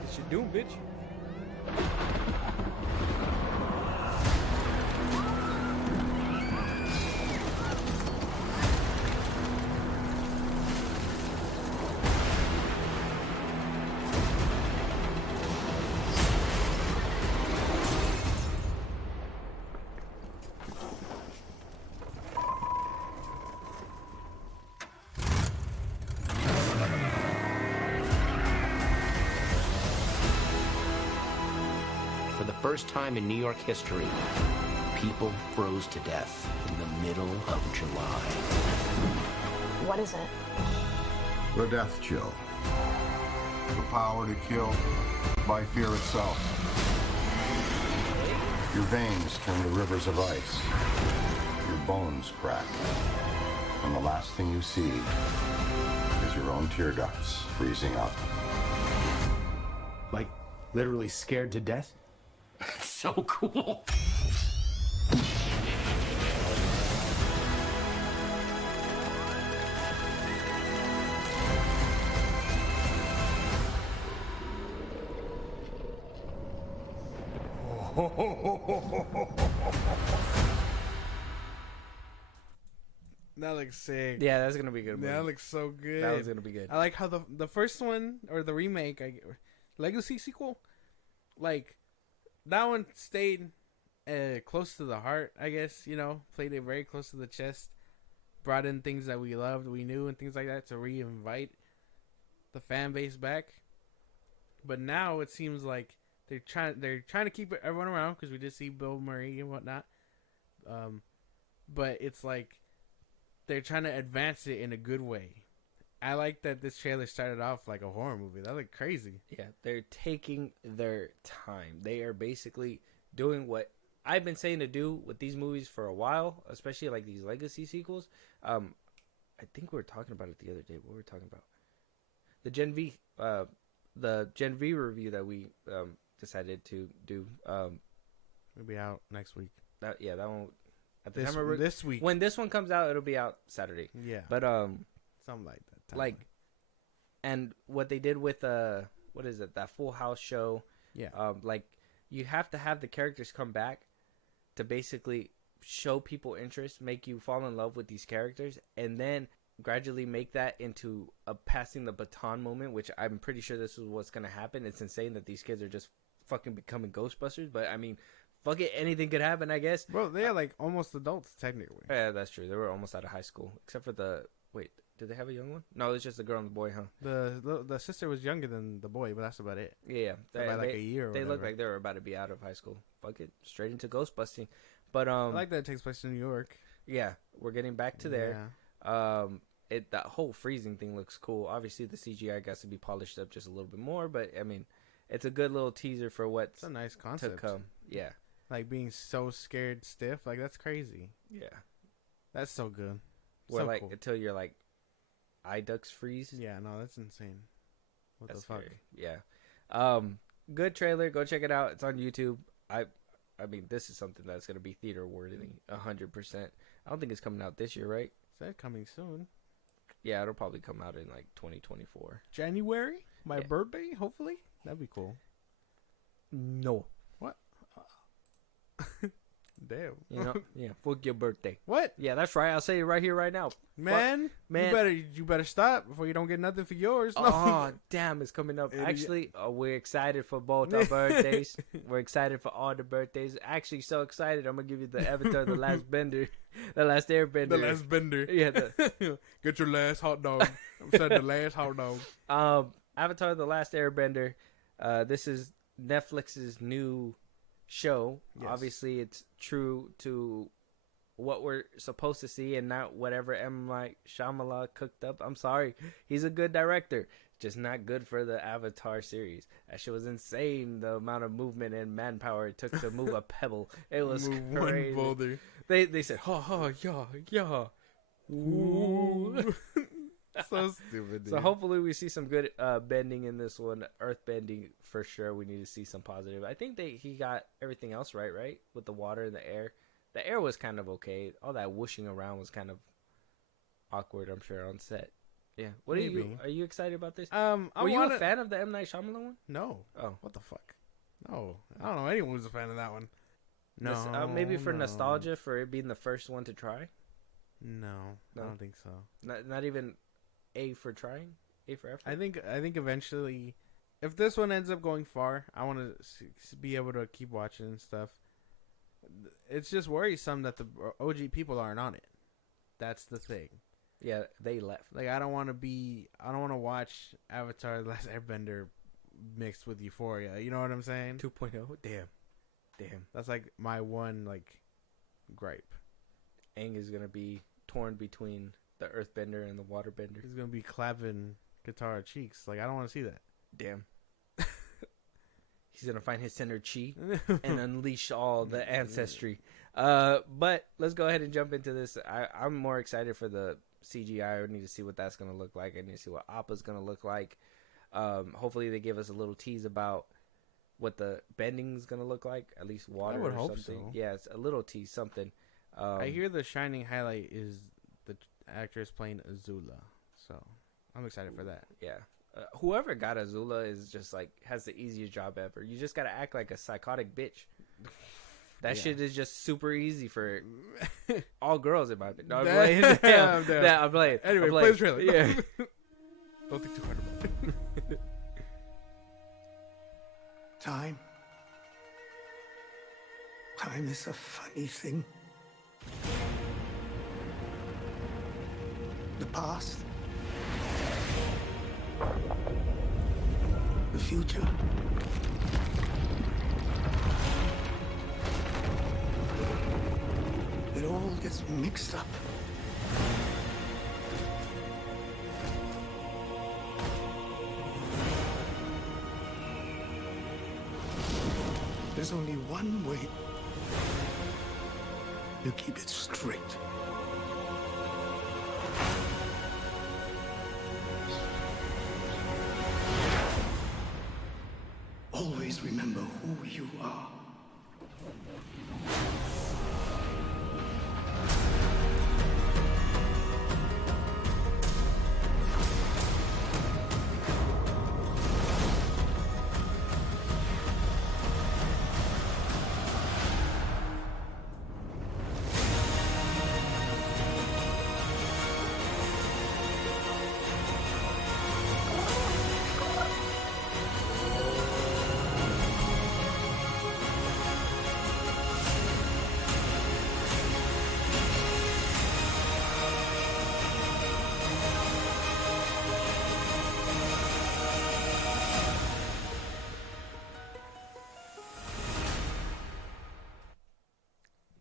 What you doing, bitch? first time in New York history, people froze to death in the middle of July. What is it? The death chill. The power to kill by fear itself. Your veins turn to rivers of ice. Your bones crack. And the last thing you see is your own tear ducts freezing up. Like, literally scared to death? So cool. That looks sick. Yeah, that's gonna be a good. Movie. That looks so good. That was gonna be good. I like how the first one, or the remake, Legacy sequel, like that one stayed close to the heart. I guess, you know, played it very close to the chest. Brought in things that we loved, we knew, and things like that to re-invite the fan base back. But now it seems like they're trying to keep everyone around, because we did see Bill Murray and whatnot. But it's like they're trying to advance it in a good way. I like that this trailer started off like a horror movie. That looked crazy. Yeah, they're taking their time. They are basically doing what I've been saying to do with these movies for a while, especially like these legacy sequels. I think we were talking about it the other day. What were we talking about? The Gen V review that we decided to do. It'll be out next week. That one. At the This, time of this week. when this one comes out, it'll be out Saturday. Yeah. But something like that. like, and what they did with what is it? That Full House show. Yeah. Like, you have to have the characters come back to basically show people interest, make you fall in love with these characters, and then gradually make that into a passing the baton moment, which I'm pretty sure this is what's going to happen. It's insane that these kids are just fucking becoming Ghostbusters, but I mean, fuck it, anything could happen, I guess. Well, they're like almost adults, technically. Yeah, that's true. They were almost out of high school, except for wait, did they have a young one? No, it's just the girl and the boy, huh? The sister was younger than the boy, but that's about it. Yeah, By like a year or They look whatever. like they were about to be out of high school. Fuck it, straight into Ghostbusting. But I like that it takes place in New York. yeah, we're getting back to there. That whole freezing thing looks cool. Obviously, the CGI got to be polished up just a little bit more, but I mean, it's a good little teaser for what's It's a nice to concept. come. Yeah, Like being so scared stiff, like that's crazy. yeah. That's so good. Where So like cool. until your like eye ducts freeze. Yeah, no, that's insane. What That's the fuck? scary. Yeah. Good trailer. Go check it out. It's on YouTube. I mean, this is something that's gonna be theater worthy, 100%. I don't think it's coming out this year, right? Is that coming soon? Yeah, it'll probably come out in like 2024. January? My Yeah. birthday, hopefully? That'd be cool. No. What? Damn. You know? Yeah. Fuck your birthday. What? Yeah, that's right. I'll say it right here, right now. Man, man. you better stop before you don't get nothing for yours. No. Oh, damn, it's coming up. Idiot. Actually, we're excited for both our birthdays. We're excited for all the birthdays. Actually, so excited. I'm going to give you the Avatar, The Last Bender, The Last Airbender. The last bender. Yeah. Get your last hot dog. I'm saying the last hot dog. Avatar, The Last Airbender. This is Netflix's new show. Yes. Obviously, it's true to what we're supposed to see and not whatever M. Night Shyamalan cooked up. I'm sorry. He's a good director. Just not good for the Avatar series. That shit was insane, the amount of movement and manpower it took to move a pebble. It was Move crazy. one boulder. They said, ha, ha, yeah. Ooh. So stupid, dude. So hopefully we see some good bending in this one. Earth bending for sure. We need to see some positive. I think he got everything else right? With the water and the air. The air was kind of okay. All that whooshing around was kind of awkward, I'm sure, on set. Yeah. What Maybe. Are you excited about this? Were you a fan of the M. Night Shyamalan one? No. Oh. What the fuck? No. I don't know anyone who's a fan of that one. No. Maybe for no. nostalgia, for it being the first one to try? No. I don't think so. Not even A for trying? A for effort? I think eventually, if this one ends up going far, I want to be able to keep watching and stuff. It's just worrisome that the OG people aren't on it. That's the thing. Yeah, they left. Like, I don't want to watch Avatar: The Last Airbender mixed with Euphoria. You know what I'm saying? 2.0? Damn. Damn. That's like my one like gripe. Aang is gonna be torn between the Earthbender and the Waterbender. He's gonna be clapping Katara cheeks. Like I don't want to see that. Damn. He's gonna find his center chi and unleash all the ancestry. But let's go ahead and jump into this. I'm more excited for the CGI. I need to see what that's gonna look like. I need to see what Appa's gonna look like. Hopefully they give us a little tease about what the bending is gonna look like. At least water I would or hope something. so. Yeah, it's a little tease, something. I hear the shining highlight is the actress playing Azula, so I'm excited for that. Yeah. Whoever got Azula is just like has the easiest job ever. You just gotta act like a psychotic bitch. That shit is just super easy for all girls in my opinion. No, I'm playing. I'm playing. Anyway, I'm play the playing. trailer. Yeah. Don't think too hard about it. Time. Time is a funny thing. The past. The future. It all gets mixed up. There's only one way to keep it straight. Always remember who you are.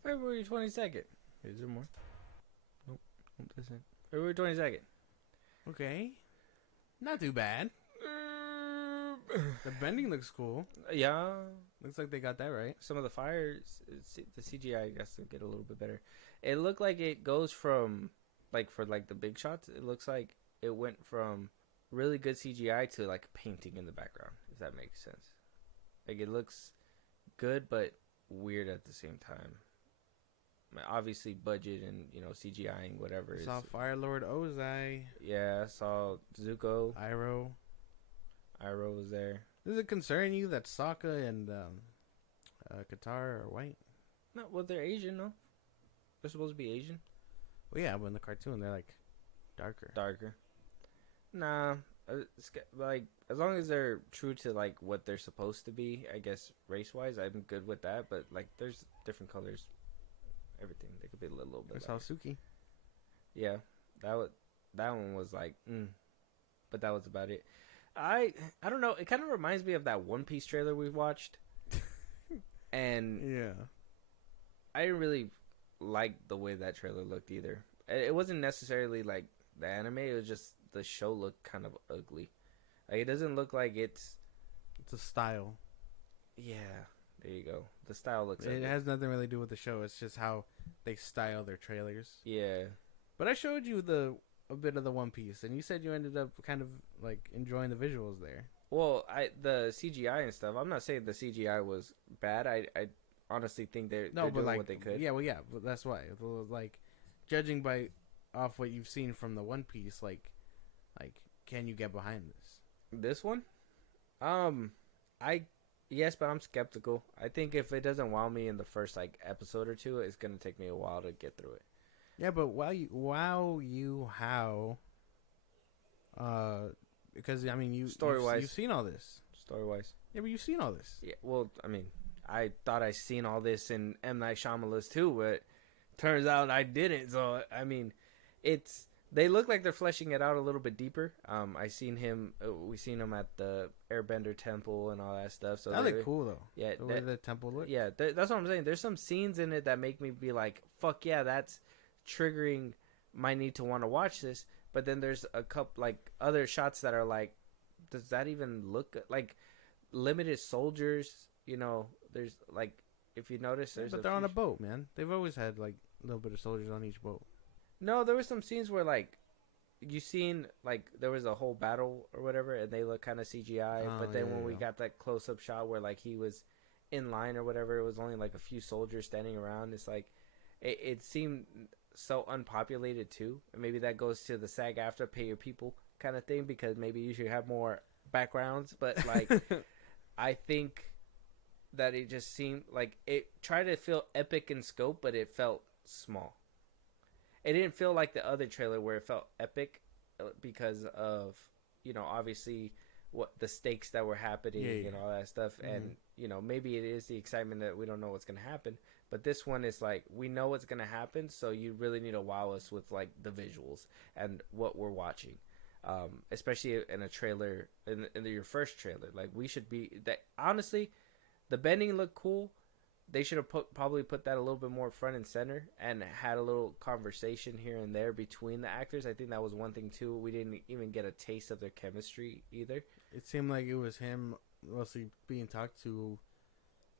February 22nd. Is there more? Nope. That's it. February 22nd. Okay, not too bad. The bending looks cool. Yeah. Looks like they got that right. Some of the fires, the CGI has to get a little bit better. It looked like it goes from, like, for, like, the big shots, it looks like it went from really good CGI to, like, painting in the background, if that makes sense. Like, it looks good, but weird at the same time. I mean, obviously, budget and, you know, CGIing, whatever. Saw Fire Lord Ozai. Yeah, I saw Zuko. Iroh. Iroh was there. Does it concern you that Sokka and Katara are white? No, well, they're Asian, no? They're supposed to be Asian. Well, yeah, but in the cartoon, they're, like, darker. Darker. Nah, like, as long as they're true to, like, what they're supposed to be, I guess, race-wise, I'm good with that. But, like, there's different colors. Everything. They could be a little bit. I saw Suki. Yeah, that one was like, but that was about it. I don't know. It kind of reminds me of that One Piece trailer we watched, and yeah, I didn't really like the way that trailer looked either. It wasn't necessarily like the anime. It was just the show looked kind of ugly. Like, it doesn't look like it's a style. Yeah, there you go. The style looks. It ugly. has nothing really to do with the show. It's just how they style their trailers. Yeah, but I showed you a bit of the One Piece, and you said you ended up kind of like enjoying the visuals there. Well, the CGI and stuff. I'm not saying the CGI was bad. I honestly think they're doing like, what they could. Yeah, well, yeah, but that's why. Like, judging by off what you've seen from the One Piece, like, can you get behind this? This one, yes, but I'm skeptical. I think if it doesn't wow me in the first like episode or two, it's gonna take me a while to get through it. Yeah, but how? Because I mean, story-wise, you've seen all this. Story-wise, yeah, but you've seen all this. Yeah, well, I mean, I thought I seen all this in M. Night Shyamalan's too, but turns out I didn't. So I mean, it's They look like they're fleshing it out a little bit deeper. I seen him. We seen him at the Airbender temple and all that stuff. So that look cool though. Yeah, the way the temple look. Yeah, that's what I'm saying. There's some scenes in it that make me be like, "Fuck yeah, that's triggering my need to want to watch this." But then there's a couple like other shots that are like, does that even look like limited soldiers? You know, there's like, if you notice, there's but they're on a boat, man. They've always had like a little bit of soldiers on each boat. No, there were some scenes where like you seen like there was a whole battle or whatever, and they look kind of CGI. But then when we got that close up shot where like he was in line or whatever, it was only like a few soldiers standing around. It's like it seemed so unpopulated too. And maybe that goes to the SAG AFTRA pay your people kind of thing, because maybe you should have more backgrounds. But like I think that it just seemed like it tried to feel epic in scope, but it felt small. It didn't feel like the other trailer where it felt epic because of, you know, obviously what the stakes that were happening and all that stuff. Mm-hmm. And, you know, maybe it is the excitement that we don't know what's going to happen. But this one is like, we know what's going to happen. So you really need to wow us with like the visuals and what we're watching. Especially in a trailer, in your first trailer. Like we should be that. Honestly, the bending looked cool. They should have probably put that a little bit more front and center and had a little conversation here and there between the actors. I think that was one thing too. We didn't even get a taste of their chemistry either. It seemed like it was him mostly being talked to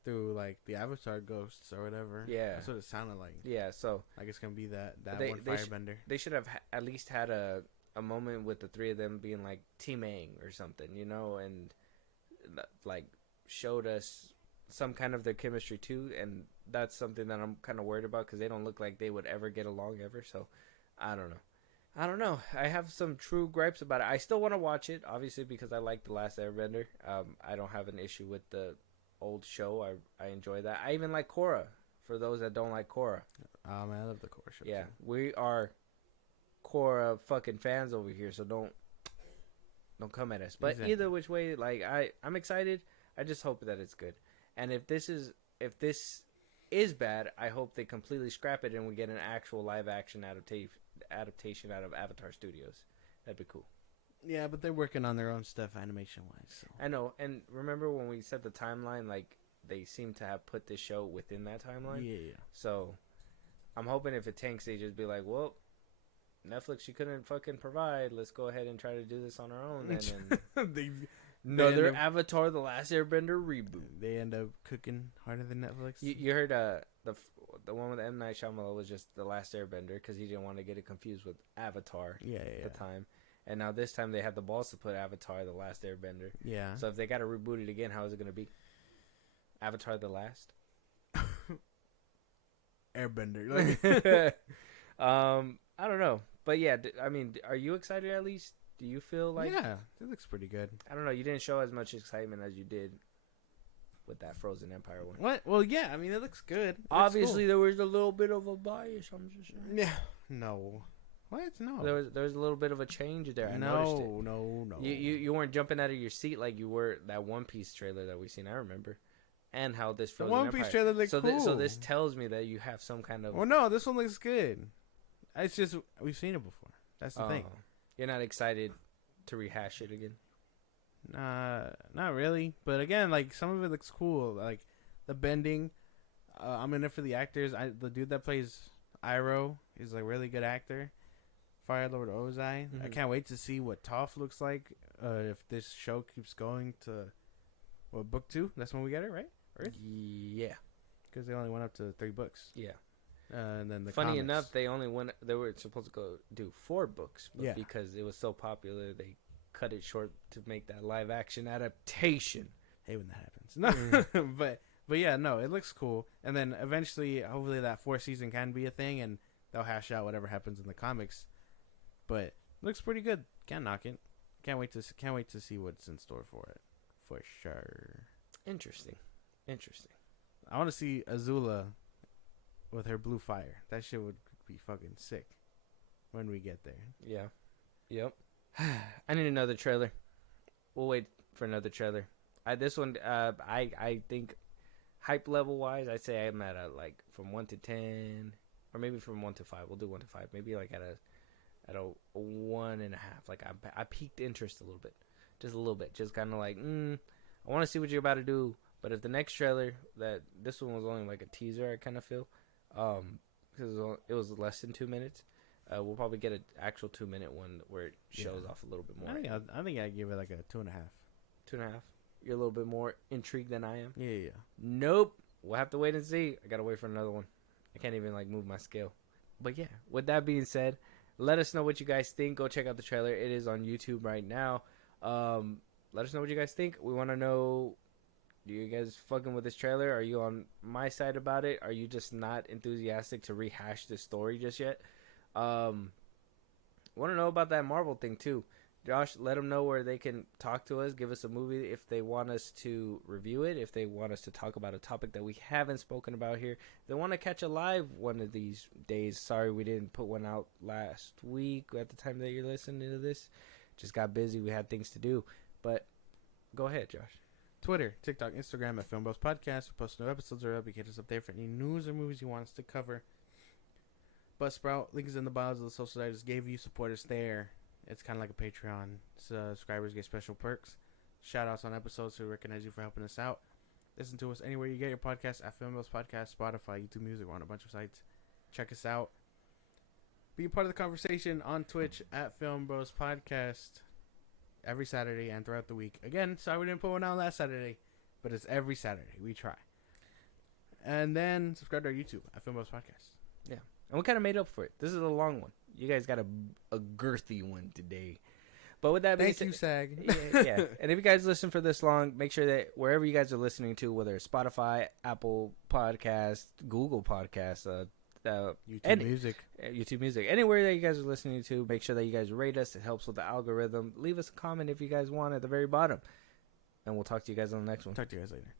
through like the Avatar ghosts or whatever. Yeah, that's what it sounded like. Yeah, so like it's gonna be that one firebender. They should have at least had a moment with the three of them being like teaming or something, you know, and like showed us some kind of their chemistry too, and that's something that I'm kind of worried about because they don't look like they would ever get along ever. So I don't know. I have some true gripes about it. I still want to watch it, obviously, because I like The Last Airbender. I don't have an issue with the old show. I enjoy that. I even like Korra, for those that don't like Korra. Oh man, I love the Korra show. Yeah, too. we are Korra fucking fans over here, so don't come at us. But exactly. Either which way, like I'm excited. I just hope that it's good. And if this is bad, I hope they completely scrap it and we get an actual live action adaptation out of Avatar Studios. That'd be cool. Yeah, but they're working on their own stuff animation wise. So. I know. And remember when we said the timeline, like they seem to have put this show within that timeline. Yeah. So I'm hoping if it tanks, they just be like, well, Netflix, you couldn't fucking provide. Let's go ahead and try to do this on our own. And then another Avatar: The Last Airbender reboot. They end up cooking harder than Netflix. You heard the one with M. Night Shyamalan was just The Last Airbender because he didn't want to get it confused with Avatar at the time. And now this time they have the balls to put Avatar: The Last Airbender. Yeah. So if they got to reboot it again, how is it going to be? Avatar: The Last Airbender. I don't know. But yeah, I mean, are you excited at least? Do you feel like... Yeah, it looks pretty good. I don't know. You didn't show as much excitement as you did with that Frozen Empire one. What? Well, yeah. I mean, it looks good. Obviously, there was a little bit of a bias. I'm just saying. Yeah. No. What? No. There was a little bit of a change there. I noticed it. No. You weren't jumping out of your seat like you were that One Piece trailer that we seen. I remember. And how this Frozen One Piece trailer looks cool. So this tells me that you have some kind of... Well, no. This one looks good. It's just we've seen it before. That's the thing. You're not excited to rehash it again? Not really. But again, like some of it looks cool. Like the bending. I'm in it for the actors. The dude that plays Iroh is a really good actor. Fire Lord Ozai. Mm-hmm. I can't wait to see what Toph looks like. If this show keeps going to book 2. That's when we get it, right? Earth? Yeah. Because they only went up to 3 books. Yeah. And then funny enough, they were supposed to go do 4 books, but because it was so popular, they cut it short to make that live action adaptation. Hate when that happens. No, but yeah, no, it looks cool. And then eventually, hopefully, that 4th season can be a thing, and they'll hash out whatever happens in the comics. But it looks pretty good. Can't knock it. Can't wait to see what's in store for it, for sure. Interesting. I want to see Azula with her blue fire. That shit would be fucking sick when we get there. Yeah. Yep. I need another trailer. We'll wait for another trailer. This one, I think hype level wise, I'd say I'm at a like from 1 to 10, or maybe from 1 to 5. We'll do 1 to 5. Maybe like at at a 1.5. Like I piqued interest a little bit, just a little bit, just kind of like, I want to see what you're about to do. But if the next trailer, that this one was only like a teaser, I kind of feel, because it was less than 2 minutes. We'll probably get an actual 2-minute one where it shows off a little bit more. I think I'd give it like a 2.5. 2.5. You're a little bit more intrigued than I am. Yeah. Nope. We'll have to wait and see. I gotta wait for another one. I can't even like move my scale. But yeah, with that being said, let us know what you guys think. Go check out the trailer. It is on YouTube right now. Let us know what you guys think. We want to know, do you guys fucking with this trailer? Are you on my side about it? Are you just not enthusiastic to rehash this story just yet? Want to know about that Marvel thing too. Josh, let them know where they can talk to us, give us a movie if they want us to review it, if they want us to talk about a topic that we haven't spoken about here. If they want to catch a live one of these days. Sorry we didn't put one out last week at the time that you're listening to this. Just got busy. We had things to do. But go ahead, Josh. Twitter, TikTok, Instagram at FilmBros Podcast. We post new episodes are up. You get us up there for any news or movies you want us to cover. Buzzsprout, link is in the bios of the social site. I just gave you, support us there. It's kind of like a Patreon. Subscribers get special perks. Shout outs on episodes to recognize you for helping us out. Listen to us anywhere you get your podcast at FilmBros Podcast, Spotify, YouTube Music. We're on a bunch of sites. Check us out. Be a part of the conversation on Twitch at FilmBros Podcast every Saturday and throughout the week. Again, sorry we didn't put one out last Saturday, but it's every Saturday. We try. And then subscribe to our YouTube at FilmBros Podcast. Yeah. And we kind of made up for it. This is a long one. You guys got a girthy one today. But with that being said, thank you, SAG. Yeah. And if you guys listen for this long, make sure that wherever you guys are listening to, whether it's Spotify, Apple Podcasts, Google Podcasts, YouTube Music, anywhere that you guys are listening to, make sure that you guys rate us. It helps with the algorithm. Leave us a comment if you guys want at the very bottom. And we'll talk to you guys on the next one. Talk to you guys later.